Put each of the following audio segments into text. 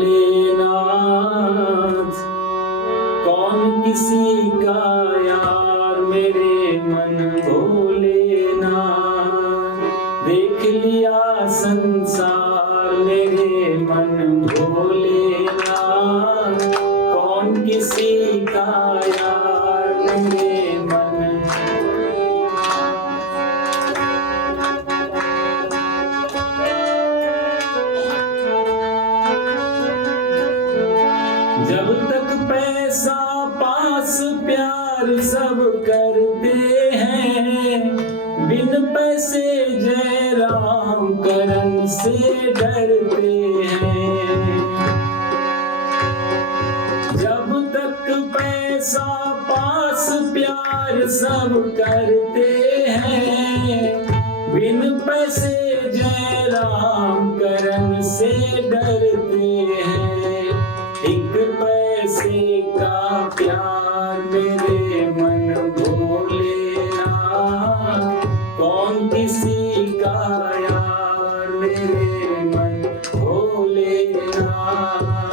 भोलेनाथ। कौन किसी का यार मेरे मन भोलेनाथ। देख लिया संसार मेरे मन भोलेनाथ। कौन किसी का यार मेरे मन। जब तक पैसा पास प्यार सब करते हैं। बिन पैसे जय राम करण से डरते हैं। जब तक पैसा पास प्यार सब करते हैं। बिन पैसे जय राम करण से डरते हैं। एक पैसे का प्यार मेरे मन भोलेनाथ। कौन किसी का यार मेरे मन भोलेनाथ।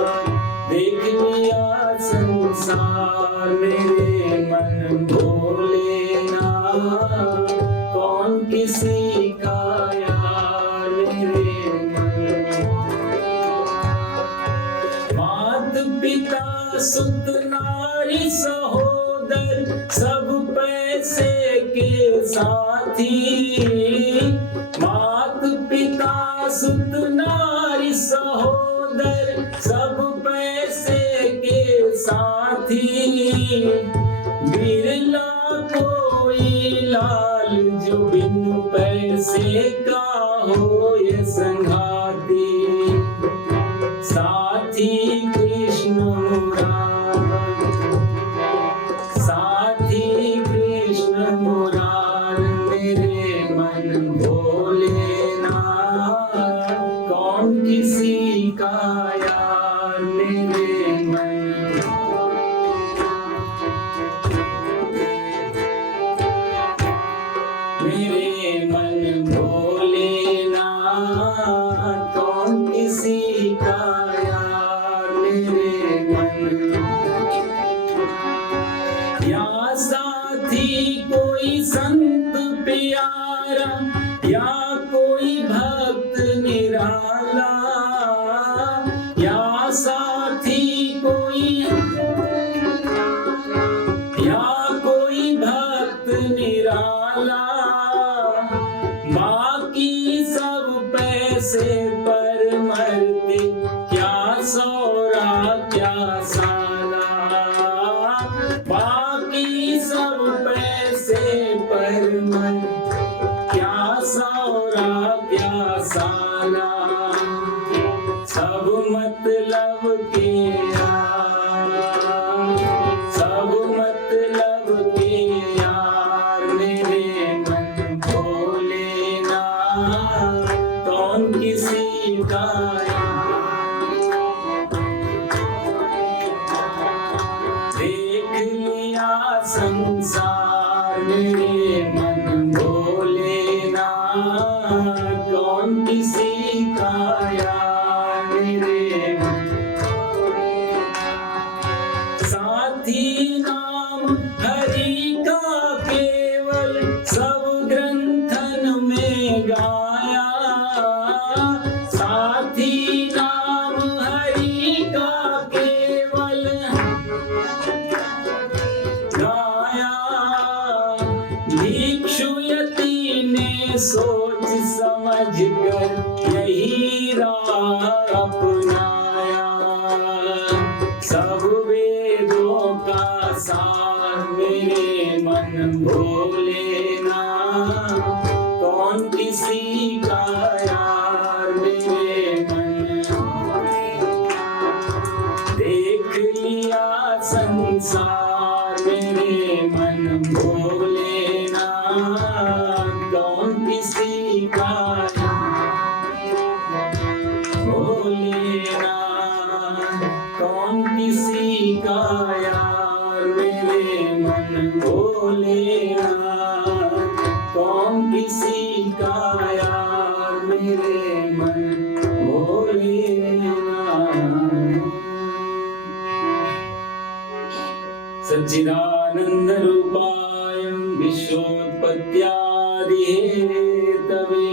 देख लिया संसार मेरे मन भोलेनाथ। कौन किसी का यार मेरे मन। मात पिता सुत नारी सहोदर सब पैसे के साथी। मात पिता सुत नारी सहोदर सब पैसे के साथी। बिरला कोई लाल जो बिन पैसे का हो ये संघाती। साथी कृष्ण मुरार। साथी कृष्ण मुरार मेरे मन भोलेनाथ। कौन किसी का यार मेरे मन। मेरे मन भोलेनाथ। कौन किसी का यार मेरे मन। या साथी कोई संत प्यारा या कोई भक्त निराला। या साथी कोई भक्त निराला। बाकी सब पैसे पर मरते क्या सौरा क्या साला। बाकी सब पैसे पर मरते क्या सौरा क्या साला। सब मतलब के यार। सब मतलब के यार मेरे मन भोलेनाथ। कौन किसी का देख लिया संसार मेरे मन भोलेनाथ। कौन किसी का यार मेरे मन। साथी नाम हरि का केवल सब ग्रंथन में गाया। साथी नाम हरि का केवल गाया। भिक्षु यति ने सोच समझ कर यही राह अपनाया। सब वेदों का सार मेरे मन भोलेनाथ। कौन किसी का यार मेरे मन। देख लिया संसार मेरे मन भोलेनाथ। कौन किसी का भोलेनाथ। कौन किसी का यार मेरे मन भोलेनाथ। कौन किसी का यार मेरे मन भोलेनाथ। सच्चिदानन्दरूपाय विश्वोत्पत्त्यादिहेतवे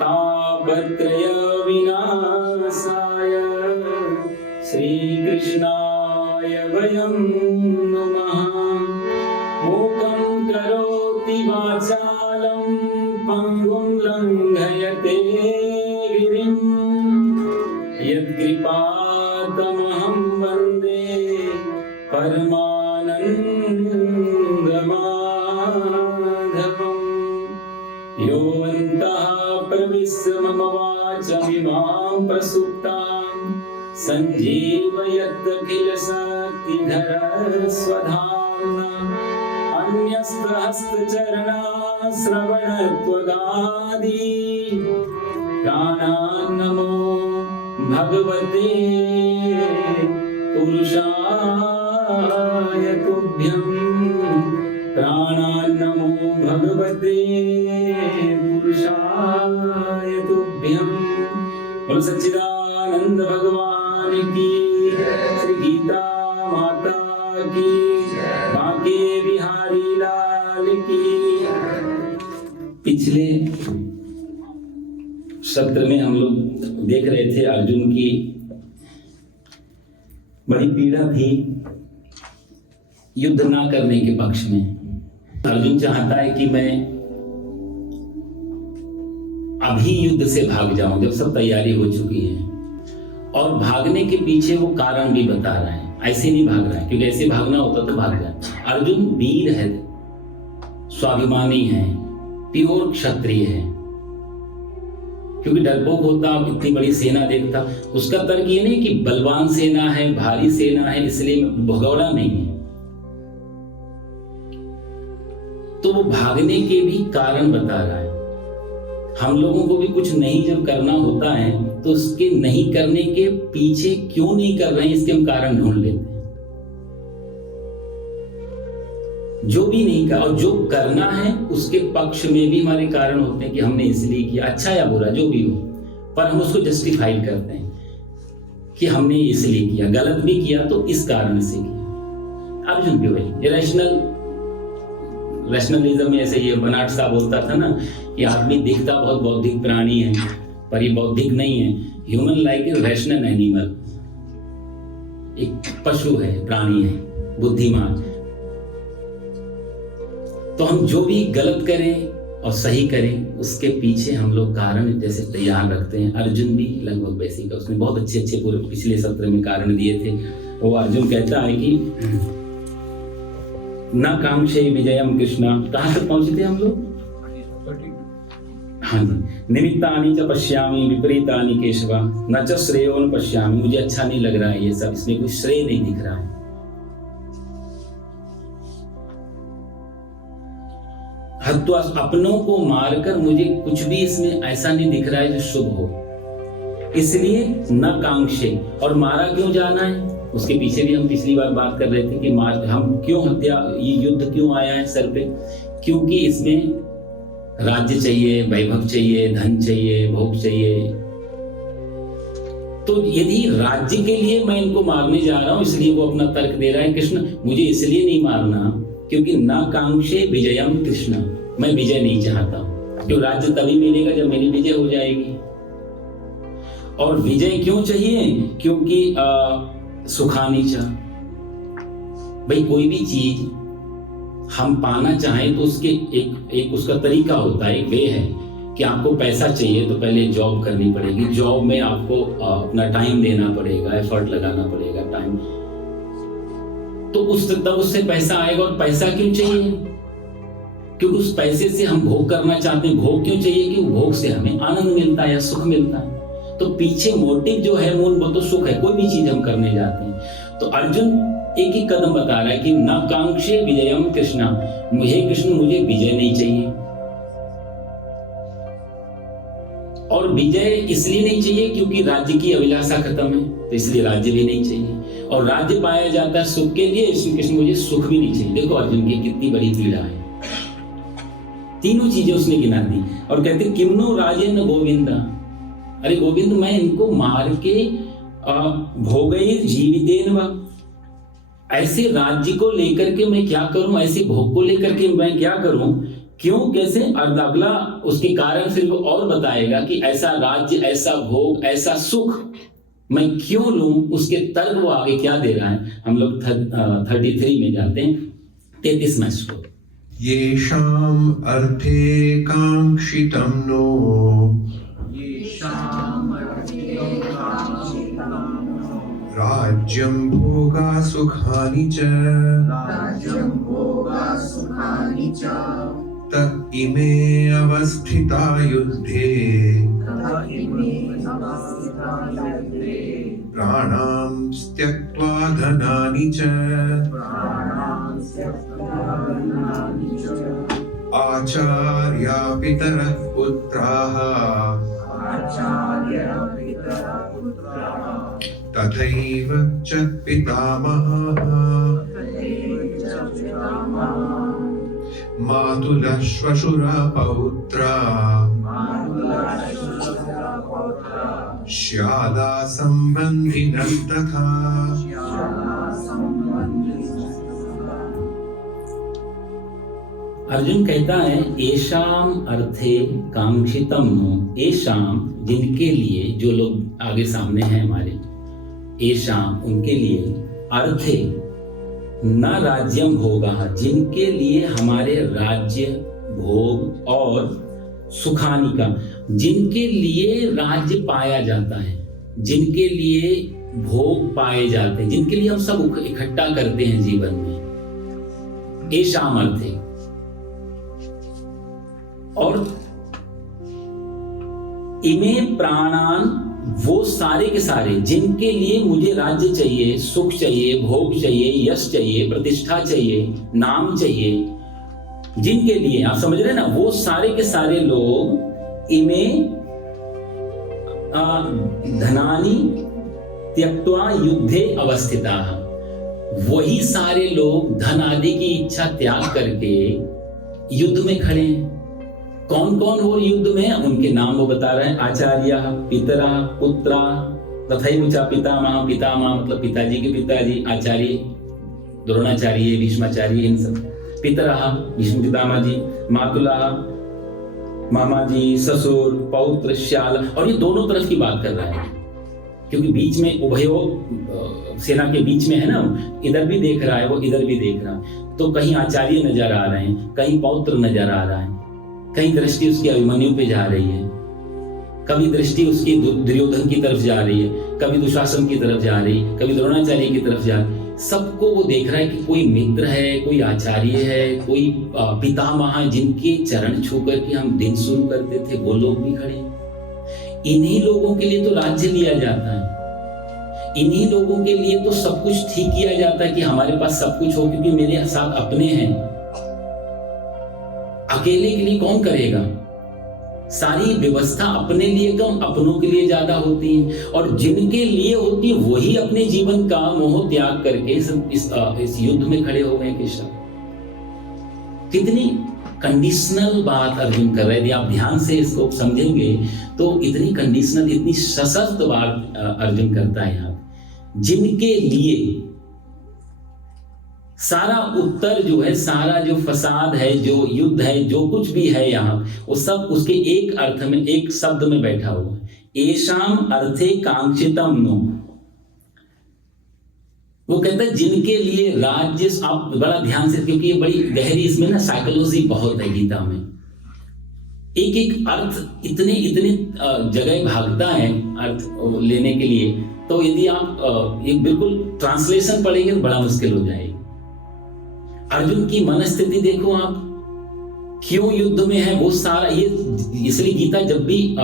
तापत्रयविनाशाय श्रीकृष्णाय वयं नमः। मूकं करोति वाचालं पङ्गुं लङ्घयते गिरिं यत्कृपातमहं वन्दे परमानन्दमाधवम्। योऽन्तः प्रविश्य मम वाचमिमां प्रसुप्तां सञ्जीवयत्यखिलशक्तिधरस्वधाम्ना अन्यस्त्रहस्तचरणाश्रवणत्वगादि प्राणान्नमो भगवते पुरुषाय तुभ्यं। प्राणान्नमो भगवते पुरुषाय तुभ्यं। बोलो सच्चिदानंद भगवान की, श्री गीता माता की, बांके बिहारी लाल की। पिछले सत्र में हम लोग देख रहे थे अर्जुन की बड़ी पीड़ा थी युद्ध ना करने के पक्ष में। अर्जुन चाहता है कि मैं अभी युद्ध से भाग जाऊं जब सब तैयारी हो चुकी है, और भागने के पीछे वो कारण भी बता रहा है। ऐसे नहीं भाग रहा है, क्योंकि ऐसे भागना होता तो भाग जाता। अर्जुन वीर है, स्वाभिमानी है, प्योर क्षत्रिय है। क्योंकि डरपोक होता, इतनी बड़ी सेना देखता, उसका तर्क ये नहीं कि बलवान सेना है, भारी सेना है, इसलिए भगौड़ा नहीं है। तो वो भागने के भी कारण बता रहा है। हम लोगों को भी कुछ नहीं जब करना होता है तो उसके नहीं करने के पीछे क्यों नहीं कर रहे हैं, इसके हम कारण ढूंढ लेते हैं। जो भी नहीं कर और जो करना है उसके पक्ष में भी हमारे कारण होते हैं कि हमने इसलिए किया, अच्छा या बुरा जो भी हो, पर हम उसको जस्टिफाइड करते हैं कि हमने इसलिए किया, गलत भी किया तो इस कारण से किया। अर्जुन क्यों है ये रैशनलिज्म में ऐसे ये बनाट साहब बोलता था ना कि आदमी दिखता बहुत बौद्धिक प्राणी है पर ये बौद्धिक नहीं है। Human like a rational animal, एक पशु है, प्राणी है, बुद्धिमान। तो हम जो भी गलत करें और सही करें उसके पीछे हम लोग कारण जैसे तैयार रखते हैं। अर्जुन भी लगभग वैसे का, उसने बहुत अच्छे पूरे पिछले सत्र में कारण दिए थे। वो अर्जुन कहता है कि न कांक्षे विजयम कृष्णा। कहां तक पहुंचे थे हम लोग? हाँ जी। निमित्तानि च पश्यामि विपरीतानि केशवा न च श्रेयोन पश्यामि। मुझे अच्छा नहीं लग रहा है ये सब, इसमें कोई श्रेय नहीं दिख रहा है। हत्वा, अपनों को मारकर मुझे कुछ भी इसमें ऐसा नहीं दिख रहा है जो शुभ हो, इसलिए न कांक्षे। और मारा क्यों जाना है उसके पीछे भी हम पिछली बार बात कर रहे थे कि हम क्यों हत्या, ये युद्ध क्यों आया है सर पे? क्योंकि इसमें राज्य चाहिए, वैभव चाहिए, धन चाहिए, भोग चाहिए। तो यदि राज्य के लिए मैं इनको मारने जा रहा हूं, इसलिए वो अपना तर्क दे रहा है कृष्ण मुझे इसलिए नहीं मारना क्योंकि न कांक्षे विजयम कृष्ण, मैं विजय नहीं चाहता। क्यों? राज्य तभी मिलेगा जब मेरी विजय हो जाएगी। और विजय क्यों चाहिए? क्योंकि सुखानी चाह। भाई कोई भी चीज हम पाना चाहें तो उसके एक उसका तरीका होता है, एक वे है कि आपको पैसा चाहिए तो पहले जॉब करनी पड़ेगी, जॉब में आपको अपना टाइम देना पड़ेगा, एफर्ट लगाना पड़ेगा, टाइम, तो तब उससे पैसा आएगा। और पैसा क्यों चाहिए? क्योंकि उस पैसे से हम भोग करना चाहते हैं। भोग क्यों चाहिए? कि भोग से हमें आनंद मिलता है या सुख मिलता है। तो पीछे मोटिव जो है मूल वो तो सुख है, कोई भी चीज हम करने जाते हैं। तो अर्जुन एक ही कदम बता रहा है कि न कांक्षे विजयम कृष्णा, मुझे कृष्ण मुझे विजय नहीं चाहिए। और विजय इसलिए नहीं चाहिए क्योंकि राज्य की अभिलाषा खत्म है, तो इसलिए राज्य भी नहीं चाहिए। और राज्य पाया जाता है सुख के लिए, इसलिए कृष्ण मुझे सुख भी नहीं चाहिए। देखो अर्जुन की कितनी बड़ी पीड़ा है। तीनों चीजें उसने गिना दी और कहते किमनो राजेन गोविंदा, अरे गोविंद मैं इनको मार के भोगये जीवितेन वा, ऐसे राज्य को लेकर के मैं क्या करूं, ऐसे भोग को लेकर के मैं क्या करूं, क्यों, कैसे, और अगला उसके कारण फिर वो और बताएगा कि ऐसा राज्य, ऐसा भोग, ऐसा सुख मैं क्यों लूं, उसके तर्क वो आगे क्या दे रहा है। हम लोग 33 में जाते हैं, 33वां श्लोक। येषाम् अर्थे काङ्क्षितं नो राज्यं भोगा सुखानि च त इमे अवस्थिता युद्धे प्राणां त्यक्त्वा धनानि च आचार्या पितरः पुत्राः तथैव च पितामहः मातुलः श्वशुरः पौत्रा श्याला सम्बन्धिनः तथा। अर्जुन कहता है एशाम अर्थे कांक्षितम नो, एशाम जिनके लिए, जो लोग आगे सामने हैं हमारे, एशाम उनके लिए, अर्थे न राज्यम भोगा, जिनके लिए हमारे राज्य भोग और सुखानी का, जिनके लिए राज्य पाया जाता है, जिनके लिए भोग पाए जाते हैं, जिनके लिए हम सब इकट्ठा करते हैं जीवन में, एशाम अर्थे। और इमे प्राणान, वो सारे के सारे जिनके लिए मुझे राज्य चाहिए, सुख चाहिए, भोग चाहिए, यश चाहिए, प्रतिष्ठा चाहिए, नाम चाहिए, जिनके लिए, आप समझ रहे हैं ना, वो सारे के सारे लोग इमे धनानि त्यक्त्वा युद्धे अवस्थिता, वही सारे लोग धन आदि की इच्छा त्याग करके युद्ध में खड़े हैं। कौन कौन हो युद्ध में, उनके नाम वो बता रहे हैं, आचार्य, पितरा, पुत्रा, तथैव च पितामह, पितामह मतलब पिताजी के पिताजी, आचार्य द्रोणाचार्य, भीष्माचार्य, इन सब, पितरा भीष्म पितामह जी, मातुला मामा जी, ससुर, पौत्र, श्याल, और ये दोनों तरफ की बात कर रहा है, क्योंकि बीच में उभयो सेना के बीच में है ना, इधर भी देख रहा है वो, इधर भी देख रहा है, तो कहीं आचार्य नजर आ रहे हैं, कहीं पौत्र नजर आ रहा है, कहीं दृष्टि उसकी अभिमन्यु पे जा रही है, कभी दृष्टि उसकी दुर्योधन की तरफ जा रही है, कभी दुशासन की तरफ जा रही है, कभी द्रोणाचार्य की तरफ जा रही है। सबको वो देख रहा है कि कोई मित्र है, कोई आचार्य है, कोई पितामह है, जिनके चरण छू करके हम दिन शुरू करते थे, वो लोग भी खड़े। इन्हीं लोगों के लिए तो राज्य लिया जाता है, इन्हीं लोगों के लिए तो सब कुछ ठीक किया जाता है कि हमारे पास सब कुछ हो, क्योंकि मेरे साथ अपने हैं। अकेले के लिए कौन करेगा? सारी व्यवस्था अपने लिए कम, अपनों के लिए ज्यादा होती है, और जिनके लिए होती है वही अपने जीवन का मोह त्याग करके इस युद्ध में खड़े हो गए। कृष्ण कितनी कंडीशनल बात अर्जुन कर रहे हैं, यदि आप ध्यान से इसको समझेंगे तो इतनी कंडीशनल, इतनी सशक्त बात अर्जुन करता है यहाँ। जिनके लिए सारा उत्तर जो है, सारा जो फसाद है, जो युद्ध है, जो कुछ भी है यहाँ, वो सब उसके एक अर्थ में, एक शब्द में बैठा हुआ है। एशाम अर्थे कांक्षितम नो, वो कहता है जिनके लिए राज्य, आप बड़ा ध्यान से, क्योंकि ये बड़ी गहरी, इसमें ना साइकोलॉजी बहुत है गीता में, एक एक अर्थ इतने इतने जगह भागता है अर्थ लेने के लिए, तो यदि आप एक बिल्कुल ट्रांसलेशन पढ़ेंगे तो बड़ा मुश्किल हो जाएगी। अर्जुन की मनस्थिति देखो आप, क्यों युद्ध में है, वो सारा ये, इसलिए गीता जब भी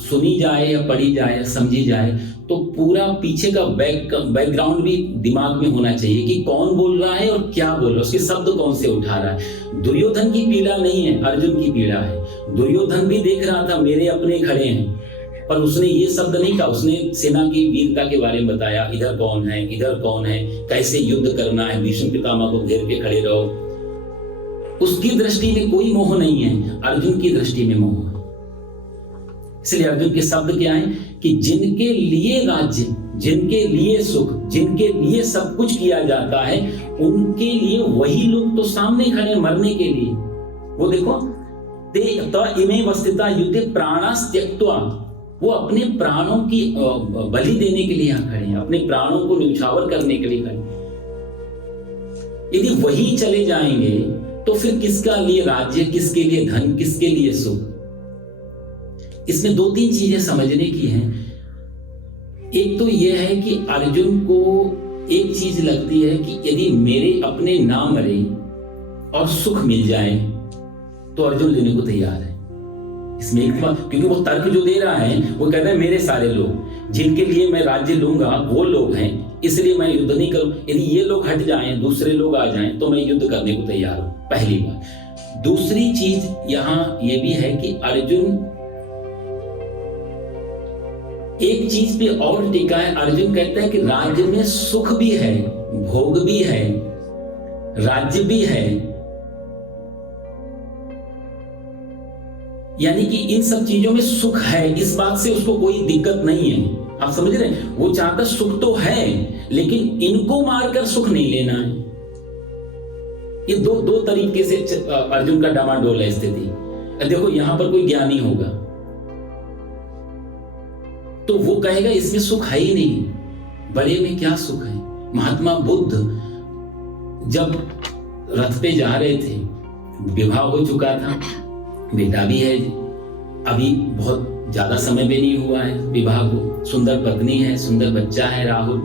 सुनी जाए या पढ़ी जाए या समझी जाए तो पूरा पीछे का बैकग्राउंड भी दिमाग में होना चाहिए कि कौन बोल रहा है और क्या बोल रहा है, उसके शब्द कौन से उठा रहा है। दुर्योधन की पीड़ा नहीं है, अर्जुन की पीड़ा है। दुर्योधन भी देख रहा था मेरे अपने खड़े हैं, पर उसने ये शब्द नहीं कहा, उसने सेना की वीरता के बारे में बताया, इधर कौन है, इधर कौन है, कैसे युद्ध करना है, भीष्म पितामह को घेर के खड़े रहो। उसकी दृष्टि में कोई मोह नहीं है, अर्जुन की दृष्टि में मोह है। इसलिए अर्जुन के शब्द क्या है कि जिनके लिए राज्य, जिनके लिए सुख, जिनके लिए सब कुछ किया जाता है, उनके लिए वही लोग तो सामने खड़े मरने के लिए। वो देखो, ते त इमे वस्थिता युते प्राणास त्यक्त्वा, वो अपने प्राणों की बलि देने के लिए यहाँ खड़े हैं, अपने प्राणों को न्यौछावर करने के लिए खड़े हैं। यदि वही चले जाएंगे तो फिर किसका लिए राज्य, किसके लिए धन, किसके लिए सुख? इसमें 2-3 चीजें समझने की हैं। एक तो यह है कि अर्जुन को एक चीज लगती है कि यदि मेरे अपने ना मरे और सुख मिल जाए तो अर्जुन लेने को तैयार है। इसमें एक बात, क्योंकि वो तर्क जो दे रहा है वो कहता है मेरे सारे लोग जिनके लिए मैं राज्य लूंगा वो लोग हैं, इसलिए मैं युद्ध नहीं करूं। यदि ये लोग हट जाएं, दूसरे लोग आ जाएं तो मैं युद्ध करने को तैयार हूं, पहली बात। दूसरी चीज यहां ये भी है कि अर्जुन एक चीज पे और टिका है। अर्जुन कहता है कि राज्य में सुख भी है, भोग भी है, राज्य भी है, यानी कि इन सब चीजों में सुख है, इस बात से उसको कोई दिक्कत नहीं है। आप समझ रहे हैं? वो चाहता सुख तो है लेकिन इनको मारकर सुख नहीं लेना है। ये दो तरीके से अर्जुन का डामाडोल है स्थिति। देखो, यहां पर कोई ज्ञानी होगा तो वो कहेगा इसमें सुख है ही नहीं, बड़े में क्या सुख है। महात्मा बुद्ध जब रथ पे जा रहे थे, विवाह हो चुका था, बेटा भी है, अभी बहुत ज्यादा समय भी नहीं हुआ है विवाह को, सुंदर पत्नी है, सुंदर बच्चा है राहुल।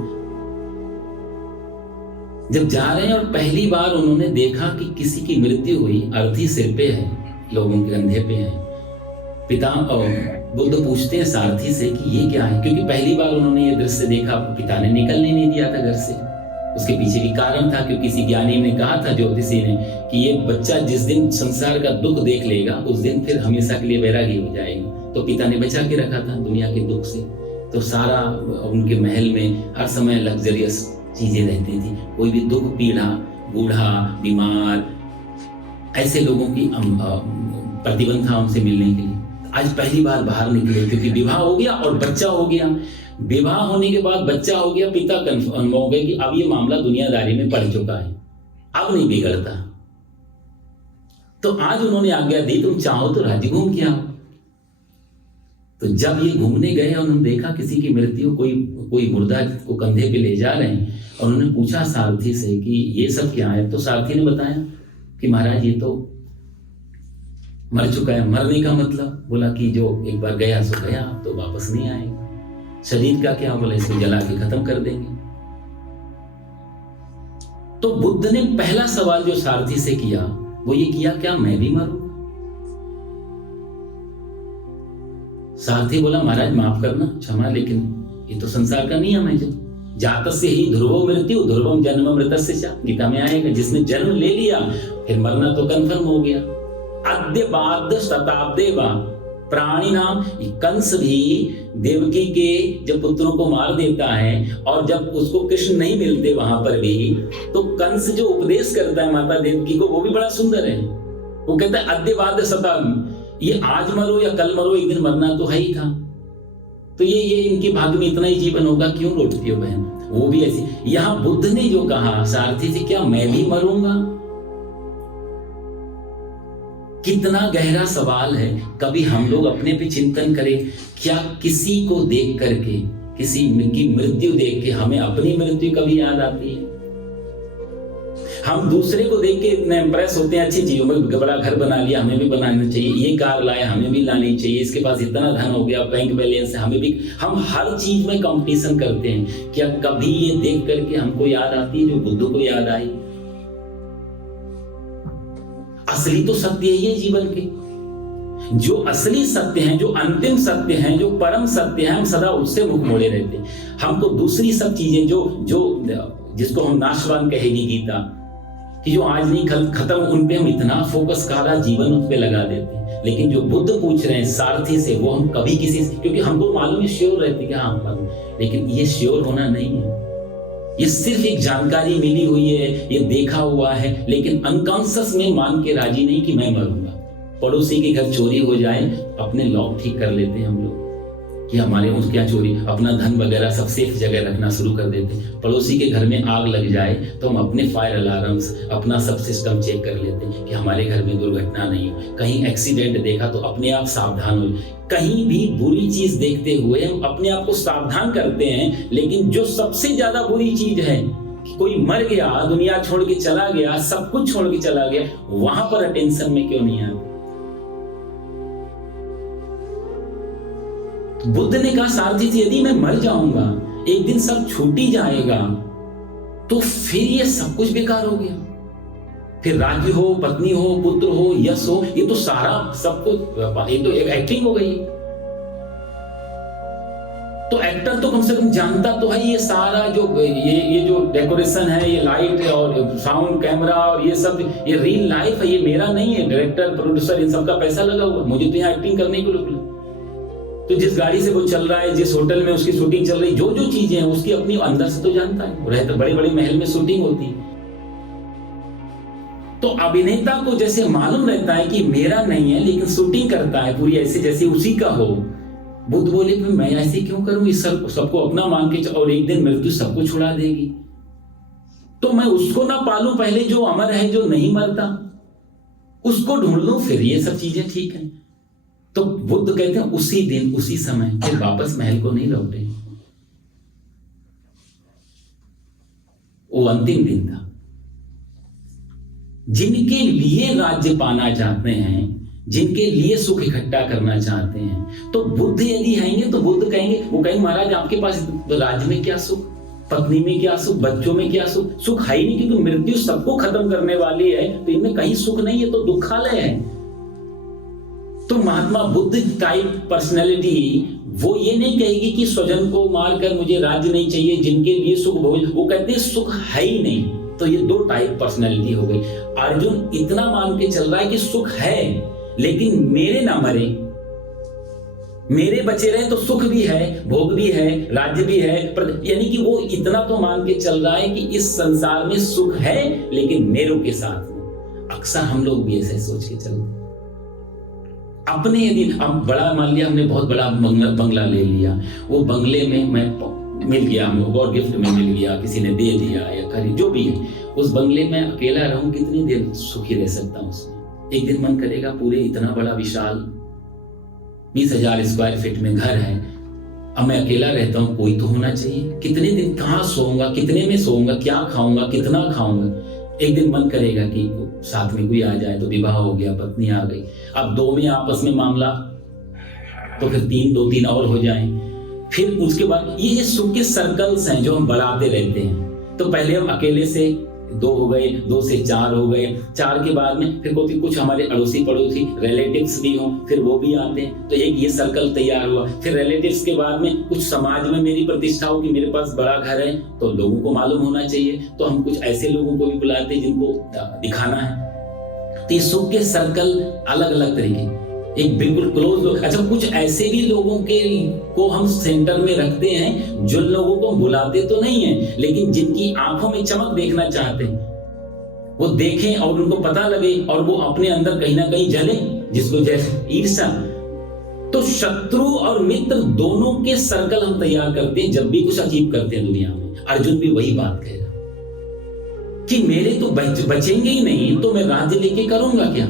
जब जा रहे हैं और पहली बार उन्होंने देखा कि किसी की मृत्यु हुई, अर्थी सिर पे है, लोगों के कंधे पे है। पिता और बुद्ध पूछते हैं सारथी से कि ये क्या है, क्योंकि पहली बार उन्होंने ये दृश्य देखा, पिता ने निकलने नहीं दिया था घर से। उसके पीछे भी कारण था, क्योंकि किसी ज्ञानी ने कहा था, ज्योतिषी ने, कि ये बच्चा जिस दिन संसार का दुख देख लेगा उस दिन फिर हमेशा के लिए वैरागी हो जाएगा। तो पिता ने बचा के रखा था दुनिया के दुख से। तो सारा उनके महल में हर समय लग्जरियस चीजें रहती थी, कोई भी दुख पीड़ा, बूढ़ा, बीमार, ऐसे लोगों की प्रतिबंध था उनसे मिलने के लिए। आज पहली बार बाहर निकले क्योंकि विवाह हो गया और बच्चा हो गया। विवाह होने के बाद बच्चा हो गया, पिता कंफर्म हो गए कि अब ये मामला दुनियादारी में पड़ चुका है, अब नहीं बिगड़ता। तो आज उन्होंने आज्ञा दी, तुम चाहो तो राज्य घूम के आओ। तो जब ये घूमने गए और उन्होंने देखा किसी की मृत्यु, कोई मुर्दा को कंधे पे ले जा रहे हैं, और उन्होंने पूछा सारथी से कि ये सब क्या है। तो सारथी ने बताया कि महाराज ये तो मर चुका है। मरने का मतलब बोला कि जो एक बार गया सो गया, तो वापस नहीं आएगा। शरीर का क्या? बोला इसको जला के खत्म कर देंगे। तो बुद्ध ने पहला सवाल जो सारथी से किया वो ये किया, क्या मैं भी मरूं? सारथी बोला महाराज माफ करना, क्षमा, लेकिन ये तो संसार का नियम है। जो जातस्य ही ध्रुवो मृत्यु ध्रुवम जन्म मृतस्य च, गीता में आएगा। जिसने जन्म ले लिया फिर मरना तो कंफर्म हो गया। अद्य बाद शताब्दे वा प्राणी नाम, कंस भी देवकी के जब पुत्रों को मार देता है और जब उसको कृष्ण नहीं मिलते वहां पर भी, तो कंस जो उपदेश करता है माता देवकी को वो भी बड़ा सुंदर है। वो कहता है अद्य बाद शताब्द, ये आज मरो या कल मरो, एक दिन मरना तो है ही था। तो ये इनके भाग्य में इतना ही जीवन होगा, क्यों लौटती हो बहन? वो भी ऐसी। यहां बुद्ध ने जो कहा सारथी से, क्या मैं भी मरूंगा? कितना गहरा सवाल है। कभी हम लोग अपने पे चिंतन करें, क्या किसी को देख करके, किसी की मृत्यु देख के हमें अपनी मृत्यु कभी याद आती है? हम दूसरे को देख के इतने इंप्रेस होते हैं अच्छी चीजों में, बड़ा घर बना लिया हमें भी बनाना चाहिए, ये कार लाया हमें भी लानी चाहिए, इसके पास इतना धन हो गया, बैंक बैलेंस है हमें भी। हम हर चीज में कंपटीशन करते हैं। क्या कभी ये देख करके हमको याद आती है जो बुद्ध को याद आई? असली तो सत्य यही है जीवन के। जो असली सत्य हैं, जो अंतिम सत्य हैं, जो परम सत्य हैं, हम सदा उससे मुख मोड़े रहते हैं। हमको दूसरी सब चीजें जो जिसको हम नाशवान कहेगी गीता, कि जो आज नहीं खत्म, उन पे हम इतना फोकस सारा जीवन उन पे लगा देते हैं। लेकिन जो बुद्ध पूछ रहे हैं सारथी से, वो हम कभी किसी से, क्योंकि हमको मालूम है, श्योर रहती है हाँ मालूम, लेकिन ये श्योर होना नहीं है। ये सिर्फ एक जानकारी मिली हुई है, ये देखा हुआ है, लेकिन अनकॉन्शियस में मान के राजी नहीं कि मैं मरूंगा। पड़ोसी के घर चोरी हो जाए, अपने लॉक ठीक कर लेते हैं हम लोग। कि हमारे उस क्या चोरी, अपना धन वगैरह सब सेफ जगह रखना शुरू कर देते। पड़ोसी के घर में आग लग जाए तो हम अपने फायर अलार्म्स, अपना सब सिस्टम चेक कर लेते हैं कि हमारे घर में दुर्घटना नहीं हो। कहीं एक्सीडेंट देखा तो अपने आप सावधान हो। कहीं भी बुरी चीज देखते हुए हम अपने आप को सावधान करते हैं, लेकिन जो सबसे ज्यादा बुरी चीज है कि कोई मर गया, दुनिया छोड़ के चला गया, सब कुछ छोड़ के चला गया, वहां पर अटेंशन में क्यों नहीं आता? बुद्ध ने कहा सारथी जी, यदि मैं मर जाऊंगा, एक दिन सब छूट ही जाएगा, तो फिर ये सब कुछ बेकार हो गया। फिर राज्य हो, पत्नी हो, पुत्र हो, यश हो, ये तो सारा सब कुछ, ये तो एक एक्टिंग हो गई। तो एक्टर तो कम से कम जानता तो है ये सारा जो ये जो डेकोरेशन है, ये लाइट और साउंड, कैमरा और ये सब, ये रियल लाइफ है, ये मेरा नहीं है। डायरेक्टर, प्रोड्यूसर, इन सबका पैसा लगा हुआ, मुझे तो यहाँ एक्टिंग करने के लिए। तो जिस गाड़ी से वो चल रहा है, जिस होटल में उसकी शूटिंग चल रही, जो जो चीजें हैं उसकी अपनी अंदर से तो जानता है। रहते बड़े बड़े महल में शूटिंग होती है, तो अभिनेता को जैसे मालूम रहता है कि मेरा नहीं है, लेकिन शूटिंग करता है पूरी ऐसे जैसे उसी का हो। बुद्ध बोले मैं ऐसे क्यों करूं, इस सबको अपना मान के, और एक दिन मृत्यु सबको छुड़ा देगी, तो मैं उसको ना पालूं पहले जो अमर है, जो नहीं मरता, उसको ढूंढ लूं, फिर ये सब चीजें ठीक है। तो बुद्ध कहते हैं उसी दिन, उसी समय फिर वापस महल को नहीं लौटे। वो अंतिम दिन था। जिनके लिए राज्य पाना चाहते हैं, जिनके लिए सुख इकट्ठा करना चाहते हैं, तो बुद्ध यदि आएंगे तो बुद्ध कहेंगे, वो कहेंगे महाराज आपके पास राज्य में क्या सुख, पत्नी में क्या सुख, बच्चों में क्या सुख, सुख है ही नहीं, क्योंकि मृत्यु सबको खत्म करने वाली है, तो इनमें कहीं सुख नहीं है, तो दुखालय है। तो महात्मा बुद्ध टाइप पर्सनैलिटी वो ये नहीं कहेगी कि स्वजन को मारकर मुझे राज्य नहीं चाहिए, जिनके लिए सुख भोग, वो कहते हैं सुख है ही नहीं। तो ये दो टाइप पर्सनैलिटी हो गई। अर्जुन इतना मान के चल रहा है कि सुख है, लेकिन मेरे ना मरे, मेरे बचे रहे तो सुख भी है, भोग भी है, राज्य भी है, यानी कि वो इतना तो मान के चल रहा है कि इस संसार में सुख है, लेकिन मेरों के साथ। अक्सर हम लोग भी ऐसे सोच के चलते अपने। यदि अब बड़ा मान लिया हमने, बहुत बड़ा बंगला ले लिया, वो बंगले में मैं मिल गया, गॉड गिफ्ट में मिल गया, किसी ने दे दिया या खरीद, जो भी है, उस बंगले में अकेला रहूं, कितनी देर सुखी रह सकता हूं उसमें? एक दिन मन करेगा पूरे इतना बड़ा विशाल 20,000 स्क्वायर फीट में घर है, अब मैं अकेला रहता हूं, कोई तो होना चाहिए। कितने दिन कहाँ सोऊंगा, कितने में सोऊंगा, क्या खाऊंगा, कितना खाऊंगा? एक दिन मन करेगा कि साथ में कोई आ जाए, तो विवाह हो गया, पत्नी आ गई, अब दो में आपस में मामला, तो फिर दो तीन और हो जाएं। फिर उसके बाद ये सुख के सर्कल्स हैं जो हम बढ़ाते रहते हैं। तो पहले हम अकेले से 2 हो गए, 2 से 4 हो गए, 4 के बाद में फिर कुछ हमारे अड़ोसी पड़ोसी रिलेटिव्स भी हों, फिर वो भी आते हैं, तो एक ये सर्कल तैयार हुआ। फिर रिलेटिव्स के बाद में कुछ समाज में मेरी प्रतिष्ठा हो कि मेरे पास बड़ा घर है, तो लोगों को मालूम होना चाहिए, तो हम कुछ ऐसे लोगों को भी बुलाते हैं जिनको दिखाना है। तो ये सुख के सर्कल अलग अलग तरीके, एक बिल्कुल क्लोज लोग। अच्छा, कुछ ऐसे भी लोगों को हम सेंटर में रखते हैं, जो लोगों को बुलाते तो नहीं है, लेकिन जिनकी आंखों में चमक देखना चाहते हैं, वो देखें और उनको पता लगे और वो अपने अंदर कहीं ना कहीं जले, जिसको जैसे ईर्ष्या। तो शत्रु और मित्र दोनों के सर्कल हम तैयार करते हैं जब भी कुछ अचीव करते हैं दुनिया में। अर्जुन भी वही बात कह रहा कि मेरे तो बचेंगे ही नहीं, तो मैं राज्य लेके करूंगा क्या?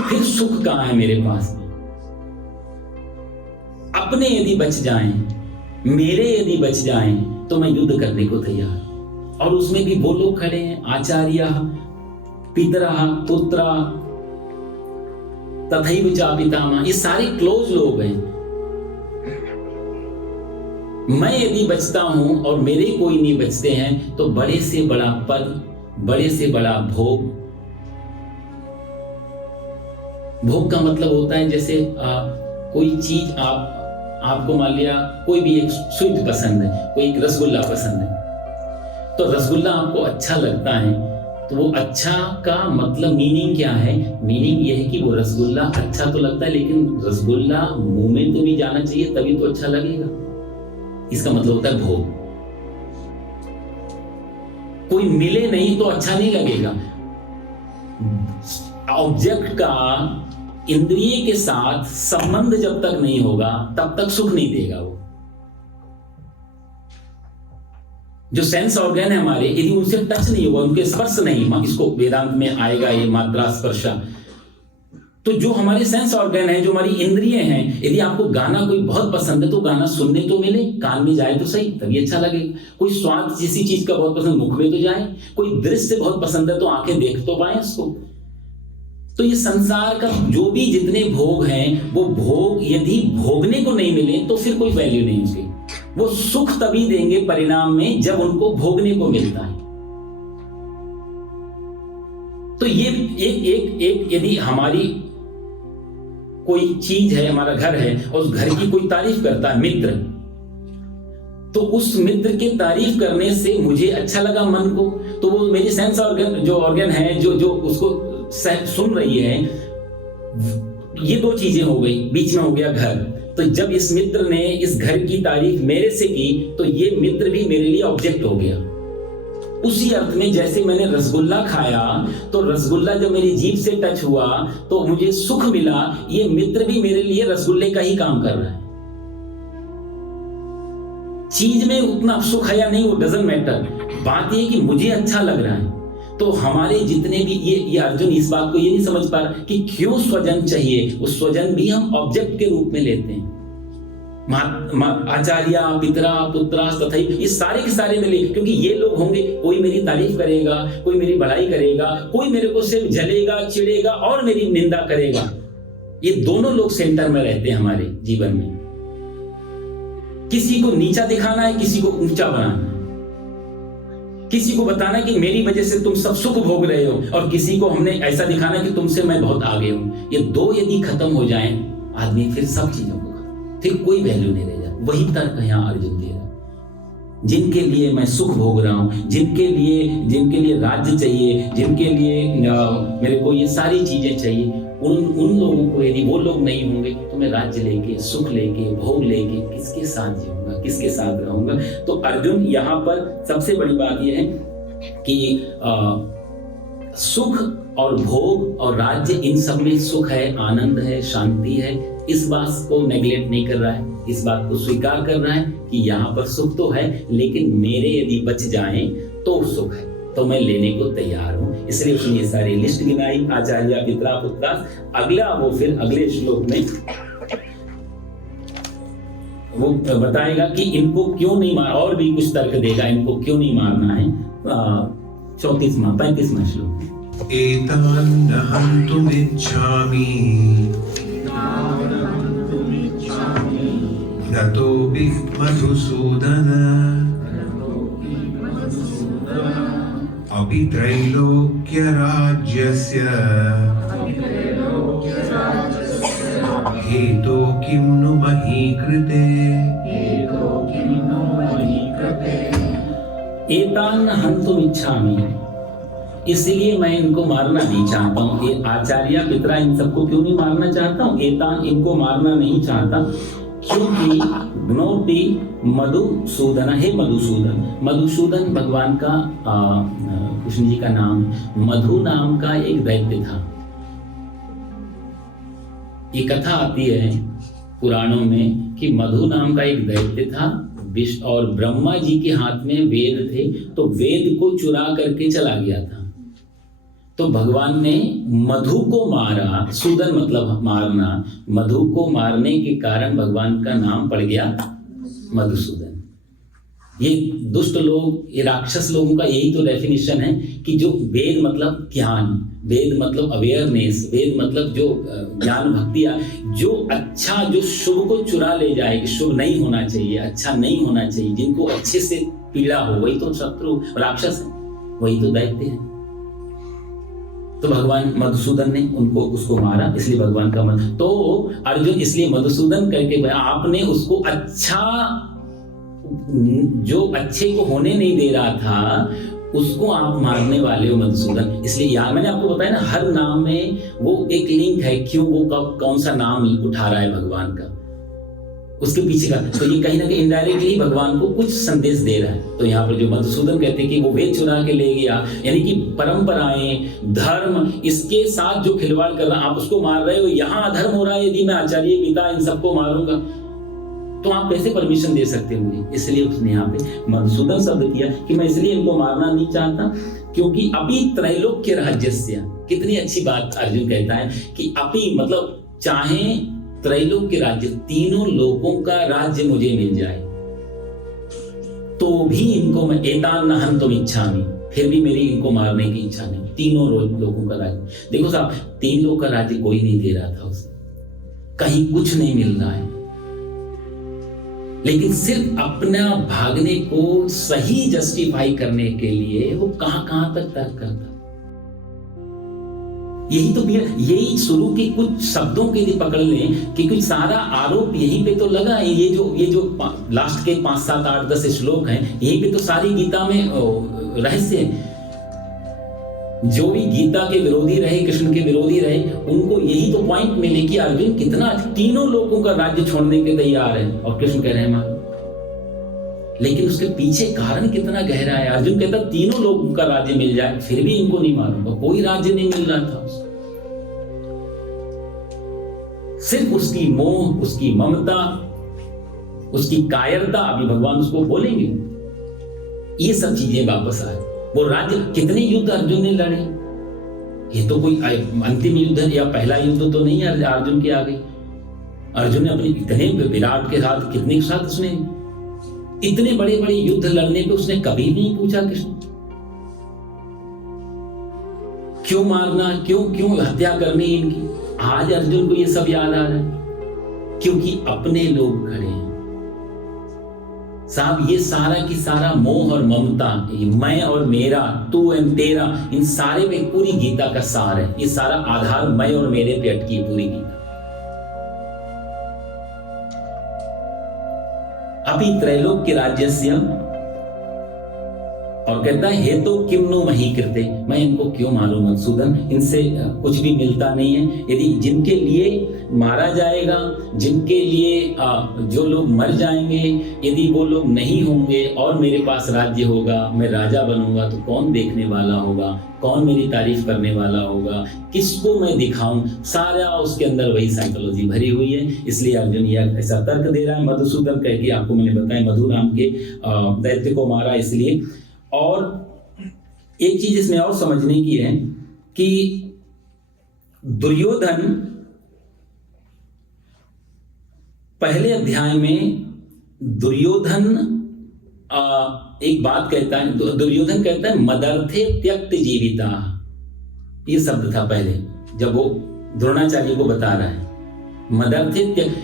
फिर सुख कहां है मेरे पास? अपने यदि बच जाएं, मेरे यदि बच जाएं, तो मैं युद्ध करने को तैयार। और उसमें भी वो लोग खड़े हैं, आचार्य, पितरा, पुत्रा, तथैव च पितामह, ये सारे क्लोज लोग हैं। मैं यदि बचता हूं और मेरे कोई नहीं बचते हैं, तो बड़े से बड़ा पद, बड़े से बड़ा भोग। भोग का मतलब होता है जैसे कोई चीज आपको मान लिया कोई भी एक स्वीट पसंद है, कोई एक रसगुल्ला पसंद है, तो रसगुल्ला आपको अच्छा लगता है, तो वो अच्छा का मतलब मीनिंग क्या है? मीनिंग ये है कि वो रसगुल्ला अच्छा तो लगता है, लेकिन रसगुल्ला मुंह में तो भी जाना चाहिए, तभी तो अच्छा लगेगा। इसका मतलब होता है भोग। कोई मिले नहीं तो अच्छा नहीं लगेगा। ऑब्जेक्ट का इंद्रिय के साथ संबंध जब तक नहीं होगा तब तक सुख नहीं देगा। वो जो सेंस ऑर्गन है हमारे, यदि उनसे टच नहीं होगा, उनके स्पर्श नहीं, इसको वेदांत में आएगा ये मात्रा स्पर्श, तो जो हमारे सेंस ऑर्गन है, जो हमारी इंद्रिय हैं, यदि आपको गाना कोई बहुत पसंद है तो गाना सुनने तो मिले, कान में जाए तो सही, तभी अच्छा लगेगा। कोई स्वाद किसी चीज का बहुत पसंद, मुख में तो जाए। कोई दृश्य बहुत पसंद है तो आंखें देख तो पाए उसको। तो ये संसार का जो भी जितने भोग हैं, वो भोग यदि भोगने को नहीं मिले तो फिर कोई वैल्यू नहीं उसकी। वो सुख तभी देंगे परिणाम में जब उनको भोगने को मिलता है। तो ये एक यदि हमारी कोई चीज है, हमारा घर है, और उस घर की कोई तारीफ करता है मित्र, तो उस मित्र के तारीफ करने से मुझे अच्छा लगा मन को, तो वो मेरी सेंस ऑर्गन, जो ऑर्गन है, जो उसको सुन रही है, ये दो चीजें हो गई, बीच में हो गया घर। तो जब इस मित्र ने इस घर की तारीफ मेरे से की, तो ये मित्र भी मेरे लिए ऑब्जेक्ट हो गया। उसी अर्थ में जैसे मैंने रसगुल्ला खाया, तो रसगुल्ला जब मेरी जीभ से टच हुआ तो मुझे सुख मिला, ये मित्र भी मेरे लिए रसगुल्ले का ही काम कर रहा है। चीज में उतना सुख है या नहीं, वो डजंट मैटर, बात ये कि मुझे अच्छा लग रहा है। तो हमारे जितने भी ये अर्जुन इस बात को ये नहीं समझ पा रहा कि क्यों स्वजन चाहिए। वो स्वजन भी हम ऑब्जेक्ट के रूप में लेते हैं। आचार्य, पितरा, पुत्रा, तथा ये सारे के सारे मिले, क्योंकि ये लोग होंगे, कोई मेरी तारीफ करेगा, कोई मेरी बड़ाई करेगा, कोई मेरे को सिर्फ जलेगा, चिढ़ेगा और मेरी निंदा करेगा। ये दोनों लोग सेंटर में रहते हैं हमारे जीवन में। किसी को नीचा दिखाना है, किसी को ऊंचा बनाना है, किसी को बताना कि मेरी वजह से तुम सब सुख भोग रहे हो, और किसी को हमने ऐसा दिखाना कि तुमसे मैं बहुत आगे हूं। ये दो यदि खत्म हो जाएं, आदमी फिर सब चीजों को, फिर कोई वैल्यू नहीं रह जाती। वही तर्क यहां अर्जुन दे रहा। जिनके लिए मैं सुख भोग रहा हूं, जिनके लिए राज्य चाहिए, जिनके लिए मेरे को ये सारी चीजें चाहिए, उन लोगों को यदि वो लोग नहीं होंगे तो मैं राज्य लेके, सुख लेके, भोग लेके किसके साथ जीऊंगा, किसके साथ रहूंगा। तो अर्जुन यहाँ पर सबसे बड़ी बात यह है कि सुख और भोग और राज्य, इन सब में सुख है, आनंद है, शांति है, इस बात को नेग्लेक्ट नहीं कर रहा है। इस बात को स्वीकार कर रहा है कि यहाँ पर सुख तो है, लेकिन मेरे यदि बच जाएं तो सुख है, तो मैं लेने को तैयार हूं। इसलिए उसने ये सारी लिस्ट गिनाई, आचार्य, पितरा, पुत्रा। अगला वो फिर अगले श्लोक में वो बताएगा कि इनको क्यों नहीं मार, और भी कुछ तर्क देगा इनको क्यों नहीं मारना है। 35वां श्लोक। एतान् हन्तुमिच्छामि नतोऽपि मधुसूदन अपि त्रैलोक्यराज्यस्य हेतो किं नु मही कृते। एतान् हन्तुम् इच्छामि, इसलिए मैं इनको मारना नहीं चाहता हूँ। ये आचार्य, पितरा, इन सबको क्यों नहीं मारना चाहता हूँ? एतान्, इनको मारना नहीं चाहता क्योंकि ग्नोति मधुसूदन, हे मधुसूदन। मधुसूदन भगवान का कृष्ण जी का नाम। मधु नाम का एक दैत्य था। ये कथा आती है पुराणों में कि मधु नाम का एक दैत्य था, और ब्रह्मा जी के हाथ में वेद थे, तो वेद को चुरा करके चला गया था। तो भगवान ने मधु को मारा। सूदन मतलब मारना। मधु को मारने के कारण भगवान का नाम पड़ गया मधुसूदन। ये दुष्ट लोग, ये राक्षस लोगों का यही तो डेफिनेशन है कि जो वेद मतलब ज्ञान, वेद मतलब अवेयरनेस, वेद मतलब जो ज्ञान भक्ति, जो अच्छा, जो शुभ को चुरा ले जाए, कि शुभ नहीं होना चाहिए, अच्छा नहीं होना चाहिए, जिनको अच्छे से पीड़ा हो, वही तो शत्रु राक्षस है, वही तो दैत्य है। तो भगवान मधुसूदन ने उसको मारा, इसलिए भगवान का मन। तो अर्जुन इसलिए मधुसूदन करके आपने उसको अच्छा, जो अच्छे को होने नहीं दे रहा था, उसको आप मारने वाले हो मधुसूदन। इसलिए यहाँ मैंने आपको बताया ना, हर नाम में वो एक लिंक है, क्यों वो कब कौन सा नाम उठा रहा है भगवान का। उसके पीछे का, तो ये कहीं ना कहीं इनडायरेक्टली भगवान को कुछ संदेश दे रहा है। तो यहाँ पर जो मधुसूदन कहते हैं कि वो वेद चुरा के ले गया, यानी कि परंपराएं, धर्म, इसके साथ जो खिलवाड़ कर रहा, आप उसको मार रहे हो, यहाँ अधर्म हो रहा है, यदि मैं आचार्य पिता इन सबको मारूंगा तो आप कैसे परमिशन दे सकते हो मुझे? इसलिए उसने यहाँ पे मधुसूदन शब्द किया कि मैं इसलिए इनको मारना नहीं चाहता क्योंकि अभी त्रैलोक्य राज्यस्य, कितनी अच्छी बात अर्जुन कहता है कि अभी मतलब चाहे त्रैलोक्य राज्य, तीनों लोकों का राज्य मुझे मिल जाए तो भी इनको मैं एतान न हन्तुम इच्छामि, फिर भी मेरी इनको मारने की इच्छा नहीं। तीनों लोगों का राज्य, देखो साहब, 3 लोग का राज्य कोई नहीं दे रहा था उसे, कहीं कुछ नहीं मिल रहा है, लेकिन सिर्फ अपना भागने को सही जस्टिफाई करने के लिए वो कहां तक तर्क करता। यही तो यही शुरू के कुछ शब्दों के लिए पकड़ लें कि कुछ सारा आरोप यहीं पे तो लगा है। ये जो लास्ट के 5, 7, 8, 10 श्लोक हैं, यहीं पे तो सारी गीता में रहस्य है। जो भी गीता के विरोधी रहे, कृष्ण के विरोधी रहे, उनको यही तो पॉइंट मिले कि अर्जुन कितना तीनों लोगों का राज्य छोड़ने के तैयार है और कृष्ण कह रहे हैं मां, लेकिन उसके पीछे कारण कितना गहरा है। अर्जुन कहता तीनों लोगों का राज्य मिल जाए फिर भी इनको नहीं मारूंगा, कोई राज्य नहीं मिल रहा था उसे। सिर्फ उसकी मोह, उसकी ममता, उसकी कायरता, अभी भगवान उसको बोलेंगे, ये सब चीजें वापस आए। वो राज्य, कितने युद्ध अर्जुन ने लड़े, ये तो कोई अंतिम युद्ध या पहला युद्ध तो नहीं है अर्जुन के आगे। अर्जुन ने अपने इतने विराट के साथ, कितने के साथ उसने इतने बड़े बड़े युद्ध लड़ने पे उसने कभी नहीं पूछा कृष्ण क्यों मारना, क्यों हत्या करनी इनकी। आज अर्जुन को ये सब याद आ रहा है क्योंकि अपने लोग खड़े हैं साहब। ये सारा की सारा मोह और ममता, ये मैं और मेरा, तू एंड तेरा, इन सारे पे पूरी गीता का सार है। ये सारा आधार मैं और मेरे पे अटकी है पूरी गीता। अभी त्रैलोक्य राज्यस्य, और कहता है हे तो किम नो मही कृते, मैं इनको क्यों मारूं मधुसूदन, इनसे कुछ भी मिलता नहीं है। यदि जिनके लिए मारा जाएगा, जिनके लिए जो लोग मर जाएंगे, यदि वो लोग नहीं होंगे और मेरे पास राज्य होगा, मैं राजा बनूंगा, तो कौन देखने वाला होगा, कौन मेरी तारीफ करने वाला होगा, किसको मैं दिखाऊं। सारा उसके अंदर वही साइकोलॉजी भरी हुई है। इसलिए अर्जुन यह ऐसा तर्क दे रहा है। मधुसूदन कह के आपको मैंने बताया, मधु नाम के दैत्य को मारा इसलिए। और एक चीज इसमें और समझने की है कि दुर्योधन पहले अध्याय में दुर्योधन एक बात कहता है, दुर्योधन कहता है मदर्थे त्यक्त जीविता, ये शब्द था पहले जब वो द्रोणाचार्य को बता रहा है। मदर्थे त्यक्त,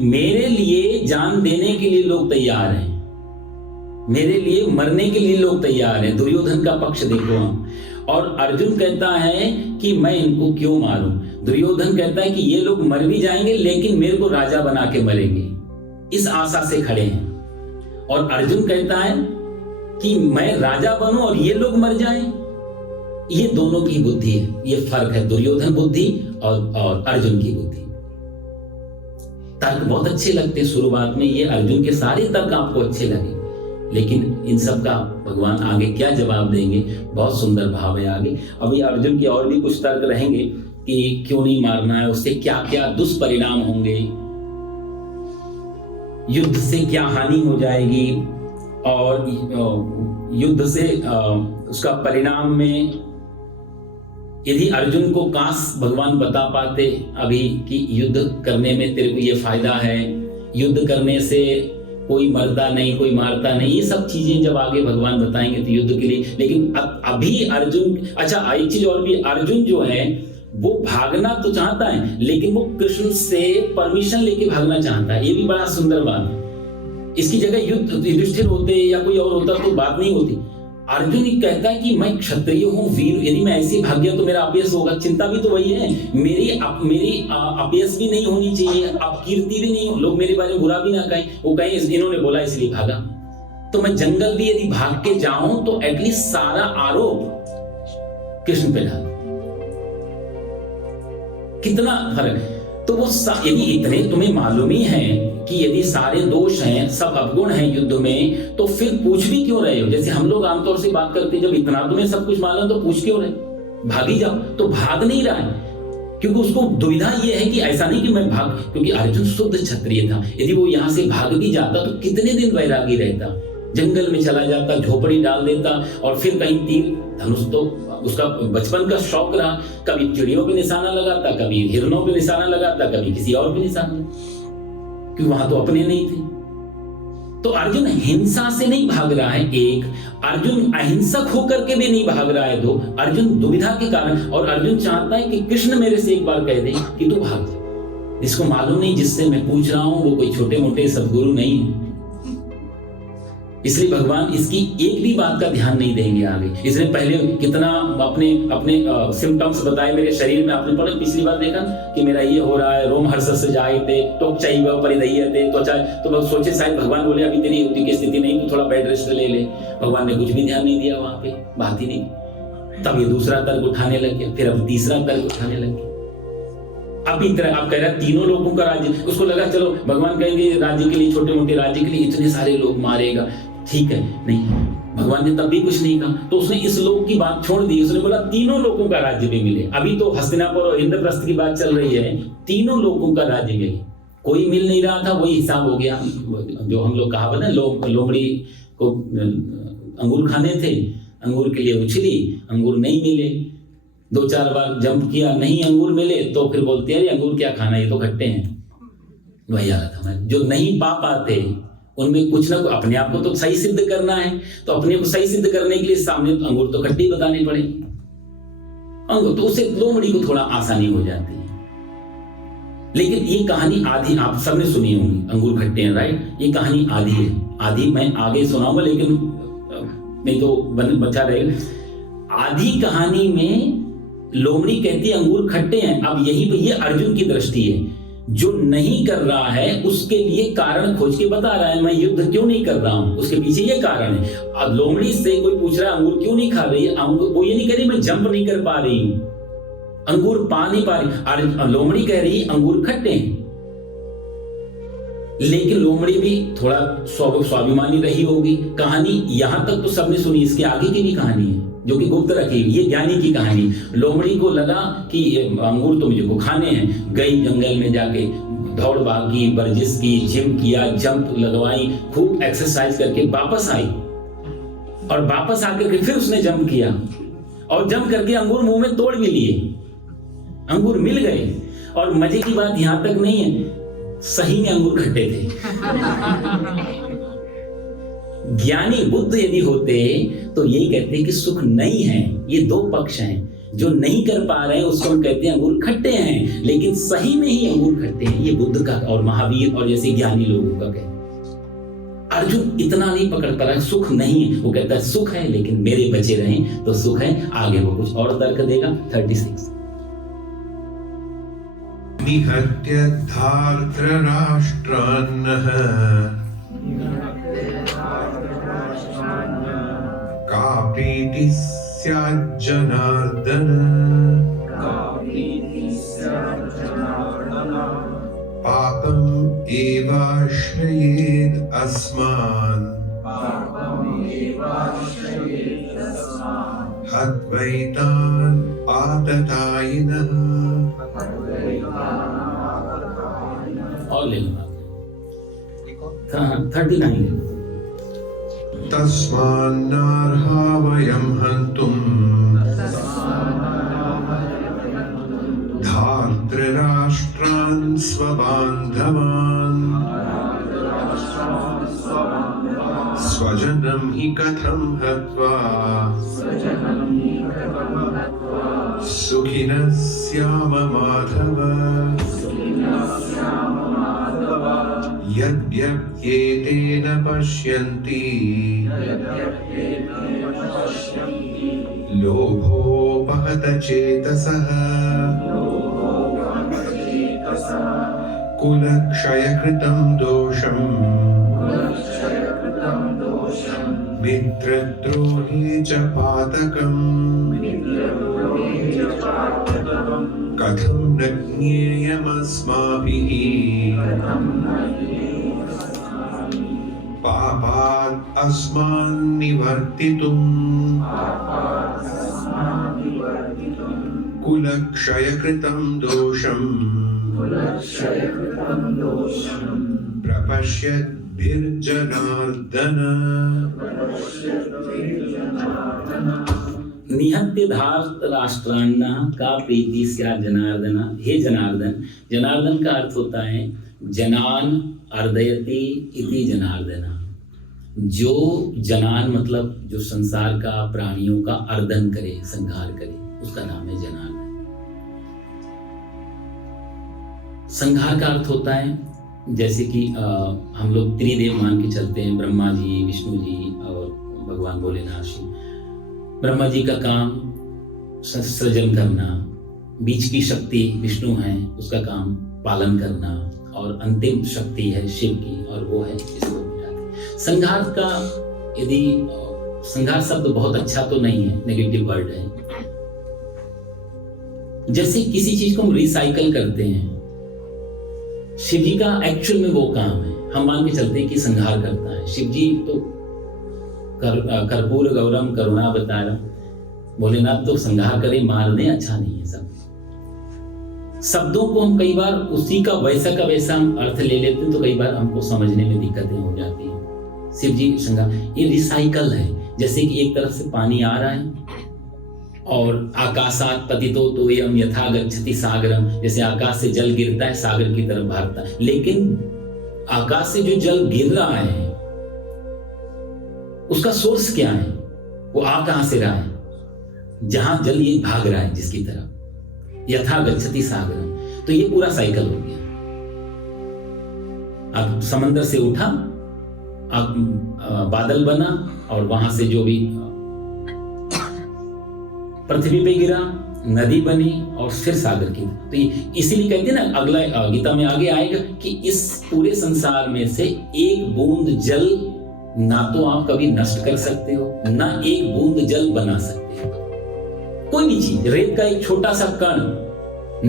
मेरे लिए जान देने के लिए लोग तैयार हैं, मेरे लिए मरने के लिए लोग तैयार हैं। दुर्योधन का पक्ष देखो हम। और अर्जुन कहता है कि मैं इनको क्यों मारूं। दुर्योधन कहता है कि ये लोग मर भी जाएंगे लेकिन मेरे को राजा बना के मरेंगे, इस आशा से खड़े हैं। और अर्जुन कहता है कि मैं राजा बनूं और ये लोग मर जाएं। ये दोनों की बुद्धि है, ये फर्क है, दुर्योधन बुद्धि और अर्जुन की बुद्धि। तर्क बहुत अच्छे लगते हैं शुरुआत में, ये अर्जुन के सारे तर्क आपको अच्छे लगे, लेकिन इन सब का भगवान आगे क्या जवाब देंगे, बहुत सुंदर भाव है आगे। अभी अर्जुन के और भी कुछ तर्क रहेंगे कि क्यों नहीं मारना है, उससे क्या क्या दुष्परिणाम होंगे, युद्ध से क्या हानि हो जाएगी, और युद्ध से उसका परिणाम में यदि अर्जुन को काश भगवान बता पाते अभी कि युद्ध करने में तेरे को ये फायदा है, युद्ध करने से कोई मरता नहीं, कोई मारता नहीं, ये सब चीजें जब आगे भगवान बताएंगे तो युद्ध के लिए। लेकिन अभी अर्जुन, अच्छा एक चीज और भी, अर्जुन जो है वो भागना तो चाहता है लेकिन वो कृष्ण से परमिशन लेके भागना चाहता है। ये भी बड़ा सुंदर बात है। इसकी जगह युधिष्ठिर होते या कोई और होता तो बात नहीं होती। अर्जुन कहता है कि मैं क्षत्रिय हूँ, वीर, यदि मैं ऐसे भाग गया तो मेरा अपयश होगा। चिंता भी तो वही है, मेरी अपयश भी नहीं होनी चाहिए, अपकीर्ति भी नहीं हो, लोग मेरे बारे में बुरा भी ना कहें, वो कहें इन्होंने बोला इसलिए भागा। तो मैं जंगल भी यदि भाग के जाऊं तो एटलीस्ट सारा आरोप कृष्ण पे डाल। कितना फर्क है। तो वो यदि इतने तुम्हें मालूम ही है कि यदि सारे दोष हैं, सब अवगुण हैं युद्ध में, तो फिर पूछ भी क्यों रहे हो? जैसे हम लोग आमतौर से बात करते हैं, जब इतना तुम्हें सब कुछ मालूम तो पूछ क्यों रहे, भागी जाओ। तो भाग नहीं रहा है, क्योंकि उसको दुविधा ये है कि ऐसा नहीं कि मैं भाग, क्योंकि अर्जुन शुद्ध क्षत्रिय था। यदि वो यहाँ से भाग भी जाता तो कितने दिन वैरागी रहता, जंगल में चला जाता, झोपड़ी डाल देता, और फिर कहीं तीर धनुष, तो उसका बचपन का शौक रहा, कभी चिड़ियों पे निशाना लगाता, कभी हिरणों पे निशाना लगाता, कभी किसी और पे निशाना, क्योंकि वहां तो अपने नहीं थे। तो अर्जुन हिंसा से नहीं भाग रहा है, एक अर्जुन अहिंसक होकर के भी नहीं भाग रहा है, दो अर्जुन दुविधा के कारण, और अर्जुन चाहता है कि कृष्ण मेरे से एक बार कह दे कि तू भाग जा। इसको मालूम नहीं जिससे मैं पूछ रहा हूं वो कोई छोटे मोटे सदगुरु नहीं है, इसलिए भगवान इसकी एक भी बात का ध्यान नहीं देंगे आगे। इसने पहले कितना अपने अपने सिम्टम्स बताए मेरे शरीर में, आपने पढ़ा पिछली बार देखा कि मेरा ये हो रहा है, रोम हर्ष से जायते, त्वचैव परिदह्यते त्वचा, तो बस सोचे शायद भगवान बोले अभी तेरी युक्ति की स्थिति नहीं, तू थोड़ा बेड रेस्ट ले ले। भगवान ने कुछ भी ध्यान नहीं दिया, वहां पे बात ही नहीं। तब ये दूसरा तर्क उठाने लग गया, फिर अब तीसरा तर्क उठाने लग गया। अब इतना आप कह रहे हैं तीनों लोगों का राज्य, उसको लगा चलो भगवान कहेंगे राज्य के लिए, छोटे मोटे राज्य के लिए इतने सारे लोग मारेगा, ठीक है, नहीं, भगवान ने तब भी कुछ नहीं कहा, तो उसने इस लोक की बात छोड़ दी, उसने बोला तीनों लोगों का राज्य भी मिले। अभी तो हस्तिनापुर और इंद्रप्रस्थ की बात चल रही है, तीनों लोगों का राज्य मिले, कोई मिल नहीं रहा था, वही हिसाब हो गया। जो हम लोग कहावत है, लोमड़ी को अंगूर खाने थे, अंगूर के लिए उछली, अंगूर नहीं मिले, 2-4 बार जंप किया, नहीं अंगूर मिले, तो फिर बोलते हैं अंगूर क्या खाना, ये तो खट्टे हैं। वही हालत हमारी, जो नहीं पा पाते उनमें कुछ ना कुछ अपने आप को तो सही सिद्ध करना है, तो अपने को सही सिद्ध करने के लिए सामने तो अंगूर तो खट्टी बताने पड़ेगी, अंगूर तो उससे लोमड़ी को थोड़ा आसानी हो जाती है। लेकिन ये कहानी आधी आप सबने सुनी होगी, अंगूर खट्टे हैं, राइट, ये कहानी आधी है, आधी मैं आगे सुनाऊंगा, लेकिन नहीं तो बचा रहेगा। आधी कहानी में लोमड़ी कहती है अंगूर खट्टे हैं। अब यही पे ये अर्जुन की दृष्टि है, जो नहीं कर रहा है उसके लिए कारण खोज के बता रहा है, मैं युद्ध क्यों नहीं कर रहा हूं, उसके पीछे ये कारण है। अब लोमड़ी से कोई पूछ रहा है अंगूर क्यों नहीं खा रही है, वो ये नहीं कह रही मैं जंप नहीं कर पा रही हूं, अंगूर पा नहीं पा रही। लोमड़ी कह रही अंगूर खट्टे हैं, लेकिन लोमड़ी भी थोड़ा स्वाभिमानी रही होगी। कहानी यहां तक तो सबने सुनी, इसके आगे की भी कहानी है जो कि गुप्त रखी, ये ज्ञानी की कहानी। लोमड़ी को लगा कि अंगूर तो मुझे को खाने हैं, गई जंगल में जाके दौड़ भागी, वर्जिश की, जिम किया, जंप लगवाई, खूब एक्सरसाइज करके वापस आई, और वापस आकर के फिर उसने जंप किया, और जंप करके अंगूर मुंह में तोड़ भी लिए, अंगूर मिल गए। और मजे की बात यहां तक नहीं है, सही में अंगूर खट्टे थे। ज्ञानी बुद्ध यदि होते तो यही कहते कि सुख नहीं है, ये दो पक्ष हैं, जो नहीं कर पा रहे हैं उसको हम कहते हैं अंगूर खट्टे हैं, लेकिन सही में ही अंगूर खट्टे हैं, ये बुद्ध का और महावीर और जैसे ज्ञानी लोगों का कहना। अर्जुन इतना नहीं पकड़ पा रहा, सुख नहीं है, वो कहता है सुख है लेकिन मेरे बचे रहें तो सुख है। आगे वो कुछ और तर्क देगा। 36 निहत्य धार्तराष्ट्रान्नः का प्रीतिः स्यात् जनार्दन पापम् एवाश्रयेद् अस्मान् हत्वैतान् आततायिनः। और ले लो 39 तस्मान्नार्हा वयं हन्तुम् धार्तराष्ट्रान् स्वबान्धवान् स्वजनं हि कथं हत्वा सुखिनः स्याम माधव। यद्यप्येतेन पश्यन्ति लोभोपहत चेतसः कुलक्षयकृतं दोषम् मित्रद्रोहे च पातकम् कथं न ज्ञेयमस्माभिः पापात् अस्मान् निवर्तितुम् कुलक्षयकृतं दोषम् प्रपश्यद्भिर्जनार्दन निहत्य धार्त राष्ट्रान्ना का प्रीति स्या जनार्दन। हे जनार्दन, जनार्दन का अर्थ होता है जनान अर्दयति इति जनार्दन। जो जनान मतलब जो संसार का प्राणियों का अर्दन करे, संहार करे, उसका नाम है जनार्दन। संहार का अर्थ होता है जैसे कि हम लोग त्रिदेव मान के चलते हैं, ब्रह्मा जी, विष्णु जी और भगवान भोलेनाथ जी। ब्रह्मा जी का काम सृजन करना, बीच की शक्ति विष्णु है, उसका काम पालन करना, और अंतिम शक्ति है शिव की, और वो है इसको मिटाना। संहार का यदि संहार शब्द बहुत अच्छा तो नहीं है, नेगेटिव वर्ड है। जैसे किसी चीज को हम रिसाइकल करते हैं, शिव जी का एक्चुअल में वो काम है। हम मान के चलते हैं कि संहार करता है शिव जी, तो कर्पूर गौरम करुणा अवतारम, भोलेनाथ तो संहार करे, मार दे, अच्छा नहीं है। सब शब्दों को हम कई बार उसी का वैसा हम अर्थ ले लेते हैं, तो कई बार हमको समझने में दिक्कतें हो जाती हैं। शिव जी संहार ये रिसाइकल है। जैसे कि एक तरफ से पानी आ रहा है और आकाशात पतितो तोयम यथा गच्छति सागरम, जैसे आकाश से जल गिरता है सागर की तरफ भागता है, लेकिन आकाश से जो जल गिर रहा है उसका सोर्स क्या है, वो आ कहां से रहा है, जहां जल ये भाग रहा है जिसकी तरफ, यथा गच्छति सागरम। तो ये पूरा साइकिल हो गया। अब समंदर से उठा, अब बादल बना, और वहां से जो भी पृथ्वी पे गिरा, नदी बनी, और फिर सागर की। तो ये इसीलिए कहते हैं ना, अगला गीता में आगे आएगा कि इस पूरे संसार में से एक बूंद जल ना तो आप कभी नष्ट कर सकते हो, ना एक बूंद जल बना सकते हो। कोई भी चीज, रेत का एक छोटा सा कण,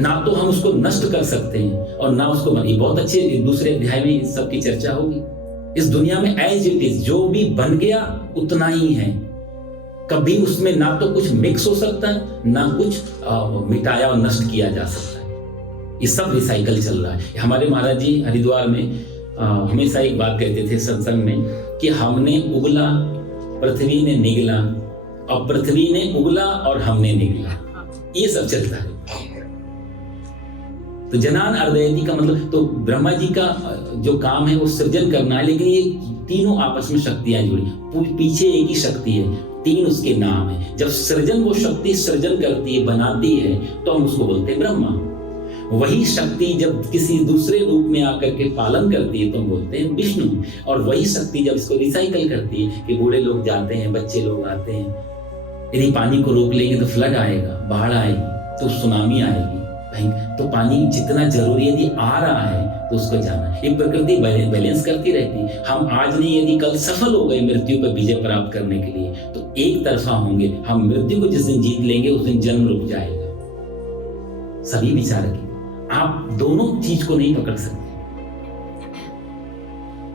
ना तो हम उसको नष्ट कर सकते हैं और ना उसको बनी। बहुत अच्छे दूसरे अध्याय में इस सब की चर्चा होगी। इस दुनिया में एज इट इज जो भी बन गया उतना ही है, कभी उसमें ना तो कुछ मिक्स हो सकता है, ना कुछ मिटाया और नष्ट किया जा सकता है। ये सब रिसाइकल चल रहा है। हमारे महाराज जी हरिद्वार में हमेशा एक बात कहते थे सत्संग में कि हमने उगला, पृथ्वी ने निगला, और पृथ्वी ने उगला और हमने निगला। ये सब चलता है। तो जनान अर्दयति का मतलब, तो ब्रह्मा जी का जो काम है वो सृजन करना है, लेकिन ये तीनों आपस में शक्तियां जुड़ी, पीछे एक ही शक्ति है, तीन उसके नाम है। जब सृजन वो शक्ति सृजन करती है, बनाती है, तो हम उसको बोलते हैं ब्रह्मा। वही शक्ति जब किसी दूसरे रूप में आकर के पालन करती है तो हम बोलते हैं विष्णु। और वही शक्ति जब इसको रिसाइकल करती है कि बूढ़े लोग जाते हैं, बच्चे लोग आते हैं, यदि पानी को रोक लेंगे तो फ्लड आएगा, बाढ़ आएगी, तो सुनामी आएगी। तो पानी जितना जरूरी यदि आ रहा है तो उसको जाना। ये प्रकृति बैलेंस करती रहती है। हम आज नहीं, यदि कल सफल हो गए मृत्यु पर विजय प्राप्त करने के लिए, तो एक तरफा होंगे। हम मृत्यु को जिस दिन जीत लेंगे उस दिन जन्म रुक जाएगा। सभी विचार की आप दोनों चीज को नहीं पकड़ सकते।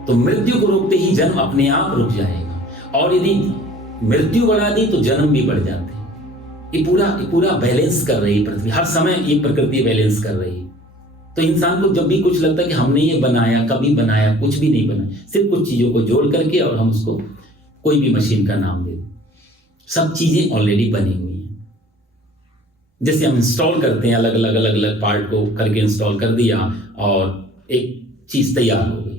तो मृत्यु को रोकते ही जन्म अपने आप रुक जाएगा, और यदि मृत्यु बढ़ा दी तो जन्म भी बढ़ जाते हैं। ये पूरा बैलेंस कर रही है पृथ्वी, हर समय ये प्रकृति बैलेंस कर रही है। तो इंसान को जब भी कुछ लगता है कि हमने ये बनाया, कभी बनाया, कुछ भी नहीं बनाया, सिर्फ कुछ चीजों को जोड़ करके और हम उसको कोई भी मशीन का नाम दे दें। सब चीजें ऑलरेडी बनी हुई हैं। जैसे हम इंस्टॉल करते हैं, अलग अलग पार्ट को करके इंस्टॉल कर दिया और एक चीज तैयार हो गई।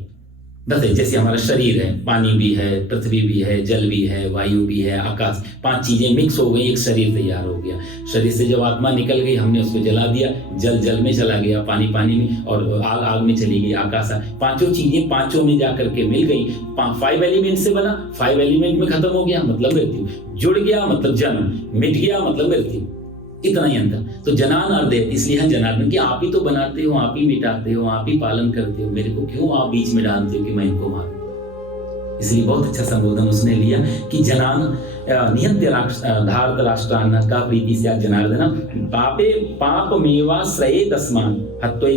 बस जैसे हमारा शरीर है, पानी भी है, पृथ्वी भी है, जल भी है, वायु भी है, आकाश, 5 चीजें मिक्स हो गई, एक शरीर तैयार हो गया। शरीर से जब आत्मा निकल गई, हमने उसको जला दिया, जल में चला गया, पानी में, और आग में चली गई, आकाश। पांचों चीजें पांचों में जाकर के मिल गई। 5 एलिमेंट से बना, 5 एलिमेंट में खत्म हो गया मतलब मृत्यु, जुड़ गया मतलब जन्म, मिट गया मतलब मृत्यु। इतना ही अंतर। तो जनान अर्दयति, इसलिए है जनार्दन कि आप ही तो बनाते हो, आप ही मिटाते हो, आप ही पालन करते हो, मेरे को क्यों आप बीच में डालते हो कि मैं इनको मारूं। इसलिए बहुत अच्छा संबोधन उसने लिया कि जनान निहत्य धार्त राष्ट्रान्न का प्रीति से जनार्दन पापे पाप मेवा श्रये दस्मान हत्वै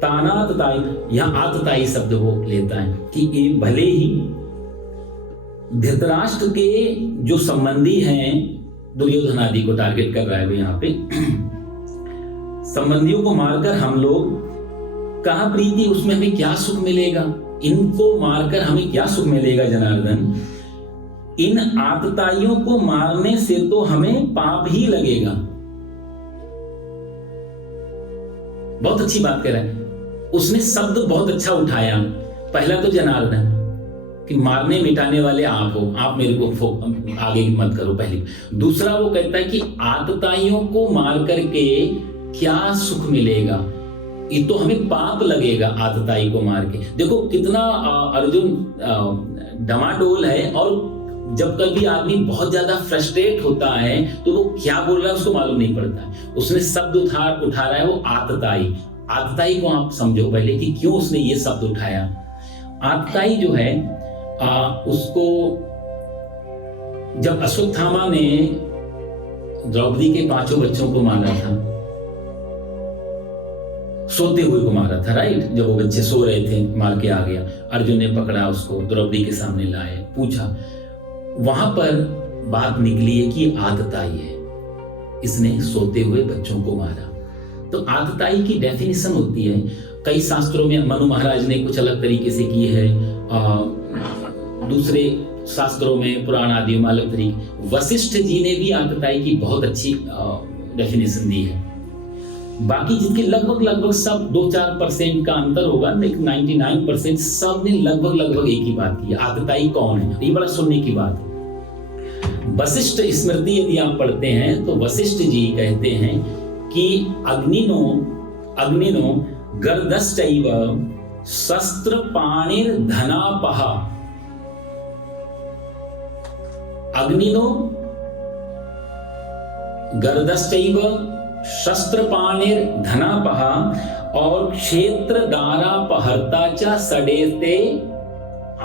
तानातताई, यहाँ आतताई शब्द वो लेता है कि ये भले ही धृतराष्ट्र के जो संबंधी हैं, दुर्योधन आदि को टारगेट कर रहा है वो यहाँ पे, संबंधियों को मारकर हम लोग कहाँ प्रीति, उसमें हमें क्या सुख मिलेगा, इनको मारकर हमें क्या सुख मिलेगा जनार्दन, इन आतताइयों को मारने से तो हमें पाप ही लगेगा। बहुत अच्छी बात कह रहा है, उसने शब्द बहुत अच्छा उठाया। पहला तो जनार्दन कि मारने मिटाने वाले आप हो, आप मेरे को आगे मत करो पहली। दूसरा वो कहता है कि आतताइयों को मार करके क्या सुख मिलेगा, ये तो हमें पाप लगेगा आतताई को मार के। देखो कितना अर्जुन डमाडोल है, और जब कभी आदमी बहुत ज्यादा फ्रस्ट्रेट होता है तो वो क्या बोल रहा है उसको मालूम नहीं पड़ता है। उसने शब्द उठा रहा है वो आतताई। आतताई को आप समझो पहले कि क्यों उसने ये शब्द उठाया। आतताई जो है उसको जब अश्वत्थामा ने द्रौपदी के 5 बच्चों को मारा था, सोते हुए को मारा था, राइट, जब वो बच्चे सो रहे थे मार के आ गया, अर्जुन ने पकड़ा उसको, द्रौपदी के सामने लाए, पूछा, वहां पर बात निकली है कि आतताई है, इसने सोते हुए बच्चों को मारा। तो आतताई की डेफिनेशन होती है, कई शास्त्रों में मनु महाराज ने कुछ अलग तरीके से की है, दूसरे शास्त्रों में पुराण आदि में अलग तरीके, वशिष्ठ जी ने भी आतताई की बहुत अच्छी डेफिनेशन दी है। बाकी जिनके लगभग सब 2-4% का अंतर होगा, लेकिन 99% सब ने लगभग एक ही बात की, आतताई कौन है। ये बड़ा सुनने की बात है। वशिष्ठ स्मृति यदि आप पढ़ते हैं तो वशिष्ठ जी कहते हैं कि अग्निनो गर्दश्चैव शस्त्र पाणिर धनापह, अग्निनो गर्दश्चैव शस्त्र पाणिर धनापह और क्षेत्र दारापहर्ता च सडेते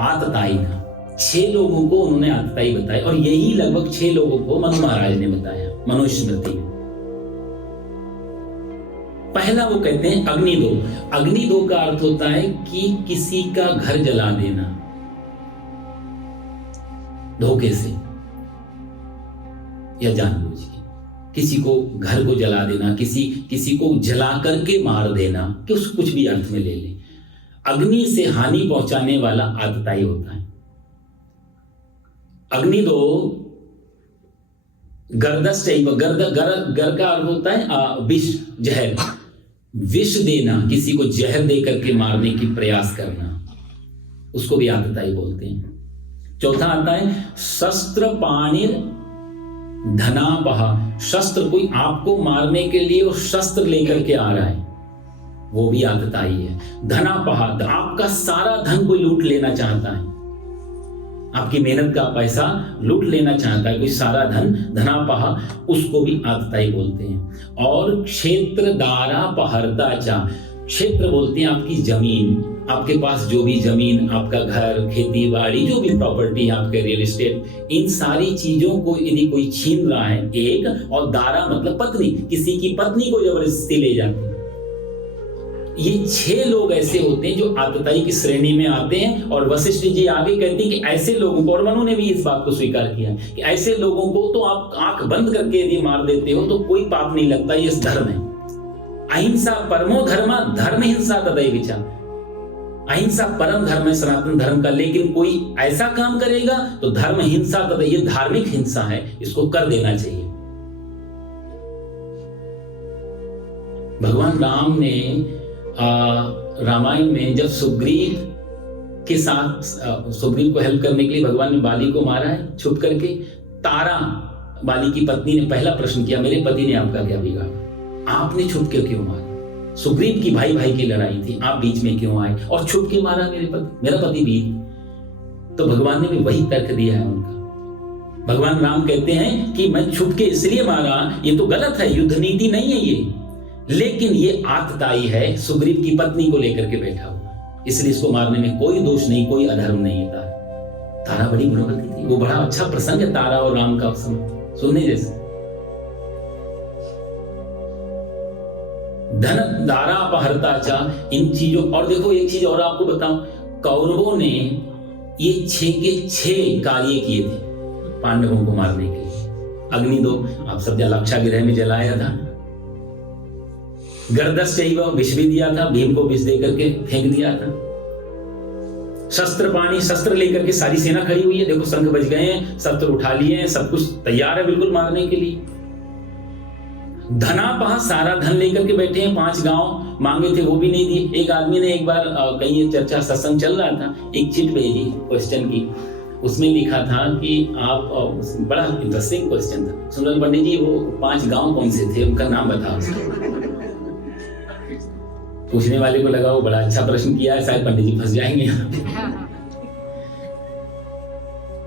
आतताई था। 6 लोगों को उन्होंने आतताई बताया, और यही लगभग 6 लोगों को मनु महाराज ने बताया मनुस्मृति में। पहला वो कहते हैं अग्निदो। अग्निदो का अर्थ होता है कि किसी का घर जला देना धोखे से या जानबूझ के, किसी को घर को जला देना, किसी को जला करके मार देना, कि उस कुछ भी अर्थ में ले ले, अग्नि से हानि पहुंचाने वाला आतताई होता है। अग्निदो गर्दश्चैव, गर का अर्थ होता है विष, जहर, विष देना, किसी को जहर दे करके मारने की प्रयास करना, उसको भी आतताई बोलते हैं। चौथा आता है शस्त्र पाणिर धनापह, शस्त्र, कोई आपको मारने के लिए वो शस्त्र लेकर के आ रहा है, वो भी आतताई है। धनापह, आपका सारा धन कोई लूट लेना चाहता है, आपकी मेहनत का पैसा लूट लेना चाहता है कोई सारा धन, धनापह, उसको भी आतताई बोलते हैं। और क्षेत्र दारापहर्ता चा, क्षेत्र बोलते हैं आपकी जमीन, आपके पास जो भी जमीन, आपका घर, खेती बाड़ी, जो भी प्रॉपर्टी है, आपके रियल एस्टेट, इन सारी चीजों को यदि कोई छीन रहा है एक, और दारा मतलब पत्नी, किसी की पत्नी को जबरदस्ती ले जाते हैं, ये 6 लोग ऐसे होते हैं जो आतताई की श्रेणी में आते हैं। और वशिष्ठ जी आगे कहते हैं कि ऐसे लोगों को, और मनु ने भी इस बात को स्वीकार किया कि ऐसे लोगों को तो आप आंख बंद करके यदि मार देते हो तो कोई पाप नहीं लगता, ये धर्म है। अहिंसा परमो धर्म, धर्म हिंसा तदै विचा, अहिंसा परम धर्म है सनातन धर्म का, लेकिन कोई ऐसा काम करेगा तो धर्म हिंसा तदै, ये धार्मिक हिंसा है, इसको कर देना चाहिए। भगवान राम ने रामायण में जब सुग्रीव के साथ, सुग्रीव को हेल्प करने के लिए भगवान ने बाली को मारा है छुप करके, तारा बाली की पत्नी ने पहला प्रश्न किया, मेरे पति ने आपका क्या बिगाड़ा, आपने छुप के क्यों मारा, सुग्रीव की भाई भाई की लड़ाई थी, आप बीच में क्यों आए और छुप के मारा मेरा पति वीर। तो भगवान ने भी वही तर्क दिया है उनका। भगवान राम कहते हैं कि मैं छुप के इसलिए मारा, ये तो गलत है, युद्ध नीति नहीं है ये, लेकिन ये आतताई है, सुग्रीव की पत्नी को लेकर के बैठा हुआ, इसलिए इसको मारने में कोई दोष नहीं, कोई अधर्म नहीं है। तारा बड़ी गुणवती थी, वो बड़ा अच्छा प्रसंग है तारा और राम का समय सुनने जैसे। धन दारा अपहरता चा, इन चीजों। और देखो एक चीज और आपको बताऊं, कौरवों ने ये 6 के 6 कार्य किए थे पांडवों को मारने के लिए। अग्नि दो, आप सब लाक्षागृह में जलाया था। गर्दस चाहिए विष भी दिया था, भीम को विष दे करके फेंक दिया था। शस्त्र पानी, शस्त्र लेकर के सारी सेना खड़ी हुई है, देखो शंख बज गए हैं, शस्त्र उठा लिए हैं, सब कुछ तैयार है बिल्कुल मारने के लिए। धनापह, सारा धन लेकर के बैठे हैं, 5 गांव मांगे थे वो भी नहीं दिए। एक आदमी ने एक बार कहीं चर्चा सत्संग चल रहा था, एक चिट भेजी क्वेश्चन की, उसमें लिखा था कि आप, बड़ा इंटरेस्टिंग क्वेश्चन था, सुंदर पंडित जी वो 5 गांव कौन से थे, उनका नाम बताओ। पूछने वाले को लगा वो बड़ा अच्छा प्रश्न किया है, शायद पंडित जी फंस जाएंगे।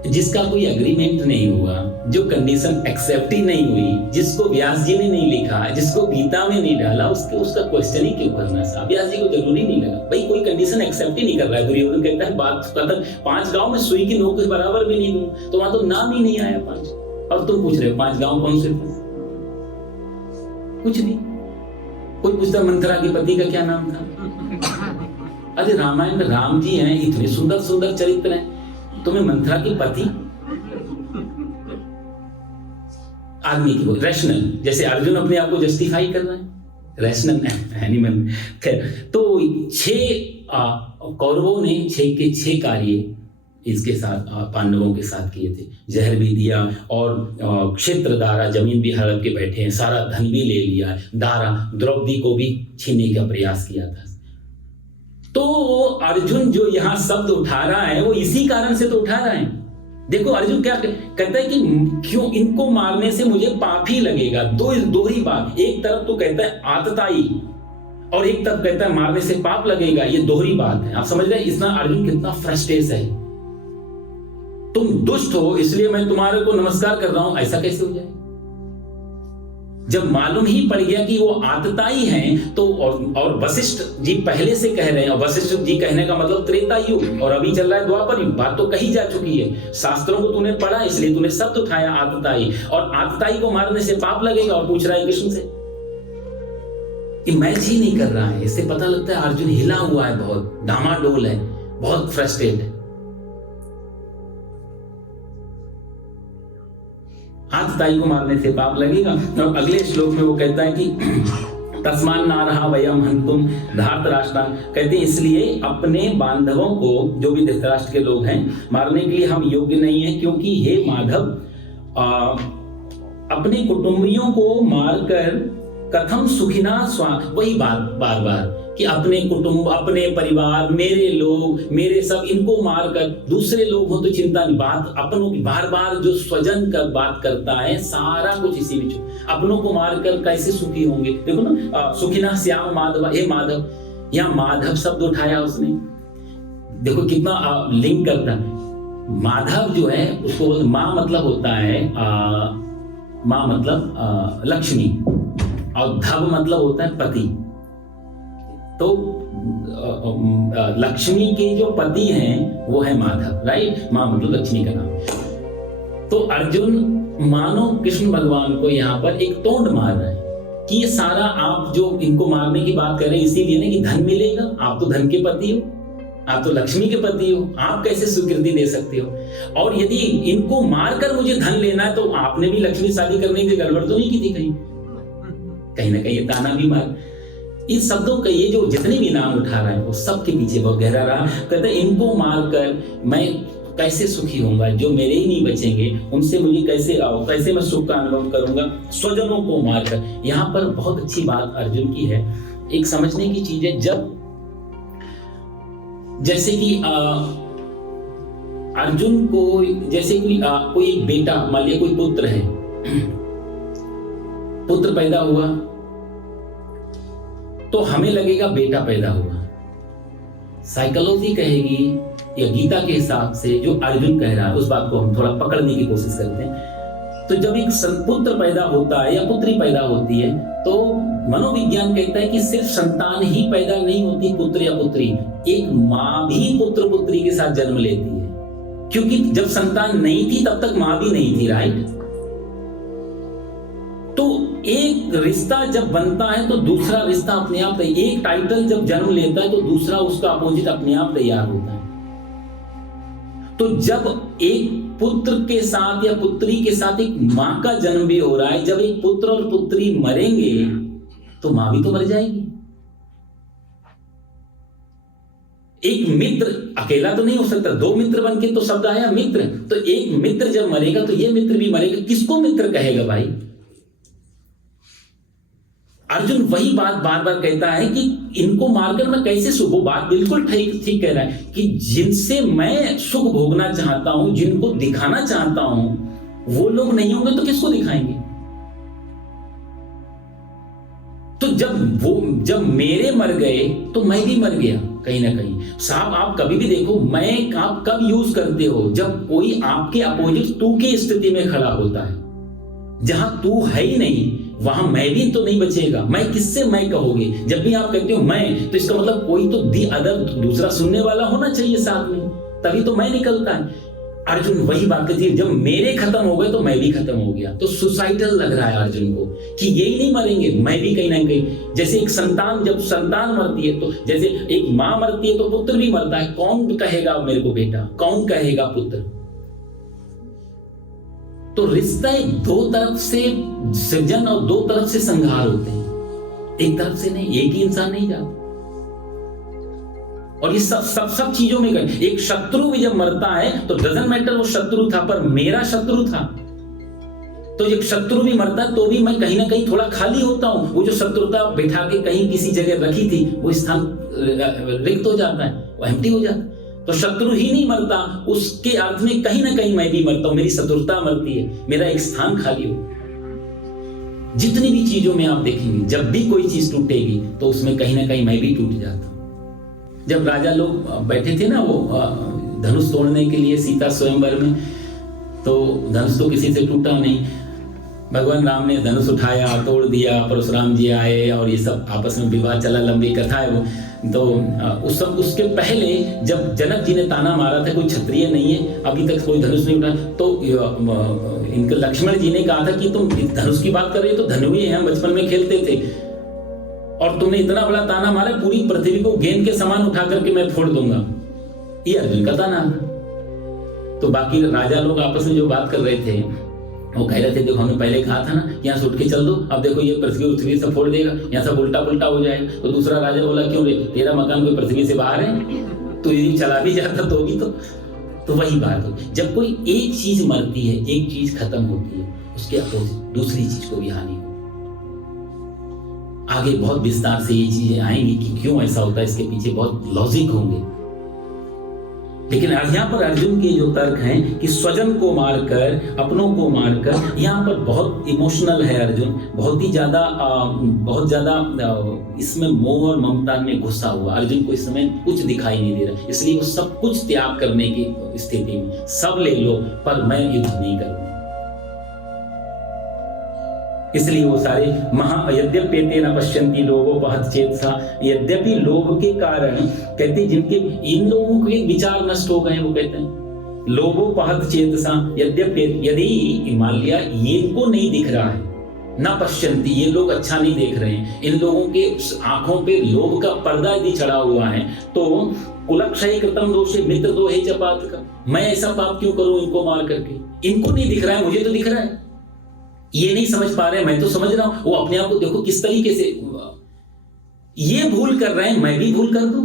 जिसका कोई एग्रीमेंट नहीं हुआ, जो कंडीशन एक्सेप्ट ही नहीं हुई, जिसको व्यास जी ने नहीं लिखा, जिसको गीता में नहीं डाला, उसका क्वेश्चन ही क्यों करना साहब? व्यास जी को जरूरी नहीं लगा भाई, कोई कंडीशन एक्सेप्ट ही नहीं कर रहा है। दुर्योधन कहता है बात कथन 5 गांव में सुई की नोक के बराबर भी नहीं दूं, तो वहां तो नाम ही नहीं आया 5, और तुम पूछ रहे हो 5 गांव कौन से थे? कुछ नहीं। कोई पूछता मंथरा के पति का क्या नाम था? अरे रामायण में राम जी हैं, इतने सुंदर सुंदर चरित्र हैं, तुम्हें मंथरा के पति? आदमी की रैशनल, जैसे अर्जुन अपने आप को जस्टिफाई कर रहा है, रैशनल एनिमल। खैर, तो 6 कौरवों ने 6 के 6 कार्य इसके साथ पांडवों के साथ किए थे। जहर भी दिया और क्षेत्र दारा, जमीन भी हड़प के बैठे हैं, सारा धन भी ले लिया, दारा द्रौपदी को भी छीनने का प्रयास किया था। तो अर्जुन जो यहाँ शब्द उठा रहा है वो इसी कारण से तो उठा रहा है। देखो अर्जुन क्या कहता है कि क्यों इनको मारने से मुझे पाप ही लगेगा। दोहरी बात, एक तरफ तो कहता है आतताई और एक तरफ कहता है मारने से पाप लगेगा, ये दोहरी बात है। आप समझ रहे हैं इतना अर्जुन कितना फ्रस्ट्रेट है। तुम दुष्ट हो इसलिए मैं तुम्हारे को नमस्कार कर रहा हूं, ऐसा कैसे हो जाए? जब मालूम ही पड़ गया कि वो आतताई हैं, तो और वशिष्ठ जी पहले से कह रहे हैं, और वशिष्ठ जी कहने का मतलब त्रेता युग और अभी चल रहा है द्वापर युग, बात तो कही जा चुकी है। शास्त्रों को तूने पढ़ा इसलिए तूने शब्द उठाया आतताई, और आतताई को मारने से पाप लगेगा, और पूछ रहा है कृष्ण से कि मैच ही नहीं कर रहा है। इससे पता लगता है अर्जुन हिला हुआ है, बहुत डामाडोल है, बहुत फ्रस्ट्रेट है। आतताई को मारने से पाप लगेगा। और अगले श्लोक में वो कहता है कि तस्मान ना रहा वयम हंतुम धृतराष्ट्र, कहते हैं इसलिए अपने बांधवों को, जो भी धृतराष्ट्र के लोग हैं, मारने के लिए हम योग्य नहीं है, क्योंकि हे माधव अपने कुटुंबियों को मारकर कथम सुखिना स्वा, वही बात बार बार कि अपने कुटुंब, अपने परिवार, मेरे लोग, मेरे सब, इनको मारकर दूसरे लोग हो तो चिंता नहीं, बात अपनों की बार बार जो स्वजन का बात करता है, सारा कुछ इसी में अपनों को मारकर कैसे सुखी होंगे। देखो ना, सुखिना श्याम माधव, हे माधव, यहाँ माधव शब्द उठाया उसने, देखो कितना लिंक करता है। माधव जो है उसको बोलते, माँ मतलब होता है माँ मतलब लक्ष्मी, और धव मतलब होता है पति। तो लक्ष्मी के जो पति हैं वो है माधव, राइट? माँ मतलब लक्ष्मी का नाम। तो अर्जुन मानो कृष्ण भगवान को यहाँ पर एक तोंड मार रहा है कि ये सारा आप जो इनको मारने की बात कर रहे हैं इसीलिए ना कि धन मिलेगा, आप तो धन के पति हो, आप तो लक्ष्मी के पति हो, आप कैसे स्वीकृति दे सकते हो? और यदि इनको मारकर मुझे धन लेना है तो आपने भी लक्ष्मी शादी करने की गड़बड़ तो नहीं की थी कहीं ना कहीं? ये ताना भी मार, इन शब्दों का ये जो जितने भी नाम उठा रहा है वो सब के पीछे बहुत गहरा रहा। कहते हैं इनको मारकर मैं कैसे सुखी होऊंगा, जो मेरे ही नहीं बचेंगे उनसे मुझे कैसे मैं सुख का अनुभव करूंगा, स्वजनों को मारकर। यहाँ पर बहुत अच्छी बात अर्जुन की है, एक समझने की चीज है। जब जैसे कि अर्जुन को, जैसे कोई एक बेटा, मान लिया कोई पुत्र है, पुत्र पैदा हुआ तो हमें लगेगा बेटा पैदा हुआ। साइकोलॉजी कहेगी या गीता के हिसाब से जो अर्जुन कह रहा है उस बात को हम थोड़ा पकड़ने की कोशिश करते हैं तो जब एक पुत्र पैदा होता है या पुत्री पैदा होती है तो मनोविज्ञान कहता है कि सिर्फ संतान ही पैदा नहीं होती, पुत्र या पुत्री, एक माँ भी पुत्र पुत्री के साथ जन्म लेती है, क्योंकि जब संतान नहीं थी तब तक माँ भी नहीं थी, राइट। तो एक रिश्ता जब बनता है तो दूसरा रिश्ता अपने आप, एक टाइटल जब जन्म लेता है तो दूसरा उसका अपोजिट अपने आप तैयार होता है। तो जब एक पुत्र के साथ या पुत्री के साथ एक मां का जन्म भी हो रहा है, जब एक पुत्र और पुत्री मरेंगे तो मां भी तो मर जाएगी। एक मित्र अकेला तो नहीं हो सकता, दो मित्र बनके तो शब्द आया मित्र, तो एक मित्र जब मरेगा तो ये मित्र भी मरेगा। किसको मित्र कहेगा भाई? अर्जुन वही बात बार बार कहता है कि इनको मारकर मैं कैसे सुख, वो बात बिल्कुल ठीक कह रहा है कि जिनसे मैं सुख भोगना चाहता हूं, जिनको दिखाना चाहता हूं, वो लोग नहीं होंगे तो किसको दिखाएंगे? तो जब मेरे मर गए तो मैं भी मर गया कहीं ना कहीं। साहब आप कभी भी देखो, मैं आप कब यूज करते हो? जब कोई आपके अपोजिट तू की स्थिति में खड़ा होता है। जहां तू है ही नहीं वहां मैं भी तो नहीं बचेगा। मैं किससे मैं कहोगे? जब भी आप कहते हो मैं, तो इसका मतलब कोई तो दी अदर, दूसरा सुनने वाला होना चाहिए साथ में, तभी तो मैं निकलता है। अर्जुन वही बात कहती है, जब मेरे खत्म हो गए तो मैं भी खत्म हो गया। तो सुसाइडल लग रहा है अर्जुन को कि यही नहीं मरेंगे, मैं भी कहीं ना कहीं। जैसे एक संतान, जब संतान मरती है तो जैसे एक मां मरती है तो पुत्र भी मरता है। कौन कहेगा मेरे को बेटा, कौन कहेगा पुत्र? तो रिश्ता दो तरफ से सृजन और दो तरफ से संहार होते हैं, एक तरफ से नहीं, एक ही इंसान नहीं जाता। और ये सब चीजों में गए। एक शत्रु भी जब मरता है तो डजंट मैटर वो शत्रु था, पर मेरा शत्रु था। तो एक शत्रु भी मरता है तो भी मैं कहीं ना कहीं थोड़ा खाली होता हूं। वो जो शत्रुता बैठा के कहीं किसी जगह रखी थी, वो स्थान रिक्त हो जाता है, वो एम्प्टी हो जाता है। तो शत्रु ही नहीं मरता, उसके अर्थ में कहीं ना कहीं मैं भी मरता हूं, मेरी शत्रुता मरती है, मेरा एक स्थान खाली हो। जितनी भी चीजों में आप देखेंगे, जब भी कोई चीज टूटेगी तो उसमें कहीं ना कहीं मैं भी टूट जाता हूं। जब राजा लोग बैठे थे ना वो धनुष तोड़ने के लिए सीता स्वयंवर में, तो धनुष तो किसी से टूटा नहीं। भगवान राम ने धनुष उठाया, तोड़ दिया, परशुराम जी आए और ये सब आपस में विवाद चला, लंबी कथा है वो। तो उसके पहले जब जनक जी ने ताना मारा था कोई क्षत्रिय नहीं है, अभी तक कोई धनुष नहीं उठा, तो इनके लक्ष्मण जी ने कहा था कि तुम धनुष की बात कर रहे हो, तो धनुष ही हम बचपन में खेलते थे और तुमने इतना बड़ा ताना मारा, पूरी पृथ्वी को गेंद के समान उठा करके मैं फोड़ दूंगा। ये अर्जुन का ताना। तो बाकी राजा लोग आपस में जो बात कर रहे थे, वो कह रहे थे देखो हमने पहले कहा था ना यहाँ से उठ के चल दो, अब देखो ये पृथ्वी से फोड़ देगा, यहाँ सब उल्टा पुल्टा हो जाएगा। तो दूसरा राजा बोला क्यों रे, तेरा मकान कोई पृथ्वी से बाहर है, तो यदि चला भी जाता तो भी तो वही बात हो। जब कोई एक चीज मरती है, एक चीज खत्म होती है, उसके अपोजिट दूसरी चीज को भी हानि हो। आगे बहुत विस्तार से ये चीजें आएंगी कि क्यों ऐसा होता है, इसके पीछे बहुत लॉजिक होंगे। लेकिन यहाँ पर अर्जुन के जो तर्क हैं कि स्वजन को मारकर, अपनों को मारकर, यहाँ पर बहुत इमोशनल है अर्जुन, बहुत ज्यादा इसमें मोह और ममता में घुसा हुआ। अर्जुन को इस समय कुछ दिखाई नहीं दे रहा, इसलिए वो सब कुछ त्याग करने की स्थिति में, सब ले लो पर मैं युद्ध नहीं करूंगा। इसलिए वो सारे यद्यप्येते न पश्यन्ति लोभोपहत चेतसा, यद्यपि लोभ के कारण कहते जिनके इन लोगों के विचार नष्ट हो गए, वो कहते हैं लोभोपहत चेतसा, यद्यपि यदि मान लिया ये इनको नहीं दिख रहा है, न पश्यन्ति, ये लोग अच्छा नहीं देख रहे हैं, इन लोगों के आंखों पे लोभ का पर्दा यदि चढ़ा हुआ है, तो कुलक्षय कृतम दोषे मित्र दोहे च पातकम्, मैं ऐसा पाप क्यों करूं इनको मार करके? इनको नहीं दिख रहा है, मुझे तो दिख रहा है। ये नहीं समझ पा रहे, मैं तो समझ रहा हूं। वो अपने आप को देखो किस तरीके से ये भूल कर रहे हैं, मैं भी भूल कर दूं।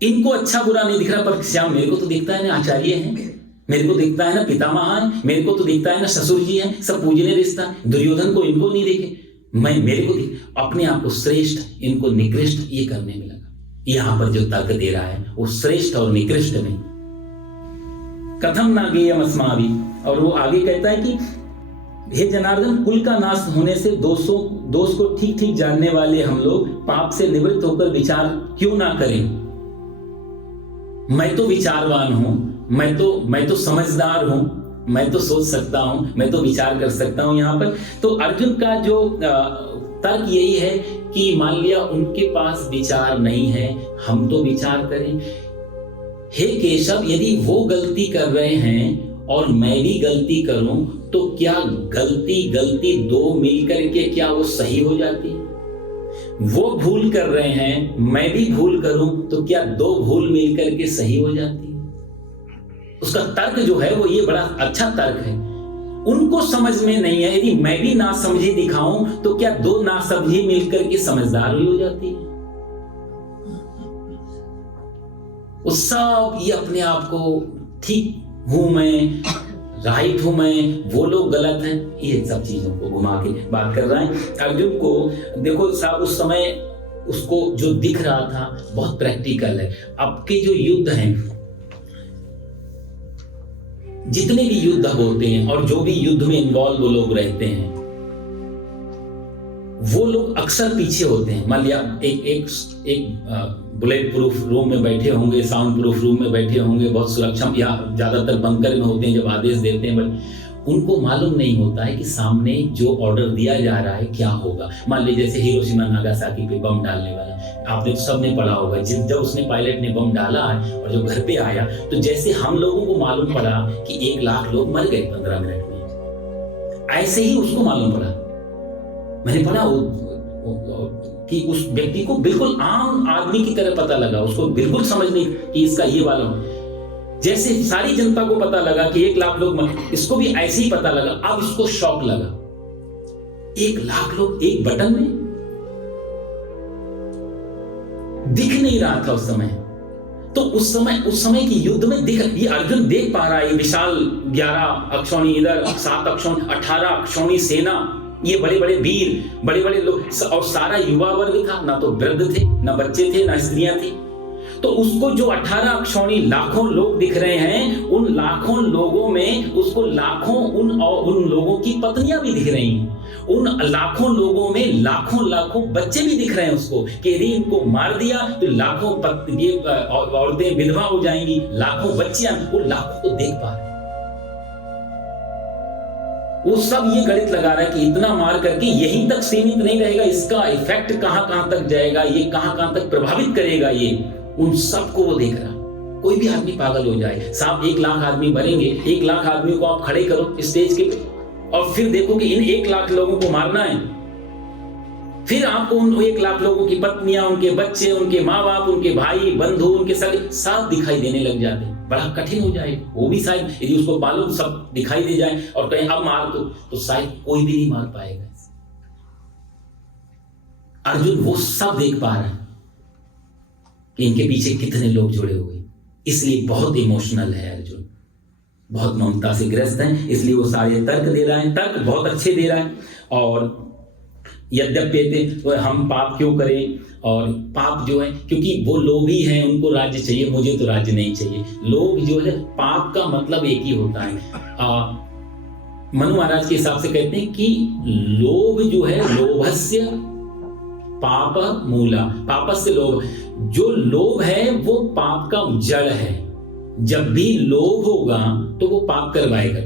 इनको अच्छा बुरा नहीं दिख रहा, पर श्याम मेरे को तो दिखता है ना आचार्य हैं, मेरे को दिखता है ना पितामह है, मेरे को तो दिखता है ना ससुर जी हैं, सब पूजने रिश्ता। दुर्योधन को इनको नहीं देखे, मेरे को अपने आप को श्रेष्ठ, इनको निकृष्ट ये करने में लगा। यहां पर जो तर्क दे रहा है वो श्रेष्ठ और निकृष्ट में। कथम नागेयम अस्माभिः, और वो आगे कहता है कि हे जनार्दन, कुल का नाश होने से दोष को ठीक ठीक जानने वाले हम लोग पाप से निवृत्त होकर विचार क्यों ना करें? मैं तो विचारवान हूं, मैं तो समझदार हूं, मैं तो सोच सकता हूँ, मैं तो विचार कर सकता हूँ यहाँ पर। तो अर्जुन का जो तर्क यही है कि मान लिया उनके पास विचार नहीं है, हम तो विचार करें। हे केशव, यदि वो गलती कर रहे हैं और मैं भी गलती करूं तो क्या गलती दो मिलकर के क्या वो सही हो जाती है? वो भूल कर रहे हैं, मैं भी भूल करूं तो क्या दो भूल मिलकर के सही हो जाती है? उसका तर्क जो है वो ये बड़ा अच्छा तर्क है। उनको समझ में नहीं है, यदि मैं भी ना समझी दिखाऊं तो क्या दो ना समझी मिलकर के समझदार हो जाती है? वो सब ये अपने आप को ठीक हूं मैं, राइट हूं मैं, वो लोग गलत हैं, ये सब चीजों को घुमा के बात कर रहे हैं। अर्जुन को देखो साहब, उस समय उसको जो दिख रहा था बहुत प्रैक्टिकल है। अब के जो युद्ध हैं, जितने भी युद्ध होते हैं और जो भी युद्ध में इन्वॉल्व वो लोग रहते हैं, वो लोग अक्सर पीछे होते हैं। मान लिया एक बुलेट प्रूफ रूम में बैठे होंगे, साउंड प्रूफ रूम में बैठे होंगे, बहुत सुरक्षा, या ज्यादातर बंकर में होते हैं जब आदेश देते हैं, बट उनको मालूम नहीं होता है कि सामने जो ऑर्डर दिया जा रहा है क्या होगा। मान लीजिए जैसे हिरोशिमा नागासाकी पे बम डालने वाला, आपने तो सबने पढ़ा होगा, जब उसने पायलट ने बम डाला है और जब घर पे आया तो जैसे हम लोगों को मालूम पड़ा कि 1 लाख लोग मर गए 15 मिनट में, ऐसे ही उसको मालूम पड़ा। मैंने पढ़ा कि उस व्यक्ति को बिल्कुल आम आदमी की तरह पता लगा, उसको बिल्कुल समझ नहीं कि इसका ये वाला हो। जैसे सारी जनता को पता लगा कि 1 लाख लोग मर, इसको भी ऐसे ही पता लगा। अब इसको शॉक लगा, 1 लाख लोग एक बटन में, दिख नहीं रहा था उस समय। तो उस समय की युद्ध में ये अर्जुन देख पा रहा है, विशाल 11 अक्षौणी इधर, 7 अक्षौणी, 18 अक्षौणी सेना, ये बड़े बड़े वीर, बड़े बड़े लोग, और सारा युवा वर्ग था, ना तो वृद्ध थे, ना बच्चे थे, ना स्त्रियां थी। तो उसको जो 18 अक्षौणी लाखों लोग दिख रहे हैं, उन लाखों लोगों में उसको लाखों उन लोगों की पत्नियां भी दिख रही हैं। उन लाखों लोगों में लाखों बच्चे भी दिख रहे हैं उसको, कि यदि इनको मार दिया तो लाखों औरतें विधवा हो जाएंगी, लाखों बच्चियां, वो लाखों को देख पा रहे हैं। वो सब ये गणित लगा रहा है कि इतना मार करके यहीं तक सीमित नहीं रहेगा, इसका इफेक्ट कहां तक जाएगा, ये कहां तक प्रभावित करेगा, ये उन सबको वो देख रहा। कोई भी आदमी पागल हो जाए साहब, 1 लाख आदमी मरेंगे, 1 लाख आदमी को आप खड़े करो स्टेज के, और फिर देखो कि इन 1 लाख लोगों को मारना है, फिर आपको उन 1 लाख लोगों की पत्नियां, उनके बच्चे, उनके माँ बाप, उनके भाई बंधु, उनके सगे सब दिखाई देने लग जाते, बड़ा कठिन हो जाए। वो भी शायद यदि उसको मालूम सब दिखाई दे जाए और कहीं अब मार तो शायद कोई भी नहीं मार पाएगा। अर्जुन वो सब देख पा रहा है कि इनके पीछे कितने लोग जुड़े हुए, इसलिए बहुत इमोशनल है अर्जुन, बहुत ममता से ग्रस्त है, इसलिए वो सारे तर्क दे रहा है, तर्क बहुत अच्छे दे रहा है। और यद्यपि तो हम पाप क्यों करें, और पाप जो है क्योंकि वो लोभी हैं, उनको राज्य चाहिए, मुझे तो राज्य नहीं चाहिए। लोभ जो है, पाप का मतलब एक ही होता है। मनु महाराज के हिसाब से कहते हैं कि लोभ जो है, लोभस्य पाप मूला, पापस्य लोभ, जो लोभ है वो पाप का जड़ है। जब भी लोभ होगा तो वो पाप करवाएगा।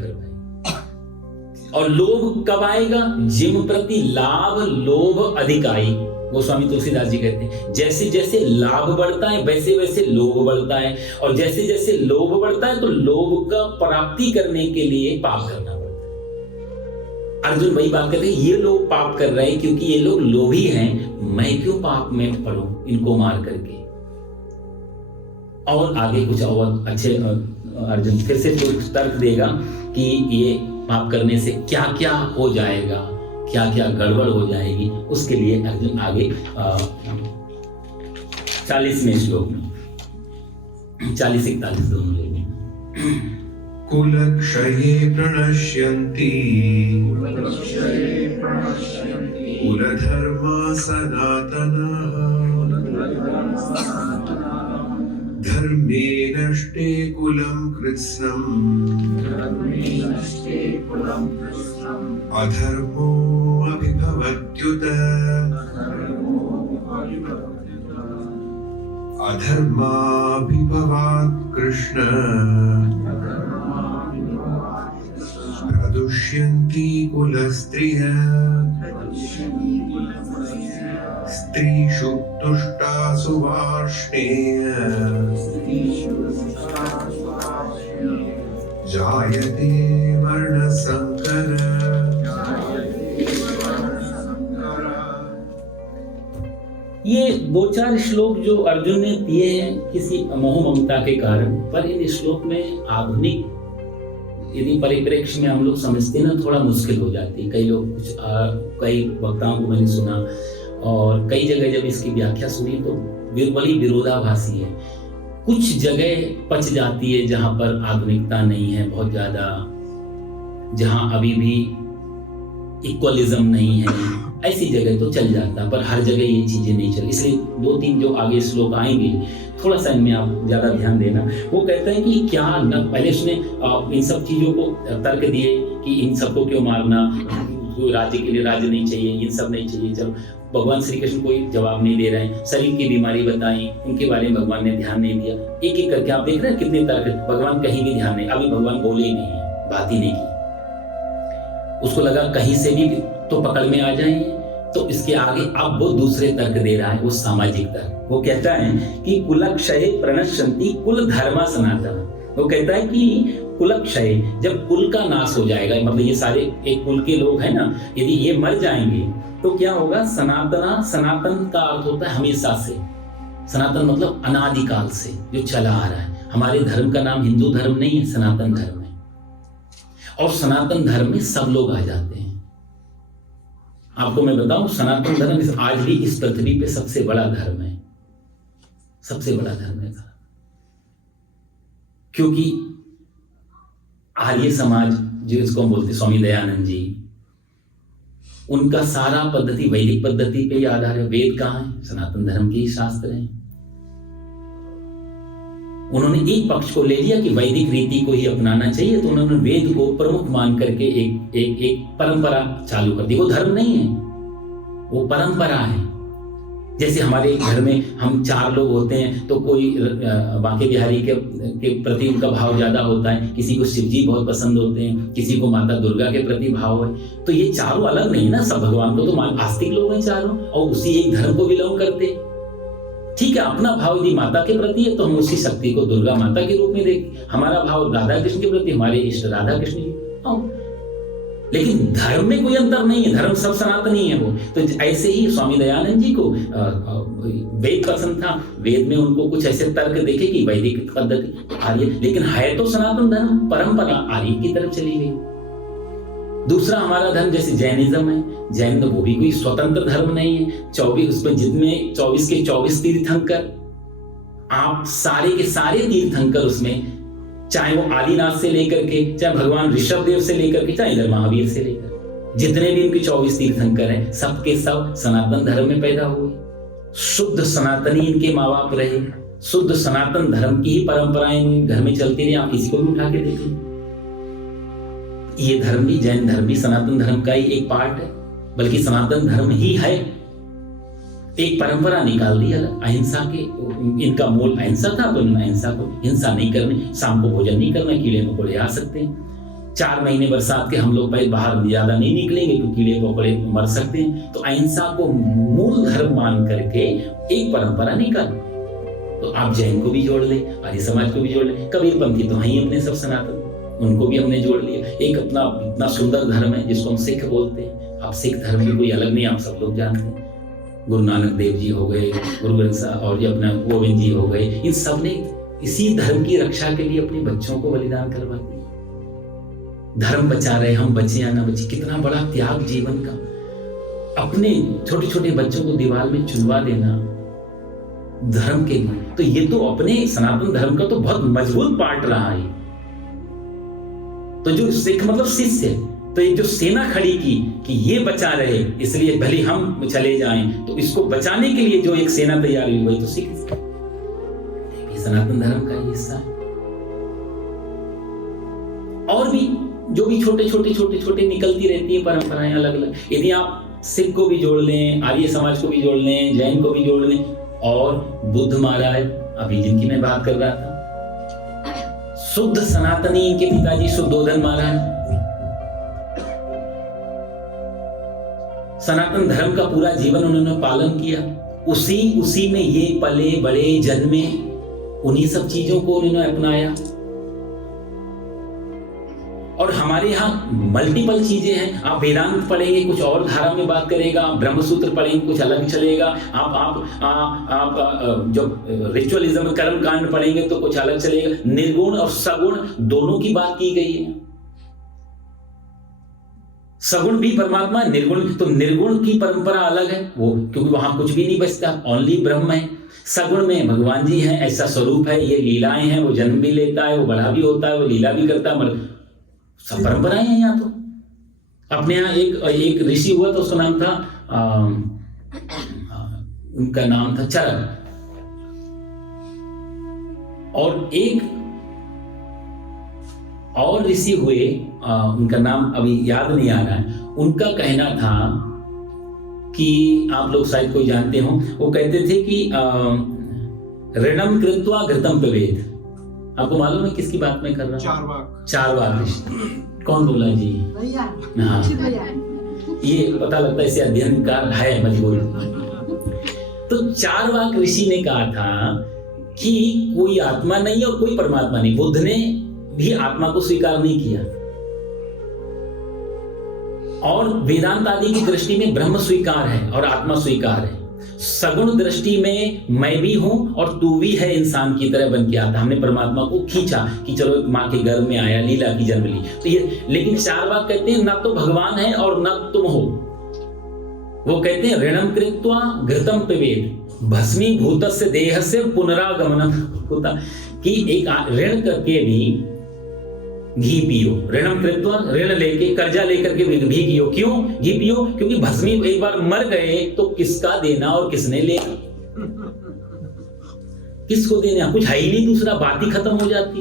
और लोभ कब आएगा? जिम प्रति लाभ लोभ अधिकाई, गोस्वामी तुलसीदास जी कहते हैं जैसे जैसे लाभ बढ़ता है वैसे वैसे लोभ बढ़ता है, और जैसे जैसे लोभ बढ़ता है तो लोभ का प्राप्ति करने के लिए पाप करना पड़ता है। अर्जुन वही बात कहते हैं, ये लोग पाप कर रहे हैं क्योंकि ये लोग लोभी हैं, मैं क्यों पाप में पड़ूं इनको मार करके। और आगे कुछ और अच्छे अर्जुन फिर से कुछ तर्क देगा कि ये पाप करने से क्या क्या हो जाएगा, क्या क्या गड़बड़ हो जाएगी, उसके लिए अर्जुन आगे 40वें श्लोक में 40-41 दोनों लेंगे। कुलक्षये प्रणश्यन्ति कुलधर्मा सनातनः धर्मे नष्टे कुलं कृत्स्नम् अधर्मो अभिभवत्युत अधर्माभिभवात् कृष्ण प्रदुष्यन्ति कुलस्त्रियः स्त्रीषु तुष्टासु वार्ष्णेय जायते वर्णसंकरः। ये 2-4 श्लोक जो अर्जुन ने दिए हैं किसी मोह ममता के कारण, पर इन श्लोक में आधुनिक यदि परिप्रेक्ष्य में हम लोग समझते हैं ना, थोड़ा मुश्किल हो जाती है। कई लोग कई वक्ताओं को मैंने सुना और कई जगह जब इसकी व्याख्या सुनी तो बड़ी विरोधाभासी है। कुछ जगह पच जाती है जहां पर आधुनिकता नहीं है बहुत ज्यादा, जहां अभी भी इक्वलिज्म नहीं है, ऐसी जगह तो चल जाता, पर हर जगह ये चीजें नहीं चल। इसलिए 2-3 जो आगे श्लोक आएंगे थोड़ा सा इनमें आप ज्यादा ध्यान देना। वो कहते हैं कि क्या न, पहले उसने इन सब चीजों को तर्क दिए कि इन सबको क्यों मारना, राज्य के लिए राज्य नहीं चाहिए, इन सब नहीं चाहिए। चलो भगवान श्री कृष्ण कोई जवाब नहीं दे रहे हैं। शरीर की बीमारी बताई, उनके बारे में भगवान ने ध्यान नहीं दिया। एक एक करके आप देख रहे हैं कितने तर्क, भगवान कहीं भी ध्यान नहीं, अभी भगवान बोले ही नहीं है, बात ही नहीं की। उसको लगा कहीं से भी तो पकड़ में आ जाएंगे, तो इसके आगे अब वो दूसरे तर्क दे रहा है, वो सामाजिक तर्क। वो कहता है कि कुलक्षये प्रणश्यन्ति कुल धर्मा सनातन। वो कहता है कि कुलक्षय, जब कुल का नाश हो जाएगा, मतलब ये सारे एक कुल के लोग हैं ना, यदि ये मर जाएंगे तो क्या होगा, सनातना, सनातन का अर्थ होता है हमेशा से। सनातन मतलब अनादिकाल से जो चला आ रहा है। हमारे धर्म का नाम हिंदू धर्म नहीं है, सनातन धर्म है। और सनातन धर्म में सब लोग आ जाते हैं। आपको मैं बताऊं, सनातन धर्म आज भी इस पृथ्वी पे सबसे बड़ा धर्म है, सबसे बड़ा धर्म है। क्योंकि आर्य समाज जो इसको हम बोलते, स्वामी दयानंद जी, उनका सारा पद्धति वैदिक पद्धति पे ही आधार है। वेद कहाँ है, सनातन धर्म के ही शास्त्र हैं। उन्होंने एक पक्ष को ले लिया कि वैदिक रीति को ही अपनाना चाहिए, तो उन्होंने वेद को प्रमुख मान करके एक परंपरा चालू कर दी। वो धर्म नहीं है, वो परंपरा है। जैसे हमारे घर में हम 4 लोग होते हैं तो कोई बांके बिहारी के प्रति उनका भाव ज्यादा होता है, किसी को शिव जी बहुत पसंद होते हैं, किसी को माता दुर्गा के प्रति भाव है। तो ये चारों अलग नहीं ना, सब भगवान को तो आस्तिक लोग हैं चारों, और उसी एक धर्म को बिलोंग करते। ठीक है, अपना भाव यदि माता के प्रति है तो हम उसी शक्ति को दुर्गा माता के रूप में देखते। हमारा भाव राधा कृष्ण के प्रति, हमारे इष्ट राधा कृष्ण जी। लेकिन धर्म में कोई अंतर नहीं है, धर्म सब सनातनी है वो। तो ऐसे ही स्वामी दयानंद जी को वेद पसंद था, वेद में उनको कुछ ऐसे तर्क देखे कि वैदिक पद्धति आर्य, लेकिन है तो सनातन धर्म, परंपरा आर्य की तरफ चली गई। दूसरा हमारा धर्म जैसे जैनिज्म है, जैन वो भी कोई स्वतंत्र धर्म नहीं है। 24 उसमें जितने 24 के 24 तीर्थंकर, आप सारे के सारे तीर्थंकर उसमें, चाहे वो आदिनाथ से लेकर के, चाहे भगवान ऋषभ देव से लेकर के, चाहे इधर महावीर से लेकर, जितने भी इनके 24 तीर्थंकर हैं, सबके सब सनातन धर्म में पैदा हुए। शुद्ध सनातनी इनके माँ बाप रहे, शुद्ध सनातन धर्म की ही परंपराएं घर में चलती रही। आप किसी को भी उठा के देखें, ये धर्म भी, जैन धर्म भी सनातन धर्म का ही एक पार्ट है, बल्कि सनातन धर्म ही है। एक परंपरा निकाल दी अलग, अहिंसा के, इनका मूल अहिंसा था, तो अहिंसा को, हिंसा नहीं करनी, शाम को भोजन नहीं करना, कीड़े मकोड़े आ सकते हैं। 4 महीने बरसात के हम लोग बाहर ज्यादा नहीं निकलेंगे क्योंकि कीड़े मकोड़े मर सकते हैं। तो अहिंसा को मूल धर्म मान करके एक परंपरा निकाली। तो आप जैन को भी जोड़ ले, आर्य समाज को भी जोड़ ले, कबीरपंथी तो हैं अपने सब सनातन, उनको भी हमने जोड़ लिया। एक अपना इतना सुंदर धर्म है जिसको हम सिख बोलते हैं। अब सिख धर्म में कोई अलग नहीं, आप सब लोग जानते हैं। गुरु नानक देव जी हो गए, गुरु ग्रंथ साहब और ये अपना गोविंद जी हो गए, इन सब ने इसी धर्म की रक्षा के लिए अपने बच्चों को बलिदान करवा दिया। धर्म बचा रहे, हम बचे या ना बचे, कितना बड़ा त्याग जीवन का। अपने छोटे छोटे बच्चों को दीवार में चुनवा देना धर्म के लिए, तो ये तो अपने सनातन धर्म का तो बहुत मजबूत पार्ट रहा है। तो जो सिख मतलब शिष्य, तो एक जो सेना खड़ी की कि ये बचा रहे, इसलिए भले हम चले जाएं, तो इसको बचाने के लिए जो एक सेना तैयार हुई, वही तो सिख, ये सनातन धर्म का हिस्सा है। और भी जो भी छोटे छोटे निकलती रहती है परंपराएं अलग अलग। यदि आप सिख को भी जोड़ लें, आर्य समाज को भी जोड़ लें, जैन को भी जोड़ लें, और बुद्ध महाराज अभी जिनकी मैं बात कर रहा था, शुद्ध सनातनी, इनके पिताजी शुद्धोधन महाराज, सनातन धर्म का पूरा जीवन उन्होंने पालन किया, उसी में ये पले बड़े जन्मे, उन्हीं सब चीजों को उन्होंने अपनाया। और हमारे यहाँ मल्टीपल चीजें हैं। आप वेदांत पढ़ेंगे कुछ और धारा में बात करेगा, आप ब्रह्मसूत्र पढ़ेंगे कुछ अलग चलेगा, आप जब रिचुअलिज्म कर्म कांड पढ़ेंगे तो कुछ अलग चलेगा। निर्गुण और सगुण दोनों की बात की गई है। सगुण भी परमात्मा, निर्गुण, तो निर्गुण की परंपरा अलग है वो, क्योंकि वहां कुछ भी नहीं बचता, ओनली ब्रह्म है। सगुण में भगवान जी हैं, ऐसा स्वरूप है, ये लीलाएं हैं, वो जन्म भी लेता है, वो बड़ा भी होता है, वो लीला भी करता है, सब परंपराएं हैं यहाँ। तो अपने यहाँ एक ऋषि हुआ, तो उसका नाम था उनका नाम था चरक, और एक और ऋषि हुए, उनका नाम अभी याद नहीं आ रहा है। उनका कहना था कि आप लोग शायद कोई जानते हो, वो कहते थे कि ऋणम कृत्वा घृतम पिबेत। आपको मालूम है किसकी बात में कर रहा हूं? चारवाक ऋषि। कौन बोला जी? हाँ, ये पता लगता है इसे अध्ययनकार है मजबूर। तो चारवाक ऋषि ने कहा था कि कोई आत्मा नहीं और कोई परमात्मा नहीं। बुद्ध ने भी आत्मा को स्वीकार नहीं किया, और वेदांत आदि की दृष्टि में ब्रह्म स्वीकार है और आत्मा स्वीकार है। सगुण दृष्टि में मैं भी हूं और तू भी है, इंसान की तरह बन के आता। हमने परमात्मा को खींचा कि चलो एक माँ के गर्भ में आया, लीला की जन्म ली, तो ये। लेकिन चारवाक कहते हैं ना तो भगवान है और ना तुम हो। वो कहते हैं ऋणम कृत्वा घृतम पिबेत भस्मीभूतस्य देहस्य पुनरागमनम होता, कि एक ऋण करके भी घी पियो। ऋणम कृत्वा, ऋण लेके, कर्जा लेकर के घी पियो। क्यों घी पियो? क्योंकि भस्मी एक बार मर गए तो किसका देना और किसने लेना? किसको देना? कुछ है ही नहीं, दूसरा बात ही खत्म हो जाती।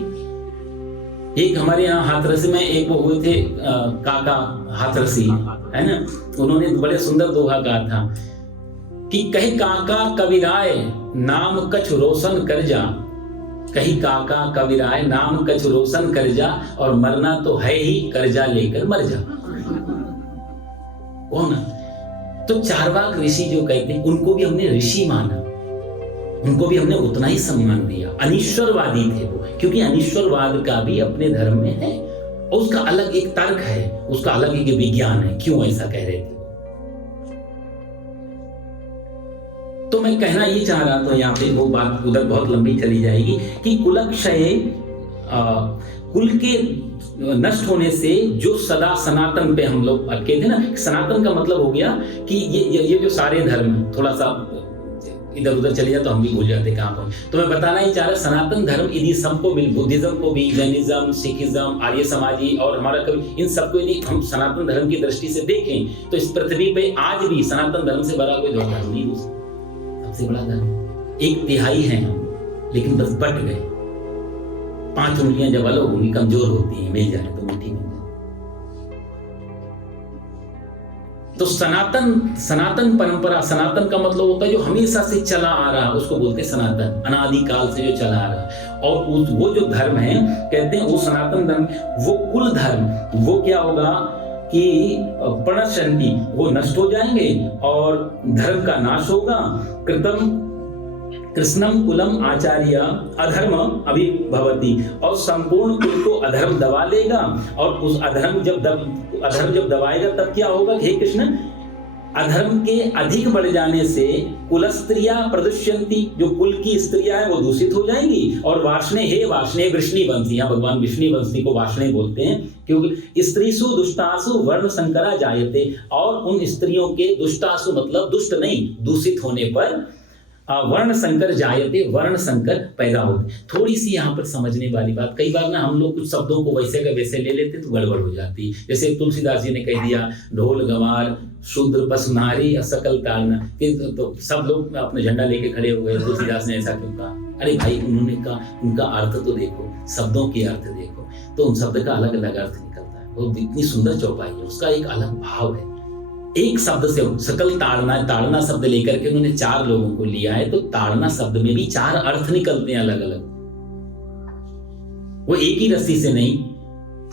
एक हमारे यहाँ हाथरसी में एक वो हुए थे काका हाथरसी, है ना, उन्होंने बड़े सुंदर दोहा कहा था कि कहे काका कविराय नाम कछ रोशन कर जा, कहीं काका कविराय नाम कछ रोशन कर जा, और मरना तो है ही, कर्जा लेकर मर जा। कौन? तो चारवाक ऋषि जो कहते हैं, उनको भी हमने ऋषि माना, उनको भी हमने उतना ही सम्मान दिया। अनीश्वरवादी थे वो, क्योंकि अनीश्वरवाद का भी अपने धर्म में है, और उसका अलग एक तर्क है, उसका अलग एक विज्ञान है, क्यों ऐसा कह रहे थे। तो मैं कहना ये चाह रहा था यहाँ पे, वो बात उधर बहुत लंबी चली जाएगी, कि कुलक्षय, कुल के नष्ट होने से जो सदा सनातन पे हम लोग अटके थे ना। सनातन का मतलब हो गया कि ये जो सारे धर्म, थोड़ा सा इधर उधर चले जाए तो हम भी भूल जाते कहाँ पर। तो मैं बताना ही चाह रहा, सनातन धर्म यदि सबको मिल, बुद्धिज्म को भी, जैनिज्म, सिखिज्म, आर्य समाजी और हमारा कभी, इन सबको यदि हम सनातन धर्म की दृष्टि से देखें तो इस पृथ्वी पे आज भी सनातन धर्म से बड़ा कोई धर्म नहीं, सबसे बड़ा धर्म। 1/3 हैं हम, लेकिन बस बट गए। 5 उंगलियां जब अलग होंगी, कमजोर होती हैं, मिल जाए तो मुट्ठी मिल जाए। तो सनातन परंपरा, सनातन का मतलब होता है जो हमेशा से चला आ रहा, उसको बोलते हैं सनातन, अनादिकाल से जो चला आ रहा। और वो जो धर्म है, कहते हैं वो सनातन धर्म, वो कुल धर्म, वो क्या होगा कि प्रणश्यन्ति, वो नष्ट हो जाएंगे और धर्म का नाश होगा। कृष्णम कुलम आचार्य अधर्म अभिभवति, और संपूर्ण कुल को अधर्म दबा लेगा। और उस अधर्म जब दबाएगा तब क्या होगा? हे कृष्ण, अधर्म के अधिक बढ़ जाने से कुलस्त्रियां प्रदुष्यन्ति, जो कुल की स्त्रियां हैं वो दूषित हो जाएंगी। और वार्ष्णे वृष्णिवंशी, यहाँ भगवान विष्णुवंशी को वार्ष्णे बोलते हैं, क्योंकि स्त्रीसु दुष्टासु वर्ण संकरा जायते, और उन स्त्रियों के दुष्टासु मतलब दुष्ट नहीं, दूषित होने पर वर्ण संकर जायते, वर्ण संकर पैदा होते। थोड़ी सी यहाँ पर समझने वाली बात, कई बार ना हम लोग कुछ शब्दों को वैसे का वैसे ले लेते तो गड़बड़ हो जाती। जैसे तुलसीदास जी ने कह दिया ढोल गंवार शूद्र पशु नारी सकल ताड़ना, तो सब लोग अपना झंडा लेके खड़े हो गए, तुलसीदास ने ऐसा क्यों कहा? अरे भाई, उन्होंने कहा, उनका अर्थ तो देखो, शब्दों के अर्थ देखो, तो उन शब्द का अलग अलग अर्थ निकलता है। वो इतनी सुंदर चौपाई है, उसका एक अलग भाव है। एक शब्द से सकल ताड़ना शब्द लेकर के उन्होंने 4 लोगों को लिया है, तो ताड़ना शब्द में भी 4 अर्थ निकलते हैं अलग अलग। वो एक ही रस्सी से नहीं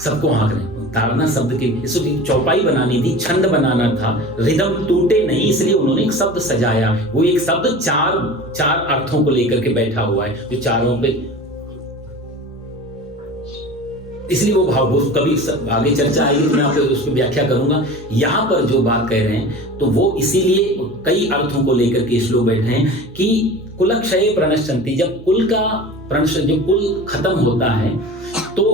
सबको हाँक रहे। ताड़ना शब्द की इसकी चौपाई बनानी थी, छंद बनाना था, रिदम टूटे नहीं, इसलिए उन्होंने एक शब्द सजाया। वो एक शब्द चार अर्थों को लेकर के बैठा हुआ है, जो चारों पे, इसलिए वो भाव कभी आगे चर्चा आएगी तो मैं आपको उसकी व्याख्या करूंगा। यहाँ पर जो बात कह रहे हैं तो वो इसीलिए कई अर्थों को लेकर के श्लोक बैठे हैं कि कुलक्षये प्रणश्यन्ति, जब कुल का प्रणश, जो कुल खत्म होता है तो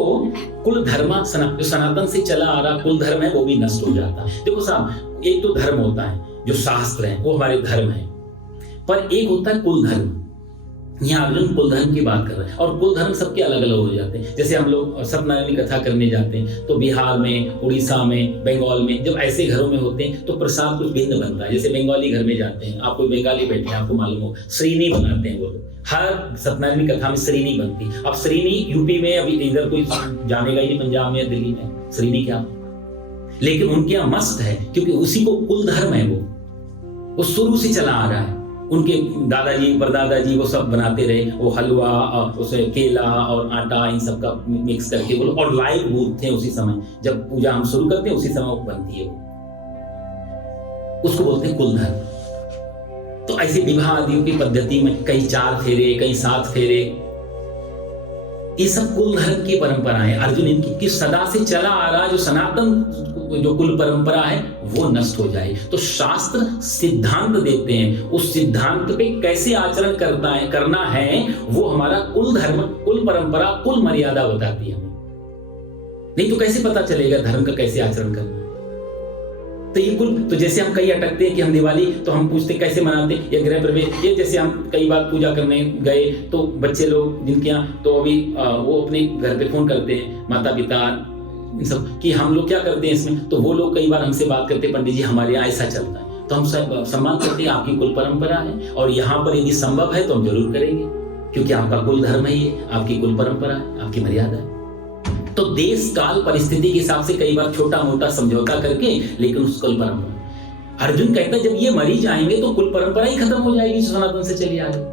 कुल धर्म जो सनातन से चला आ रहा कुल धर्म है वो भी नष्ट हो जाता है। देखो साहब, एक तो धर्म होता है जो शास्त्र है वो हमारे धर्म है, पर एक होता है कुल धर्म। यहाँ अर्जुन कुल धर्म की बात कर रहे हैं और कुल धर्म सबके अलग अलग हो जाते हैं। जैसे हम लोग सत्यनारायण की कथा करने जाते हैं तो बिहार में, उड़ीसा में, बंगाल में जब ऐसे घरों में होते हैं तो प्रसाद कुछ भिन्न बनता है। जैसे बंगाली घर में जाते हैं, आप कोई बंगाली बैठे हैं, आपको मालूम हो श्रीनी बनाते हैं वो लोग, हर सत्यनारायण की कथा में श्रीनी बनती। अब श्रीनी यूपी में अभी इधर कोई जानेगा ही नहीं, पंजाब में या दिल्ली में श्रीनी क्या, लेकिन उनके यहाँ मस्त है क्योंकि उसी को कुल धर्म है, वो शुरू से चला आ रहा है। उनके दादाजी परदादाजी वो सब बनाते रहे, वो हलवा और उसे केला और आटा इन सब का मिक्स करके वो, और लाइव गूंथते हैं उसी समय, जब पूजा हम शुरू करते हैं उसी समय वो बनती है, उसको बोलते हैं कुल धर्म। तो ऐसे विवाह आदियों की पद्धति में कई 4 फेरे, कई 7 फेरे, ये सब कुल धर्म की परंपराएं अर्जुन इनकी कि सदा से चला आ रहा जो सनातन जो कुल परंपरा है वो नष्ट हो जाए। तो शास्त्र सिद्धांत देते हैं, उस सिद्धांत पे कैसे आचरण करना है वो हमारा कुल धर्म, कुल परंपरा, कुल मर्यादा बताती है हमें। नहीं तो कैसे पता चलेगा धर्म का कैसे आचरण करना। तो ये कुल, तो जैसे हम कई अटकते हैं कि हम दिवाली तो हम पूछते कैसे मनाते हैं, या गृह प्रवेश, ये जैसे हम कई बार पूजा करने गए तो बच्चे लोग जिनके यहाँ तो अभी वो अपने घर पे फोन करते हैं माता पिता इन सब कि हम लोग क्या करते हैं इसमें, तो वो लोग कई बार हमसे बात करते हैं पंडित जी हमारे यहाँ ऐसा चलता है, तो हम सब सम्मान करते हैं, आपकी कुल परंपरा है और यहाँ पर यदि संभव है तो हम जरूर करेंगे क्योंकि आपका कुल धर्म है, ये आपकी कुल परंपरा है, आपकी मर्यादा है। तो देश काल परिस्थिति के हिसाब से कई बार छोटा मोटा समझौता करके, लेकिन उस कुल परंपरा, अर्जुन कहता है जब ये मरी जाएंगे तो कुल परंपरा ही खत्म हो जाएगी जो सनातन से चली आ रही।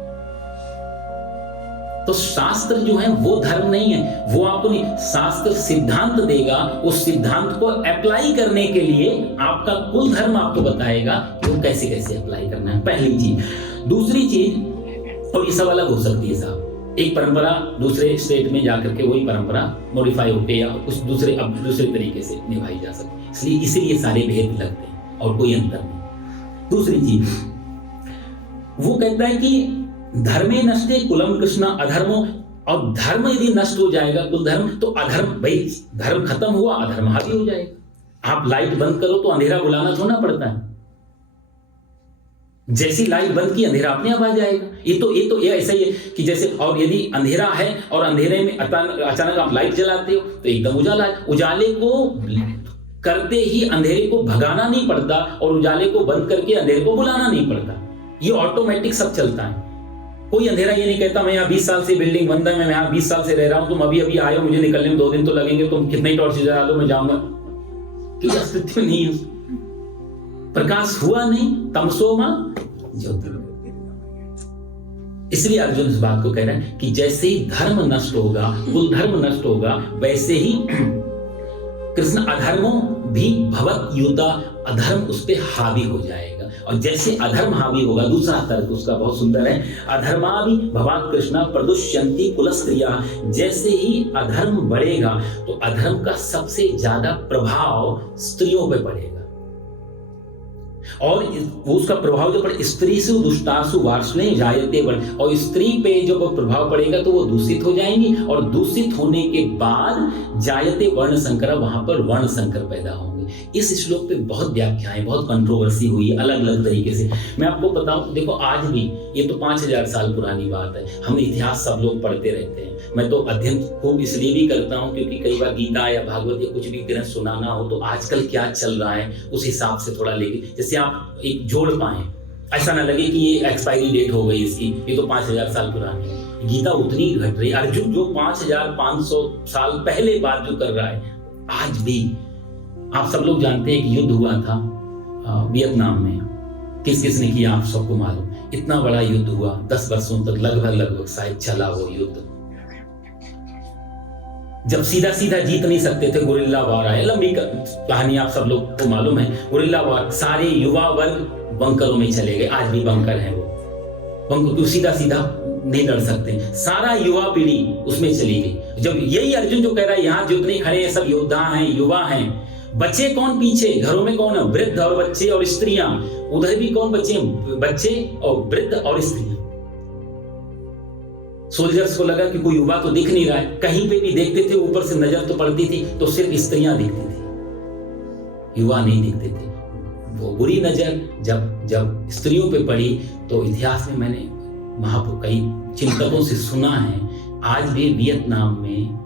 तो शास्त्र जो है वो धर्म नहीं है, वो आपको नहीं, शास्त्र सिद्धांत देगा, उस सिद्धांत को अप्लाई करने के लिए आपका कुल धर्म आपको बताएगा कि वो कैसे कैसे अप्लाई करना है, पहली चीज। दूसरी चीज, और ये सब अलग हो सकती है साहब, एक परंपरा दूसरे स्टेट में जाकर के वही परंपरा मॉडिफाई होके या कुछ दूसरे तरीके से निभाई जा सकती है, इसलिए सारे भेद लगते हैं और कोई अंतर नहीं। दूसरी चीज वो कहता है कि धर्मे नष्टे कुलम कृष्ण अधर्मो, और धर्म यदि नष्ट हो जाएगा कुल धर्म तो अधर्म, भाई धर्म खत्म हुआ अधर्म हावी हो जाएगा। आप लाइट बंद करो तो अंधेरा बुलाना छोड़ना पड़ता है, जैसी लाइट बंद की अंधेरा अपने आप आ जाएगा। ये ऐसा ही है कि जैसे, और यदि अंधेरा है और अंधेरे में अचानक आप लाइट जलाते हो तो एकदम उजाला है, उजाले को करते ही अंधेरे को भगाना नहीं पड़ता और उजाले को बंद करके अंधेरे को बुलाना नहीं पड़ता, ये ऑटोमेटिक सब चलता है। कोई अंधेरा ये नहीं कहता मैं यहाँ 20 साल से बिल्डिंग बंद है, मैं यहाँ 20 साल से रह रहा हूं, तुम अभी आए हो, मुझे निकलने में 2 दिन तो लगेंगे, तुम कितने टॉर्च जला दो मैं जाऊंगा, क्योंकि अस्तित्व नहीं है, प्रकाश हुआ नहीं, तमसो मां ज्योति। इसलिए अर्जुन इस बात को कह रहे हैं कि जैसे ही धर्म नष्ट होगा, कुल धर्म नष्ट होगा, वैसे ही कृष्ण अधर्मों भी भवत युता, अधर्म उस पे हावी हो जाएगा। और जैसे अधर्म हावी होगा, दूसरा तर्क उसका बहुत सुंदर है, अधर्मा भी भवान कृष्ण प्रदुष्यंती कुलस्त्रिया, जैसे ही अधर्म बढ़ेगा तो अधर्म का सबसे ज्यादा प्रभाव स्त्रियों पे पड़ेगा, और उसका प्रभाव जो पड़े, स्त्री से दुष्टासु वार्ष्णे जायते वर्ण, और स्त्री पे जो प्रभाव पड़ेगा तो वो दूषित हो जाएंगी, और दूषित होने के बाद जायते वर्ण संकर, वहां पर वर्ण संकर पैदा होंगे। इस श्लोक पे बहुत व्याख्याएं, बहुत कंट्रोवर्सी हुई अलग अलग तरीके से। मैं आपको बताऊं, देखो आज भी ये तो 5000 साल पुरानी बात है, हम इतिहास सब लोग पढ़ते रहते हैं, मैं तो अध्ययन खूब इसलिए भी करता हूं क्योंकि कई बार गीता या भागवत या कुछ भी ग्रंथ सुनाना हो तो आजकल क्या चल रहा है उस हिसाब से थोड़ा लेके, जैसे आप एक जोड़ पाए, ऐसा ना लगे कि ये एक्सपायरी डेट हो गई इसकी, ये तो 5000 साल पुरानी है। गीता उतनी घट रही, अर्जुन जो 5500 साल पहले बात जो कर रहा है, आज भी आप सब लोग जानते हैं कि युद्ध हुआ था वियतनाम में, किस किस ने किया आप सबको मालूम, इतना बड़ा युद्ध हुआ, 10 वर्षों तक लगभग शायद चला वो युद्ध। जब सीधा सीधा जीत नहीं सकते थे, गुरिल्ला वॉर आया। लंबी कहानी आप सब लोग को मालूम है। गुरिल्ला वॉर, सारे युवा वर्ग बंकरों में चले गए। आज भी बंकर है वो बंकर, तो सीधा सीधा नहीं लड़ सकते, सारा युवा पीढ़ी उसमें चली गई। जब यही अर्जुन जो कह रहा है यहाँ जितने खड़े हैं सब योद्धा हैं, युवा हैं, बच्चे कौन पीछे, घरों में कौन है, वृद्ध और बच्चे और स्त्रियां, उधर भी कौन बच्चे और वृद्ध और स्त्रियां। सोल्जर्स को लगा कि कोई युवा तो दिख नहीं रहा है, कहीं पे भी देखते थे ऊपर से नजर तो पड़ती थी तो सिर्फ स्त्रियां दिखती थी, युवा नहीं दिखते थे। वो बुरी नजर जब स्त्रियों पे पड़ी तो इतिहास में मैंने कई चिंतकों से सुना है, आज भी वियतनाम में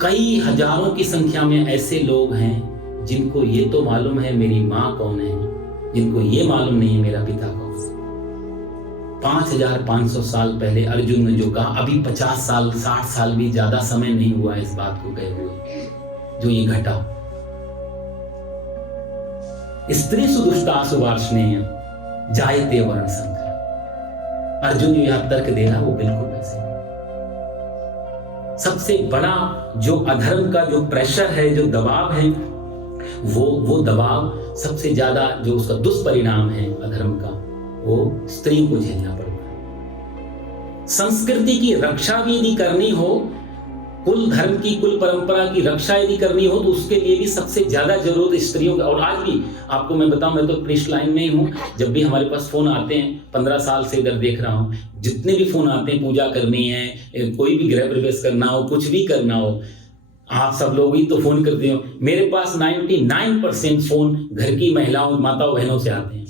कई हजारों की संख्या में ऐसे लोग हैं जिनको ये तो मालूम है मेरी माँ कौन है, जिनको ये मालूम नहीं है मेरा पिता कौन है। 5500 साल पहले अर्जुन ने जो कहा, अभी 50 साल 60 साल भी ज्यादा समय नहीं हुआ इस बात को गए हुए जो ये घटा। स्त्री सुदुष्टा सुवार्ष्णेय जायते वर्ण संकर। अर्जुन जो यह तर्क दे रहा वो बिल्कुल वैसे। सबसे बड़ा जो अधर्म का जो प्रेशर है, जो दबाव है, वो दबाव सबसे ज्यादा जो उसका दुष्परिणाम है अधर्म का, वो स्त्रियों को झेलना पड़ता है। संस्कृति की रक्षा भी यदि करनी हो, कुल धर्म की, कुल परंपरा की रक्षा यदि करनी हो, तो उसके लिए भी सबसे ज्यादा जरूरत स्त्रियों का। और आज भी आपको मैं बताऊं, मैं तो प्रीस्ट लाइन में ही हूं, जब भी हमारे पास फोन आते हैं, 15 साल से इधर देख रहा हूं, जितने भी फोन आते हैं, पूजा करनी है, कोई भी गृह प्रवेश करना हो, कुछ भी करना हो, आप सब लोग ही तो फोन करते हो। मेरे पास 99% फोन घर की महिलाओं, माताओं, बहनों से आते हैं।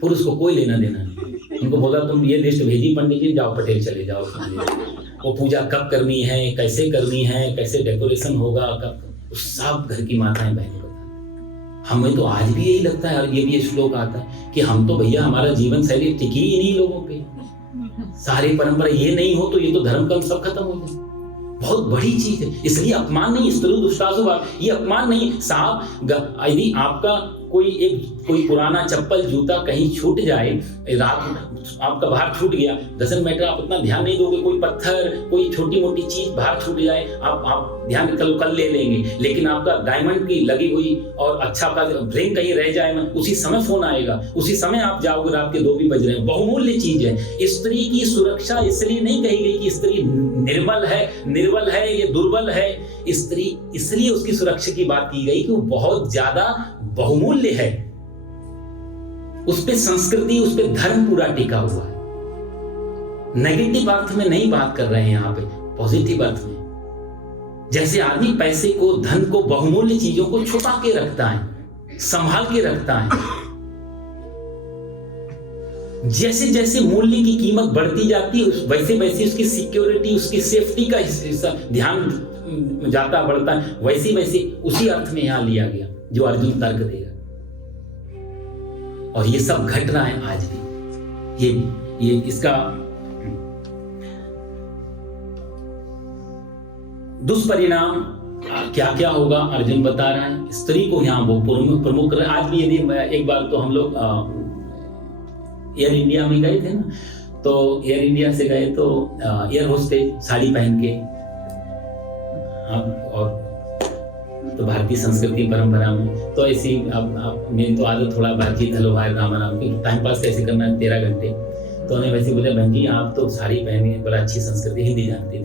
पुरुष को कोई लेना देना नहीं। उनको बोला तुम ये लिस्ट भेजी पंडित जी, जाओ पटेल चले जाओ, वो पूजा कब करनी है, कैसे करनी है, कैसे डेकोरेशन होगा, कब, सब घर की माताएं बहनें बताती। हमें तो आज भी यही लगता है, और ये भी श्लोक आता है कि हम तो भैया हमारा जीवन शैली टिकी ही नहीं लोगों पे, सारी परंपरा ये नहीं हो तो ये तो धर्म कर्म सब खत्म हो जाए। बहुत बड़ी चीज है, इसलिए अपमान नहीं, स्त्री दुष्टासुवार, ये अपमान नहीं साहब। यदि आपका कोई पुराना चप्पल जूता कहीं छूट जाए, रात आपका बाहर छूट गया, डजंट मैटर, आप इतना ध्यान नहीं दोगे। कोई पत्थर, कोई छोटी मोटी चीज बाहर छूट जाए, आप ध्यान कल ले लेंगे। लेकिन आपका डायमंड की लगी हुई और अच्छा का रिंग कहीं रह जाए ना, उसी समय फोन आएगा, उसी समय आप जाओगे, रात के 2 भी बज रहे हैं। बहुमूल्य चीज है। स्त्री की सुरक्षा इसलिए नहीं कही गई कि स्त्री निर्बल है, ये दुर्बल है। स्त्री इसलिए उसकी सुरक्षा की बात की गई कि वो बहुत ज्यादा बहुमूल्य है, उस पे संस्कृति, उस पे धर्म पूरा टिका हुआ है। नेगेटिव अर्थ में नहीं बात कर रहे हैं यहाँ पे, पॉजिटिव अर्थ में। जैसे आदमी पैसे को, धन को, बहुमूल्य चीजों को छुपा के रखता है, संभाल के रखता है, जैसे जैसे मूल्य की कीमत बढ़ती जाती है वैसे वैसे उसकी सिक्योरिटी, उसकी सेफ्टी का ध्यान जाता बढ़ता है, वैसे वैसे उसी अर्थ में यहां लिया गया जो अर्जुन तर्क देगा। और ये सब घट रहा है आज भी। ये इसका दुष्परिणाम क्या क्या होगा अर्जुन बता रहा है। स्त्री को यहाँ वो प्रमुख आज भी। यदि एक बार तो हम लोग एयर इंडिया में गए थे ना, तो एयर इंडिया से गए तो एयर होस्टेज साड़ी पहन के, और तो भारतीय संस्कृति परंपरा में तो ऐसी अब मेरी तो आदत थोड़ा बातचीत, हेलो भाई राम राम की टाइम पास कैसे करना है 13 घंटे। तो उन्हें वैसे बोले, बहन जी आप तो साड़ी पहने, बड़ा अच्छी संस्कृति, हिंदी जानती थी,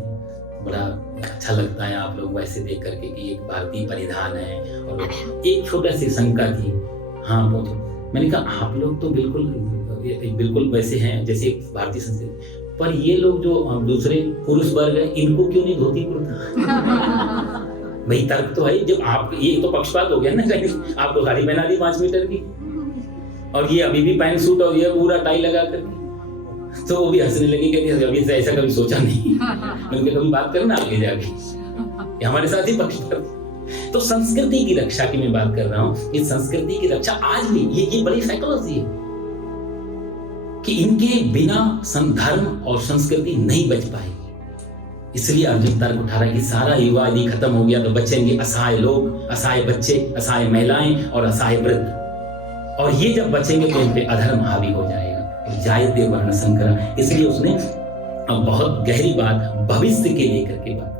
बड़ा अच्छा लगता है आप लोग वैसे देख करके कि एक भारतीय परिधान है। और एक छोटा सी शंका थी, हाँ मैंने कहा आप लोग तो बिल्कुल वैसे हैं जैसे भारतीय संस्कृति, पर ये लोग जो दूसरे पुरुष वर्ग है, इनको क्यों नहीं धोती कुर्ता? भाई तर्क तो है, जब आप, ये तो पक्षपात हो गया ना, कहीं आपको साड़ी पहना दी 5 मीटर की, और ये अभी भी पैंट सूट और ये पूरा टाई लगा करके, तो वो भी हंसने लगी, कहती अभी ऐसा कभी सोचा नहीं। उनके कभी बात करना आगे जाके, हमारे साथ ही पक्षपात। तो संस्कृति की रक्षा की मैं बात कर रहा हूँ, कि संस्कृति की रक्षा आज भी ये बड़ी साइकोलॉजी है कि इनके बिना धर्म और संस्कृति नहीं बच पाएगी। इसलिए अर्जुन तर्क उठा रहा है कि सारा युवा यदि खत्म हो गया तो बचेंगे असहाय लोग, असहाय बच्चे, असहाय महिलाएं और असहाय वृद्ध। और ये जब बचेंगे तो इन पे अधर्म हावी हो जाएगा। जायते वर्ण संकर, इसलिए उसने अब बहुत गहरी बात, भविष्य के लेकर के बात,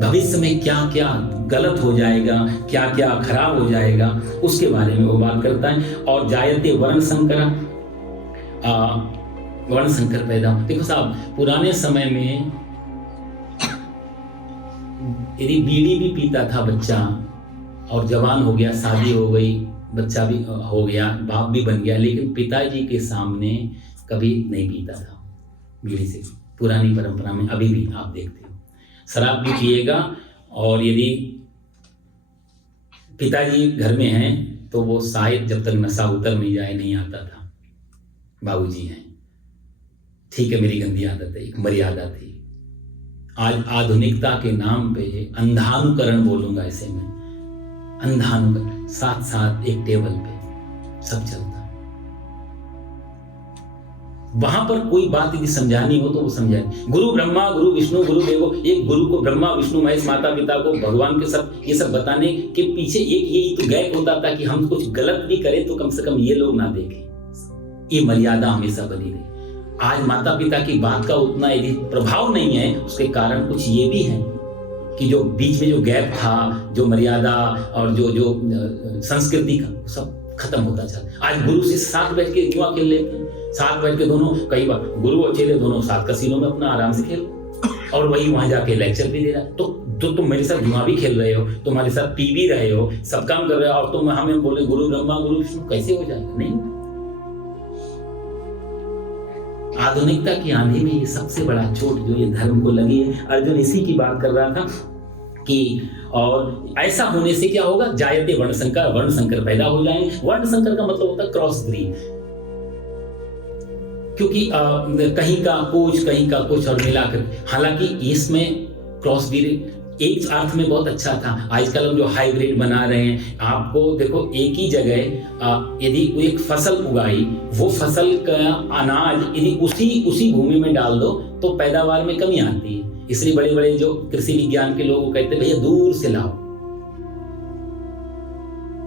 भविष्य में क्या क्या गलत हो जाएगा, क्या क्या खराब हो जाएगा, उसके बारे में वो बात करता है। और जायते वर्ण संकर, वर्ण संकर पैदा। देखो साहब, पुराने समय में यदि बीड़ी भी पीता था बच्चा और जवान हो गया, शादी हो गई, बच्चा भी हो गया, बाप भी बन गया, लेकिन पिताजी के सामने कभी नहीं पीता था बीड़ी से। पुरानी परंपरा में अभी भी आप देखते हो, शराब भी पिएगा, और यदि पिताजी घर में हैं तो वो शायद जब तक नशा उतर नहीं जाए नहीं आता था। बाबूजी हैं, ठीक है, मेरी गंदी आदत है, एक मर्यादा थी। आज आधुनिकता के नाम पे अंधानुकरण बोलूंगा ऐसे में, अंधानुकरण, साथ साथ एक टेबल पे सब चलता। वहां पर कोई बात यदि समझानी हो तो वो समझाए। गुरु ब्रह्मा गुरु विष्णु गुरु देवो, एक गुरु को ब्रह्मा विष्णु महेश माता पिता को भगवान के सब ये सब बताने के पीछे एक यही तो गैप होता था कि हम कुछ गलत भी करें तो कम से कम ये लोग ना देखें। ये मर्यादा हमेशा बनी रही। आज माता पिता की बात का उतना यदि प्रभाव नहीं है, उसके कारण कुछ ये भी है कि जो बीच में जो गैप था, जो मर्यादा और जो संस्कृति का, सब खत्म होता चला। आज गुरु से साथ बैठ के जुआ खेल लेते हैं, साथ बैठ के दोनों, कई बार गुरु और चेले दोनों साथ कसीनो में अपना आराम से खेल, और वही वहां जाके लेक्चर भी दे रहा। तो तुम मेरे साथ जुआ भी खेल रहे हो, तुम्हारे साथ पी भी रहे हो, सब काम कर रहे हो, और तुम हमें बोले गुरु ब्रह्मा गुरु विष्णु, कैसे हो जाएगा? नहीं। आधुनिकता की आंधी में ये सबसे बड़ा चोट जो ये धर्म को लगी है। अर्जुन इसी की बात कर रहा था कि और ऐसा होने से क्या होगा, जायते वर्ण संकर, वर्ण संकर पैदा हो जाएंगे। वर्ण संकर का मतलब होता है क्रॉस ब्रीड, क्योंकि कहीं का कुछ कहीं का कुछ और मिलाकर, हालांकि इसमें क्रॉस ब्रीड एक अर्थ में बहुत अच्छा था। आजकल हम जो हाइब्रिड बना रहे हैं, आपको देखो एक ही जगह यदि एक फसल उगाई, वो फसल का अनाज यदि उसी भूमि में डाल दो तो पैदावार में कमी आती है। इसलिए बड़े बड़े जो कृषि विज्ञान के लोग कहते हैं भैया दूर से लाओ,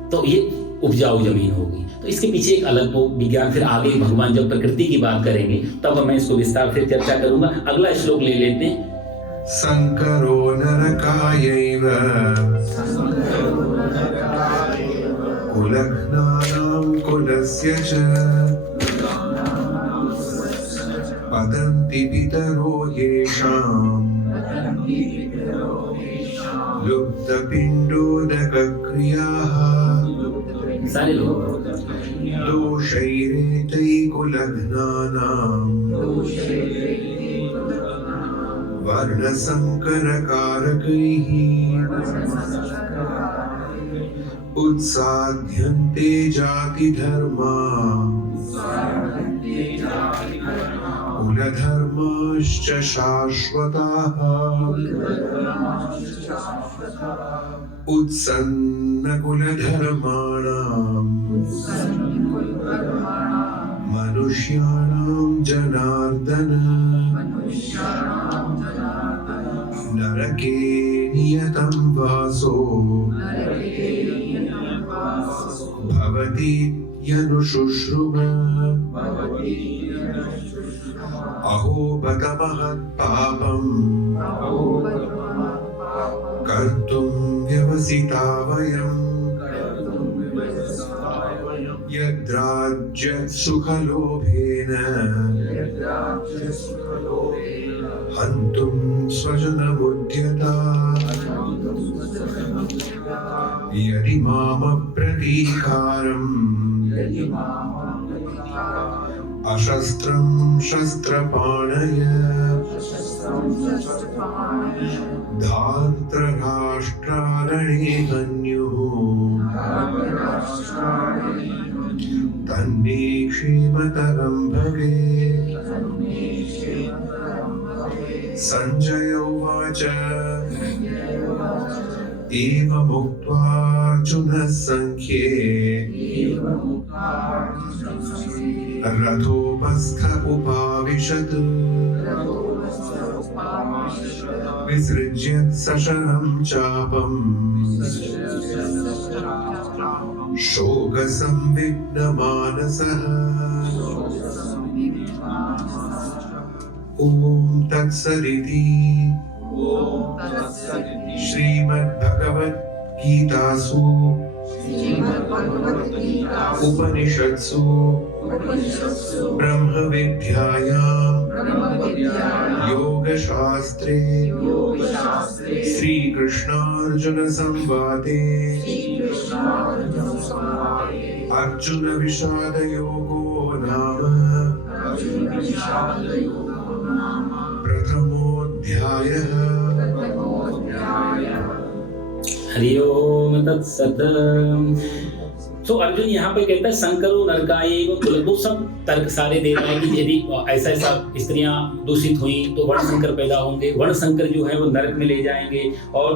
तो ये उपजाऊ जमीन होगी। तो इसके पीछे एक अलग वो विज्ञान, फिर आगे भगवान जब प्रकृति की बात करेंगे तब मैं इसको विस्तार से चर्चा करूंगा। अगला श्लोक ले लेते हैं। संकरो नरकायैव कुलघ्नानां कुलस्य च पतन्ति पितरो येषाम् लुप्तपिण्डोदकक्रियाः सारे लोग दोषैरेतैः कुलघ्नानां वर्णसंकरकारकैः उत्साद्यन्ते जातिधर्मा कुलधर्माश्च शाश्वताः उत्सन्नकुलधर्माणां मनुष्याणां जनार्दन नरके नियतं वासो भवति यनुशुश्रुम अहो बत महत्पापम् कर्तुं व्यवसिता वयम् यद्राज्यसुखलोभेन हन्तुं स्वजनमुद्यता यदि मामप्रतीकारम् अशस्त्रं शस्त्रपाणय धार्तराष्ट्रारणे हन्युः तन्मे क्षेमतरं भवेत्। संजय उवाच एवमुक्त्वार्जुनः संख्ये रथोपस्थ उपाविशत् विसृज्य सशरं चापम् शोकसंविघ्नमानसः ॐ तत्सदिति श्रीमद्भगवद्गीतासु उपनिषत्सु ब्रह्मविद्यायां योगशास्त्रे श्रीकृष्णार्जुनसंवादे अर्जुनविषादयोगो नाम प्रथमोऽध्यायः। हरि ओम तत्सत। तो अर्जुन यहाँ पे कहता है संकरो नरकायेव कुल, वो सब तर्क सारे दे रहे हैं कि यदि ऐसा ऐसा स्त्रियां दूषित हुई तो वर्ण संकर पैदा होंगे, वर्ण संकर जो है वो नरक में ले जाएंगे, और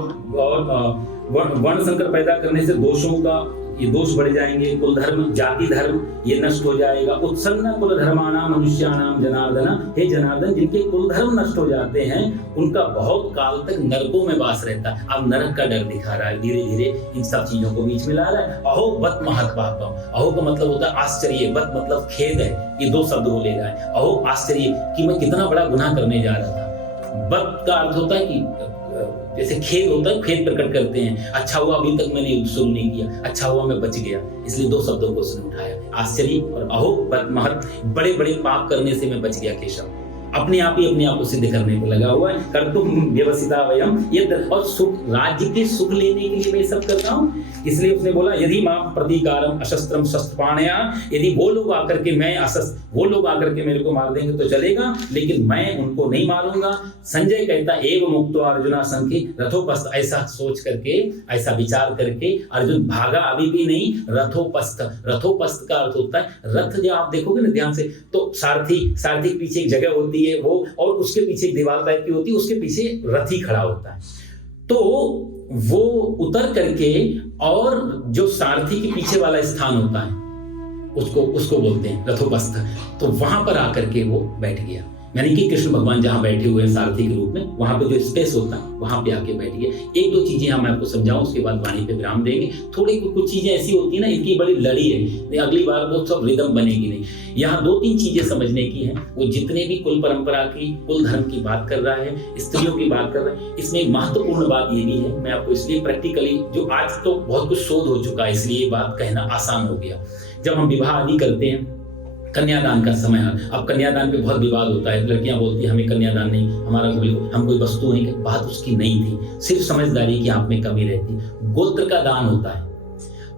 वर्ण संकर पैदा करने से दोषों का ये दोष बढ़ जाएंगे, कुल धर्म जाति धर्म ये नष्ट हो जाएगा। उत्सन्न कुल धर्माणाम मनुष्याणाम जनार्दन, हे जनार्दन जिनके कुल धर्म नष्ट हो जाते हैं उनका बहुत काल तक नरकों में वास रहता है। अब नरक का डर दिखा रहा है, धीरे धीरे इन सब चीजों को बीच में ला रहा है। अहो बत महत पापम, अहो का मतलब होता है आश्चर्य, बत मतलब खेद है, ये दो शब्द वो ले रहा है। अहो आश्चर्य कि मैं कितना बड़ा गुनाह करने जा रहा था। बत का अर्थ होता है कि जैसे खेद होता है, खेद प्रकट करते हैं, अच्छा हुआ अभी तक मैंने शुरू नहीं किया, अच्छा हुआ मैं बच गया, इसलिए दो शब्दों को उसने उठाया, आश्चर्य और अहो बत महत, बड़े बड़े पाप करने से मैं बच गया केशव। अपने आप को सिद्ध करने को लगा हुआ है। कर्तुम व्यवसिता वयम, ये और सुख, राज्य के सुख लेने के लिए मैं सब कर रहा हूँ। इसलिए उसने बोला यदि मां प्रतीकारम अशस्त्रम शस्त्रपाणया, यदि वो लोग आकर के मेरे को मार देंगे तो चलेगा, लेकिन मैं उनको नहीं मारूंगा। संजय कहता एवं मुक्तो अर्जुना संख्य रथोपस्थ, ऐसा सोच करके, ऐसा विचार करके अर्जुन भागा अभी भी नहीं, रथोपस्थ। रथोपस्थ का अर्थ होता है रथ, जो आप देखोगे ना ध्यान से तो सारथी के पीछे एक जगह होती है वो, और उसके पीछे एक दीवार टाइप की होती है, उसके पीछे रथी खड़ा होता है। तो वो उतर करके, और जो सारथी के पीछे वाला स्थान होता है उसको बोलते हैं रथोपस्थ, तो वहां पर आकर के वो बैठ गया। यानी कि कृष्ण भगवान जहां बैठे हुए हैं सारथी के रूप में, वहां पे जो स्पेस होता है वहां पे आके बैठ गए। एक दो चीजें हम आपको समझाऊं, उसके बाद वाणी पे विराम देंगे। थोड़ी कुछ चीजें ऐसी होती है ना, इनकी बड़ी लड़ी है, अगली बार वो सब रिदम बनेगी नहीं। यहाँ दो तीन चीजें समझने की हैं। वो जितने भी कुल परंपरा की, कुल धर्म की बात कर रहा है, स्त्रियों की बात कर रहा है, इसमें एक महत्वपूर्ण बात ये भी है, मैं आपको इसलिए प्रैक्टिकली, जो आज तो बहुत कुछ शोध हो चुका है इसलिए ये बात कहना आसान हो गया। जब हम विवाह आदि करते हैं, कन्यादान का समय है, अब कन्यादान पे बहुत विवाद होता है, लड़कियां बोलती है हमें कन्यादान नहीं, हमारा हम कोई वस्तु नहीं, बात उसकी नहीं थी, सिर्फ समझदारी की आप में कमी रहती। गोत्र का दान होता है,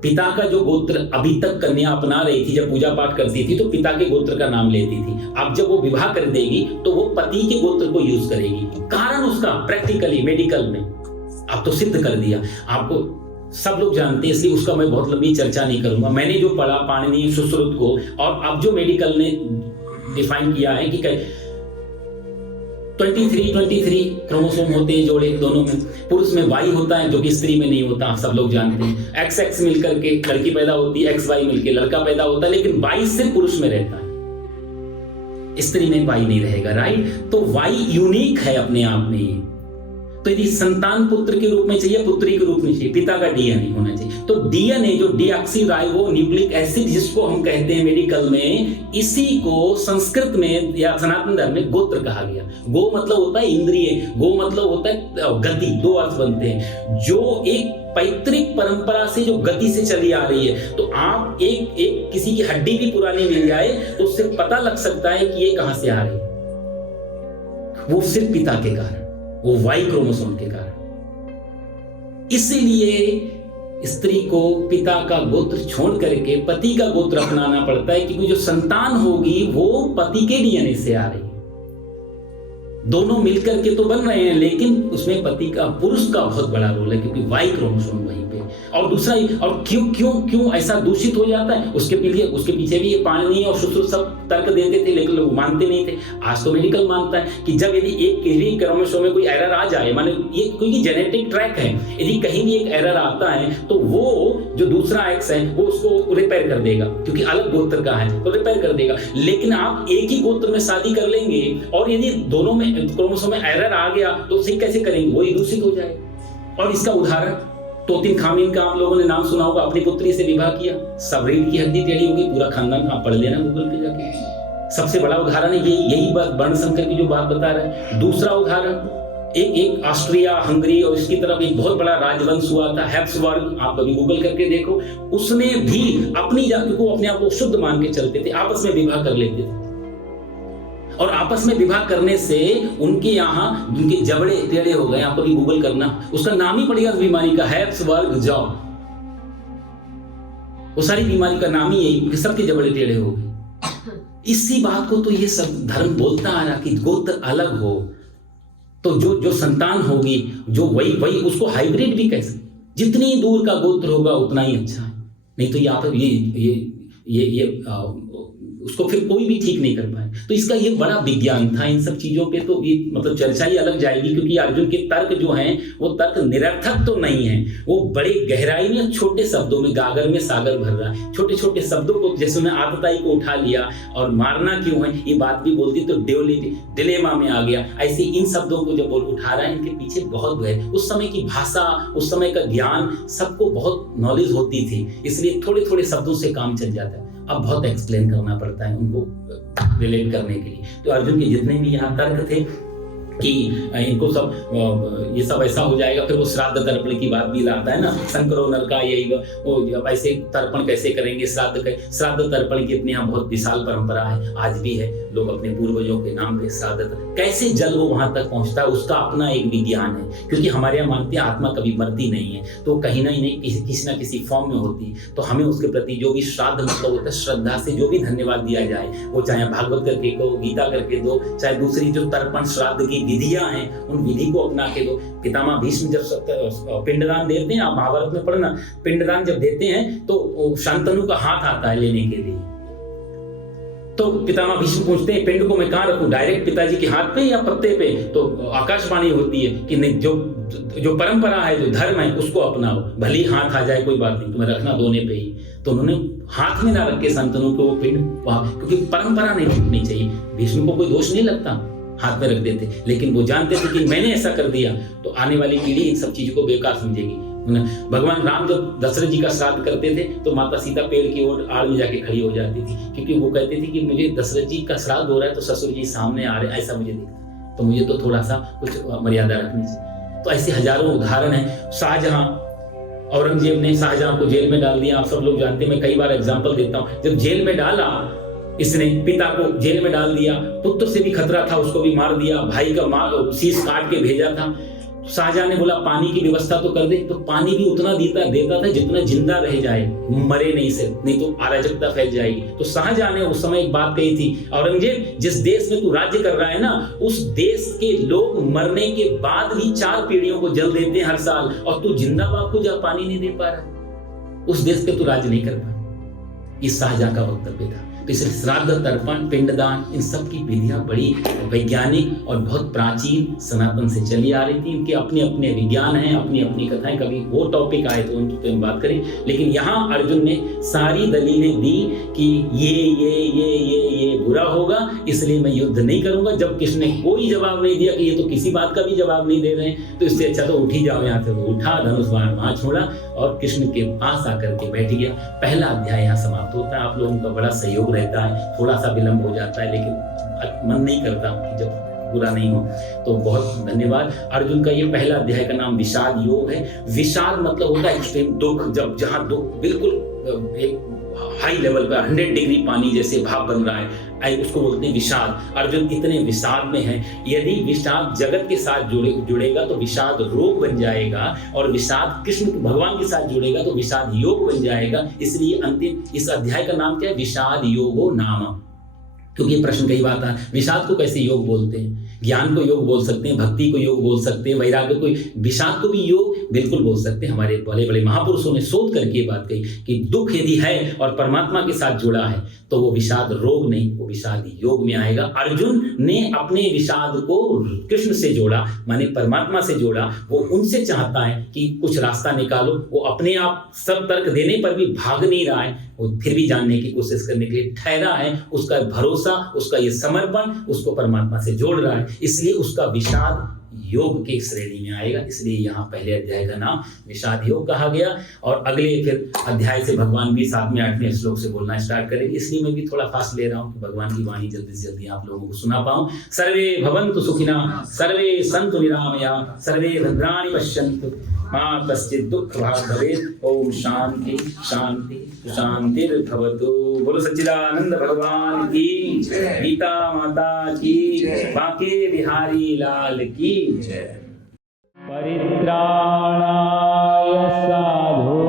पिता का जो गोत्र अभी तक कन्या अपना रही थी, जब पूजा पाठ करती थी तो पिता के गोत्र का नाम लेती थी। अब जब वो विवाह कर देगी तो वो पति के गोत्र को यूज करेगी। कारण उसका प्रैक्टिकली मेडिकल में अब तो सिद्ध कर दिया, आपको सब लोग जानते हैं, इसलिए उसका मैं बहुत लंबी चर्चा नहीं करूंगा। मैंने जो पढ़ा पाणिनि सुश्रुत को, और अब जो मेडिकल ने डिफाइन किया है कि 23 क्रोमोसोम होते हैं जोड़े दोनों में, पुरुष में Y होता है जो कि स्त्री में नहीं होता, सब लोग जानते हैं। XX मिलकर के लड़की पैदा होती है, XY मिलकर लड़का पैदा होता है, लेकिन Y सिर्फ पुरुष में रहता है, स्त्री में Y नहीं रहेगा, राइट। तो Y यूनिक है अपने आप में। तो यदि संतान पुत्र के रूप में चाहिए, पुत्री के रूप में चाहिए, पिता का डीएनए होना चाहिए। तो डीएनए जो डीऑक्सीराइबो न्यूक्लिक एसिड जिसको हम कहते हैं मेडिकल में, इसी को संस्कृत में या सनातन धर्म में गोत्र कहा गया। गो मतलब होता है इंद्रिय, गो मतलब होता है गति, दो अर्थ बनते हैं। जो एक पैतृक परंपरा से जो गति से चली आ रही है, तो आप एक किसी की हड्डी भी पुरानी मिल जाए तो उससे पता लग सकता है कि ये कहां से आ रही है। वो सिर्फ पिता के कारण, वो Y क्रोमोसोम के कारण। इसीलिए स्त्री को पिता का गोत्र छोड़ करके पति का गोत्र अपनाना पड़ता है, क्योंकि जो संतान होगी वो पति के डीएनए से आ रही है। दोनों मिलकर के तो बन रहे हैं, लेकिन उसमें पति का, पुरुष का बहुत बड़ा रोल है, क्योंकि Y क्रोमोसोम वहीं पे। और दूसरा, और क्यों ऐसा दूषित हो जाता है, उसके पीछे भी ये पाणिनि और सुश्रुत सब तर्क देते थे, लेकिन लोग मानते नहीं थे। आज तो मेडिकल मानता है कि जब यदि एक किसी क्रोमोसोम में कोई एरर आ जाए, माने ये कोई जेनेटिक ट्रैक है, यदि कहीं भी एक एरर आता है तो वो जो दूसरा एक्स है वो उसको रिपेयर कर देगा, क्योंकि अलग गोत्र का है तो रिपेयर कर देगा। लेकिन आप एक ही गोत्र में शादी कर लेंगे और यदि दोनों में क्रोमोसोम में एरर आ गया तो उसे कैसे करेंगे, वही दूषित हो जाएगा। और इसका उदाहरण तोतिन खामिन का आप लोगों ने नाम सुना होगा, अपनी पुत्री से विवाह किया, सब रीढ़ की हड्डी टेढ़ी होगी, पूरा खानदान, आप पढ़ लेना गूगल पे जाके। सबसे बड़ा उदाहरण है यही बात वर्ण संकर की जो बात बता रहा है। दूसरा उदाहरण, एक ऑस्ट्रिया हंगरी और इसकी तरफ एक बहुत बड़ा राजवंश हुआ था हैब्सबर्ग, आप कभी गूगल करके देखो। उसने भी अपनी जाति को अपने आप को शुद्ध मान के चलते थे, आपस में विवाह कर लेते थे और आपस में विवाह करने से उनके यहाँ उनके जबड़े टेढ़े हो गए। आप कभी गूगल करना, उसका नाम ही पड़ेगा उस बीमारी का, हैब्सबर्ग जॉ। वो सारी बीमारी का नाम ही यही, सबके जबड़े टेढ़े हो गए। इसी बात को तो ये सब धर्म बोलता आ रहा कि गोत्र अलग हो तो जो संतान होगी जो वही उसको हाइब्रिड भी कह सकते, जितनी दूर का गोत्र होगा उतना ही अच्छा है। नहीं तो यहाँ पर ये उसको फिर कोई भी ठीक नहीं कर पाए। तो इसका ये बड़ा विज्ञान था। इन सब चीजों पे तो ये मतलब चर्चा ही अलग जाएगी, क्योंकि अर्जुन के तर्क जो हैं वो तर्क निरर्थक तो नहीं है, वो बड़े गहराई में छोटे शब्दों में गागर में सागर भर रहा है। छोटे छोटे शब्दों को जैसे उन्हें आतताई को उठा लिया और मारना क्यों है ये बात भी बोलती तो डिलेमा में आ गया। ऐसे इन शब्दों को जब उठा रहा है, इनके पीछे बहुत है उस समय की भाषा, उस समय का ज्ञान, सबको बहुत नॉलेज होती थी, इसलिए थोड़े थोड़े शब्दों से काम चल जाता है। अब बहुत एक्सप्लेन करना पड़ता है उनको रिलेट करने के लिए। तो अर्जुन के जितने भी यहाँ तर्क थे कि इनको सब ये सब ऐसा हो जाएगा, फिर वो श्राद्ध तर्पण की बात भी लाता है ना, शंकरो नरका यही वो ऐसे तर्पण कैसे करेंगे, श्राद्ध तर्पण की अपने यहाँ बहुत विशाल परंपरा है, आज भी है। लोग अपने पूर्वजों के नाम पे श्राद्ध कैसे जल वो वहां तक पहुंचता है, उसका अपना एक विज्ञान है। क्योंकि हमारे यहाँ मानते हैं आत्मा कभी मरती नहीं है, तो कहीं ना नहीं किसी ना किसी फॉर्म में होती है। तो हमें उसके प्रति जो भी श्राद्ध मतलब होता है, श्रद्धा से जो भी धन्यवाद दिया जाए, वो चाहे भागवत करके दो, गीता करके दो, चाहे दूसरी जो तर्पण श्राद्ध की विधियां हैं उन विधि को अपना के दो। पितामह भीष्म जब पिंडदान देते हैं, आप महाभारत में पढ़ना, पिंडदान जब देते हैं तो शांतनु का हाथ आता है लेने के लिए, तो पितामह भीष्म पूछते हैं पिंड को मैं कहाँ रखूं, डायरेक्ट पिताजी के हाथ पे या पत्ते पे? तो आकाशवाणी होती है कि नहीं, जो परंपरा है, जो धर्म है उसको अपनाओ, भली हाथ आ जाए कोई बात नहीं, तुम्हें रखना दोने पे ही। तो उन्होंने हाथ में ना रख के शांतनु को वो पिंड वहां, क्योंकि परंपरा नहीं टूटनी चाहिए। भीष्म को कोई दोष नहीं लगता, हाथ में रख देते, लेकिन वो जानते थे कि मैंने ऐसा कर दिया तो आने वाली पीढ़ी इन सब चीजों को बेकार समझेगी। भगवान राम जब दशरथ जी का श्राद्ध करते थे तो माता सीता पेड़ की ओर आड़ में जाके खड़ी हो जाती थी, क्योंकि वो कहती थी कि मुझे दशरथ जी का श्राद्ध हो रहा है तो ससुर जी सामने आ रहे, ऐसा मुझे दिखता, तो मुझे तो थोड़ा सा कुछ मर्यादा रखनी चाहिए। तो ऐसे हजारों उदाहरण है। शाहजहां, औरंगजेब ने शाहजहां को जेल में डाल दिया, आप सब लोग जानते हैं, मैं कई बार एग्जाम्पल देता हूँ। जब जेल में डाला, इसने पिता को जेल में डाल दिया, पुत्र से भी खतरा था, उसको भी मार दिया, भाई का शीश काट के भेजा था। शाहजहां ने बोला पानी की व्यवस्था तो कर दे, तो पानी भी उतना देता था जितना जिंदा रह जाए, मरे नहीं से, नहीं तो अराजकता फैल जाएगी। तो शाहजहां ने उस समय एक बात कही थी, औरंगजेब जिस देश में तू राज्य कर रहा है ना, उस देश के लोग मरने के बाद भी 4 पीढ़ियों को जल देते हैं हर साल, और तू जिंदा बाप को जब पानी नहीं दे पा रहा, उस देश पे तू राज्य नहीं कर पा। इस शाहजहां का वक्तव्य था। तो इसलिए श्राद्ध, तर्पण, पिंडदान, इन सब की विधियां बड़ी वैज्ञानिक और बहुत प्राचीन सनातन से चली आ रही थी। इनके अपने अपने विज्ञान हैं, अपनी अपनी कथाएं, कभी वो टॉपिक आए तो उन पर हम बात करें। लेकिन यहाँ अर्जुन ने सारी दलीलें दी कि ये बुरा होगा, इसलिए मैं युद्ध नहीं करूंगा। जब कृष्ण ने कोई जवाब नहीं दिया कि ये तो किसी बात का भी जवाब नहीं दे रहे हैं, तो इससे अच्छा तो उठ ही जाओ यहाँ से। वो उठा, धनुष बाण वहां छोड़ा और कृष्ण के पास आकर के बैठ गया। पहला अध्याय यहाँ समाप्त होता है। आप लोगों का बड़ा सहयोग रहता है, थोड़ा सा विलंब हो जाता है, लेकिन मन नहीं करता कि जब बुरा नहीं हो। तो बहुत धन्यवाद। अर्जुन का ये पहला अध्याय का नाम विषाद योग है। विषाद मतलब होता है एक्सट्रीम दुख, जब जहां दुख बिल्कुल एक हाई लेवल पर 100 डिग्री पानी जैसे भाप बन रहा है, उसको बोलते हैं विषाद। अर्जुन इतने विषाद में है। यदि विषाद जगत के साथ जुड़ेगा तो विषाद रोग बन जाएगा, और विषाद कृष्ण भगवान के साथ जुड़ेगा तो विषाद योग बन जाएगा। इसलिए अंतिम इस अध्याय का नाम क्या है? विषाद योगो नाम। क्योंकि प्रश्न कई बार आता है, विषाद को कैसे योग बोलते हैं? ज्ञान को योग बोल सकते हैं, भक्ति को योग बोल सकते हैं, वैराग्य को, विषाद को भी योग बिल्कुल बोल सकते हैं। हमारे बड़े बड़े महापुरुषों ने शोध करके बात कही कि दुख यदि है और परमात्मा के साथ जुड़ा है तो वो विषाद रोग नहीं, वो विषाद योग में आएगा। अर्जुन ने अपने विषाद को कृष्ण से जोड़ा, माने परमात्मा से जोड़ा। वो उनसे चाहता है कि कुछ रास्ता निकालो। वो अपने आप सब तर्क देने पर भी भाग नहीं रहा है, वो फिर भी जानने की कोशिश करने के लिए ठहरा है। उसका भरोसा, उसका ये समर्पण उसको परमात्मा से जोड़ रहा है, इसलिए उसका विषाद योग की श्रेणी में आएगा, इसलिए यहाँ पहले अध्याय का नाम विषाद योग कहा गया। और अगले फिर अध्याय से भगवान भी 7वें 8वें श्लोक से बोलना स्टार्ट करेंगे, इसलिए मैं भी थोड़ा फास्ट ले रहा हूँ कि भगवान की वाणी जल्दी से जल्दी आप लोगों को सुना पाऊँ। सर्वे भवन्तु सुखिनः, सर्वे सन्तु निरामयाः, सर्वे भद्राणि पश्यन्तु, मां कश्चित् दुःखभाग् भवेत्। ओम शांति शांति शांतिर्भवतु। बोलो सच्चिदानंद भगवान की, गीता माता की, बांके बिहारी लाल की जय। परित्राणाय साधु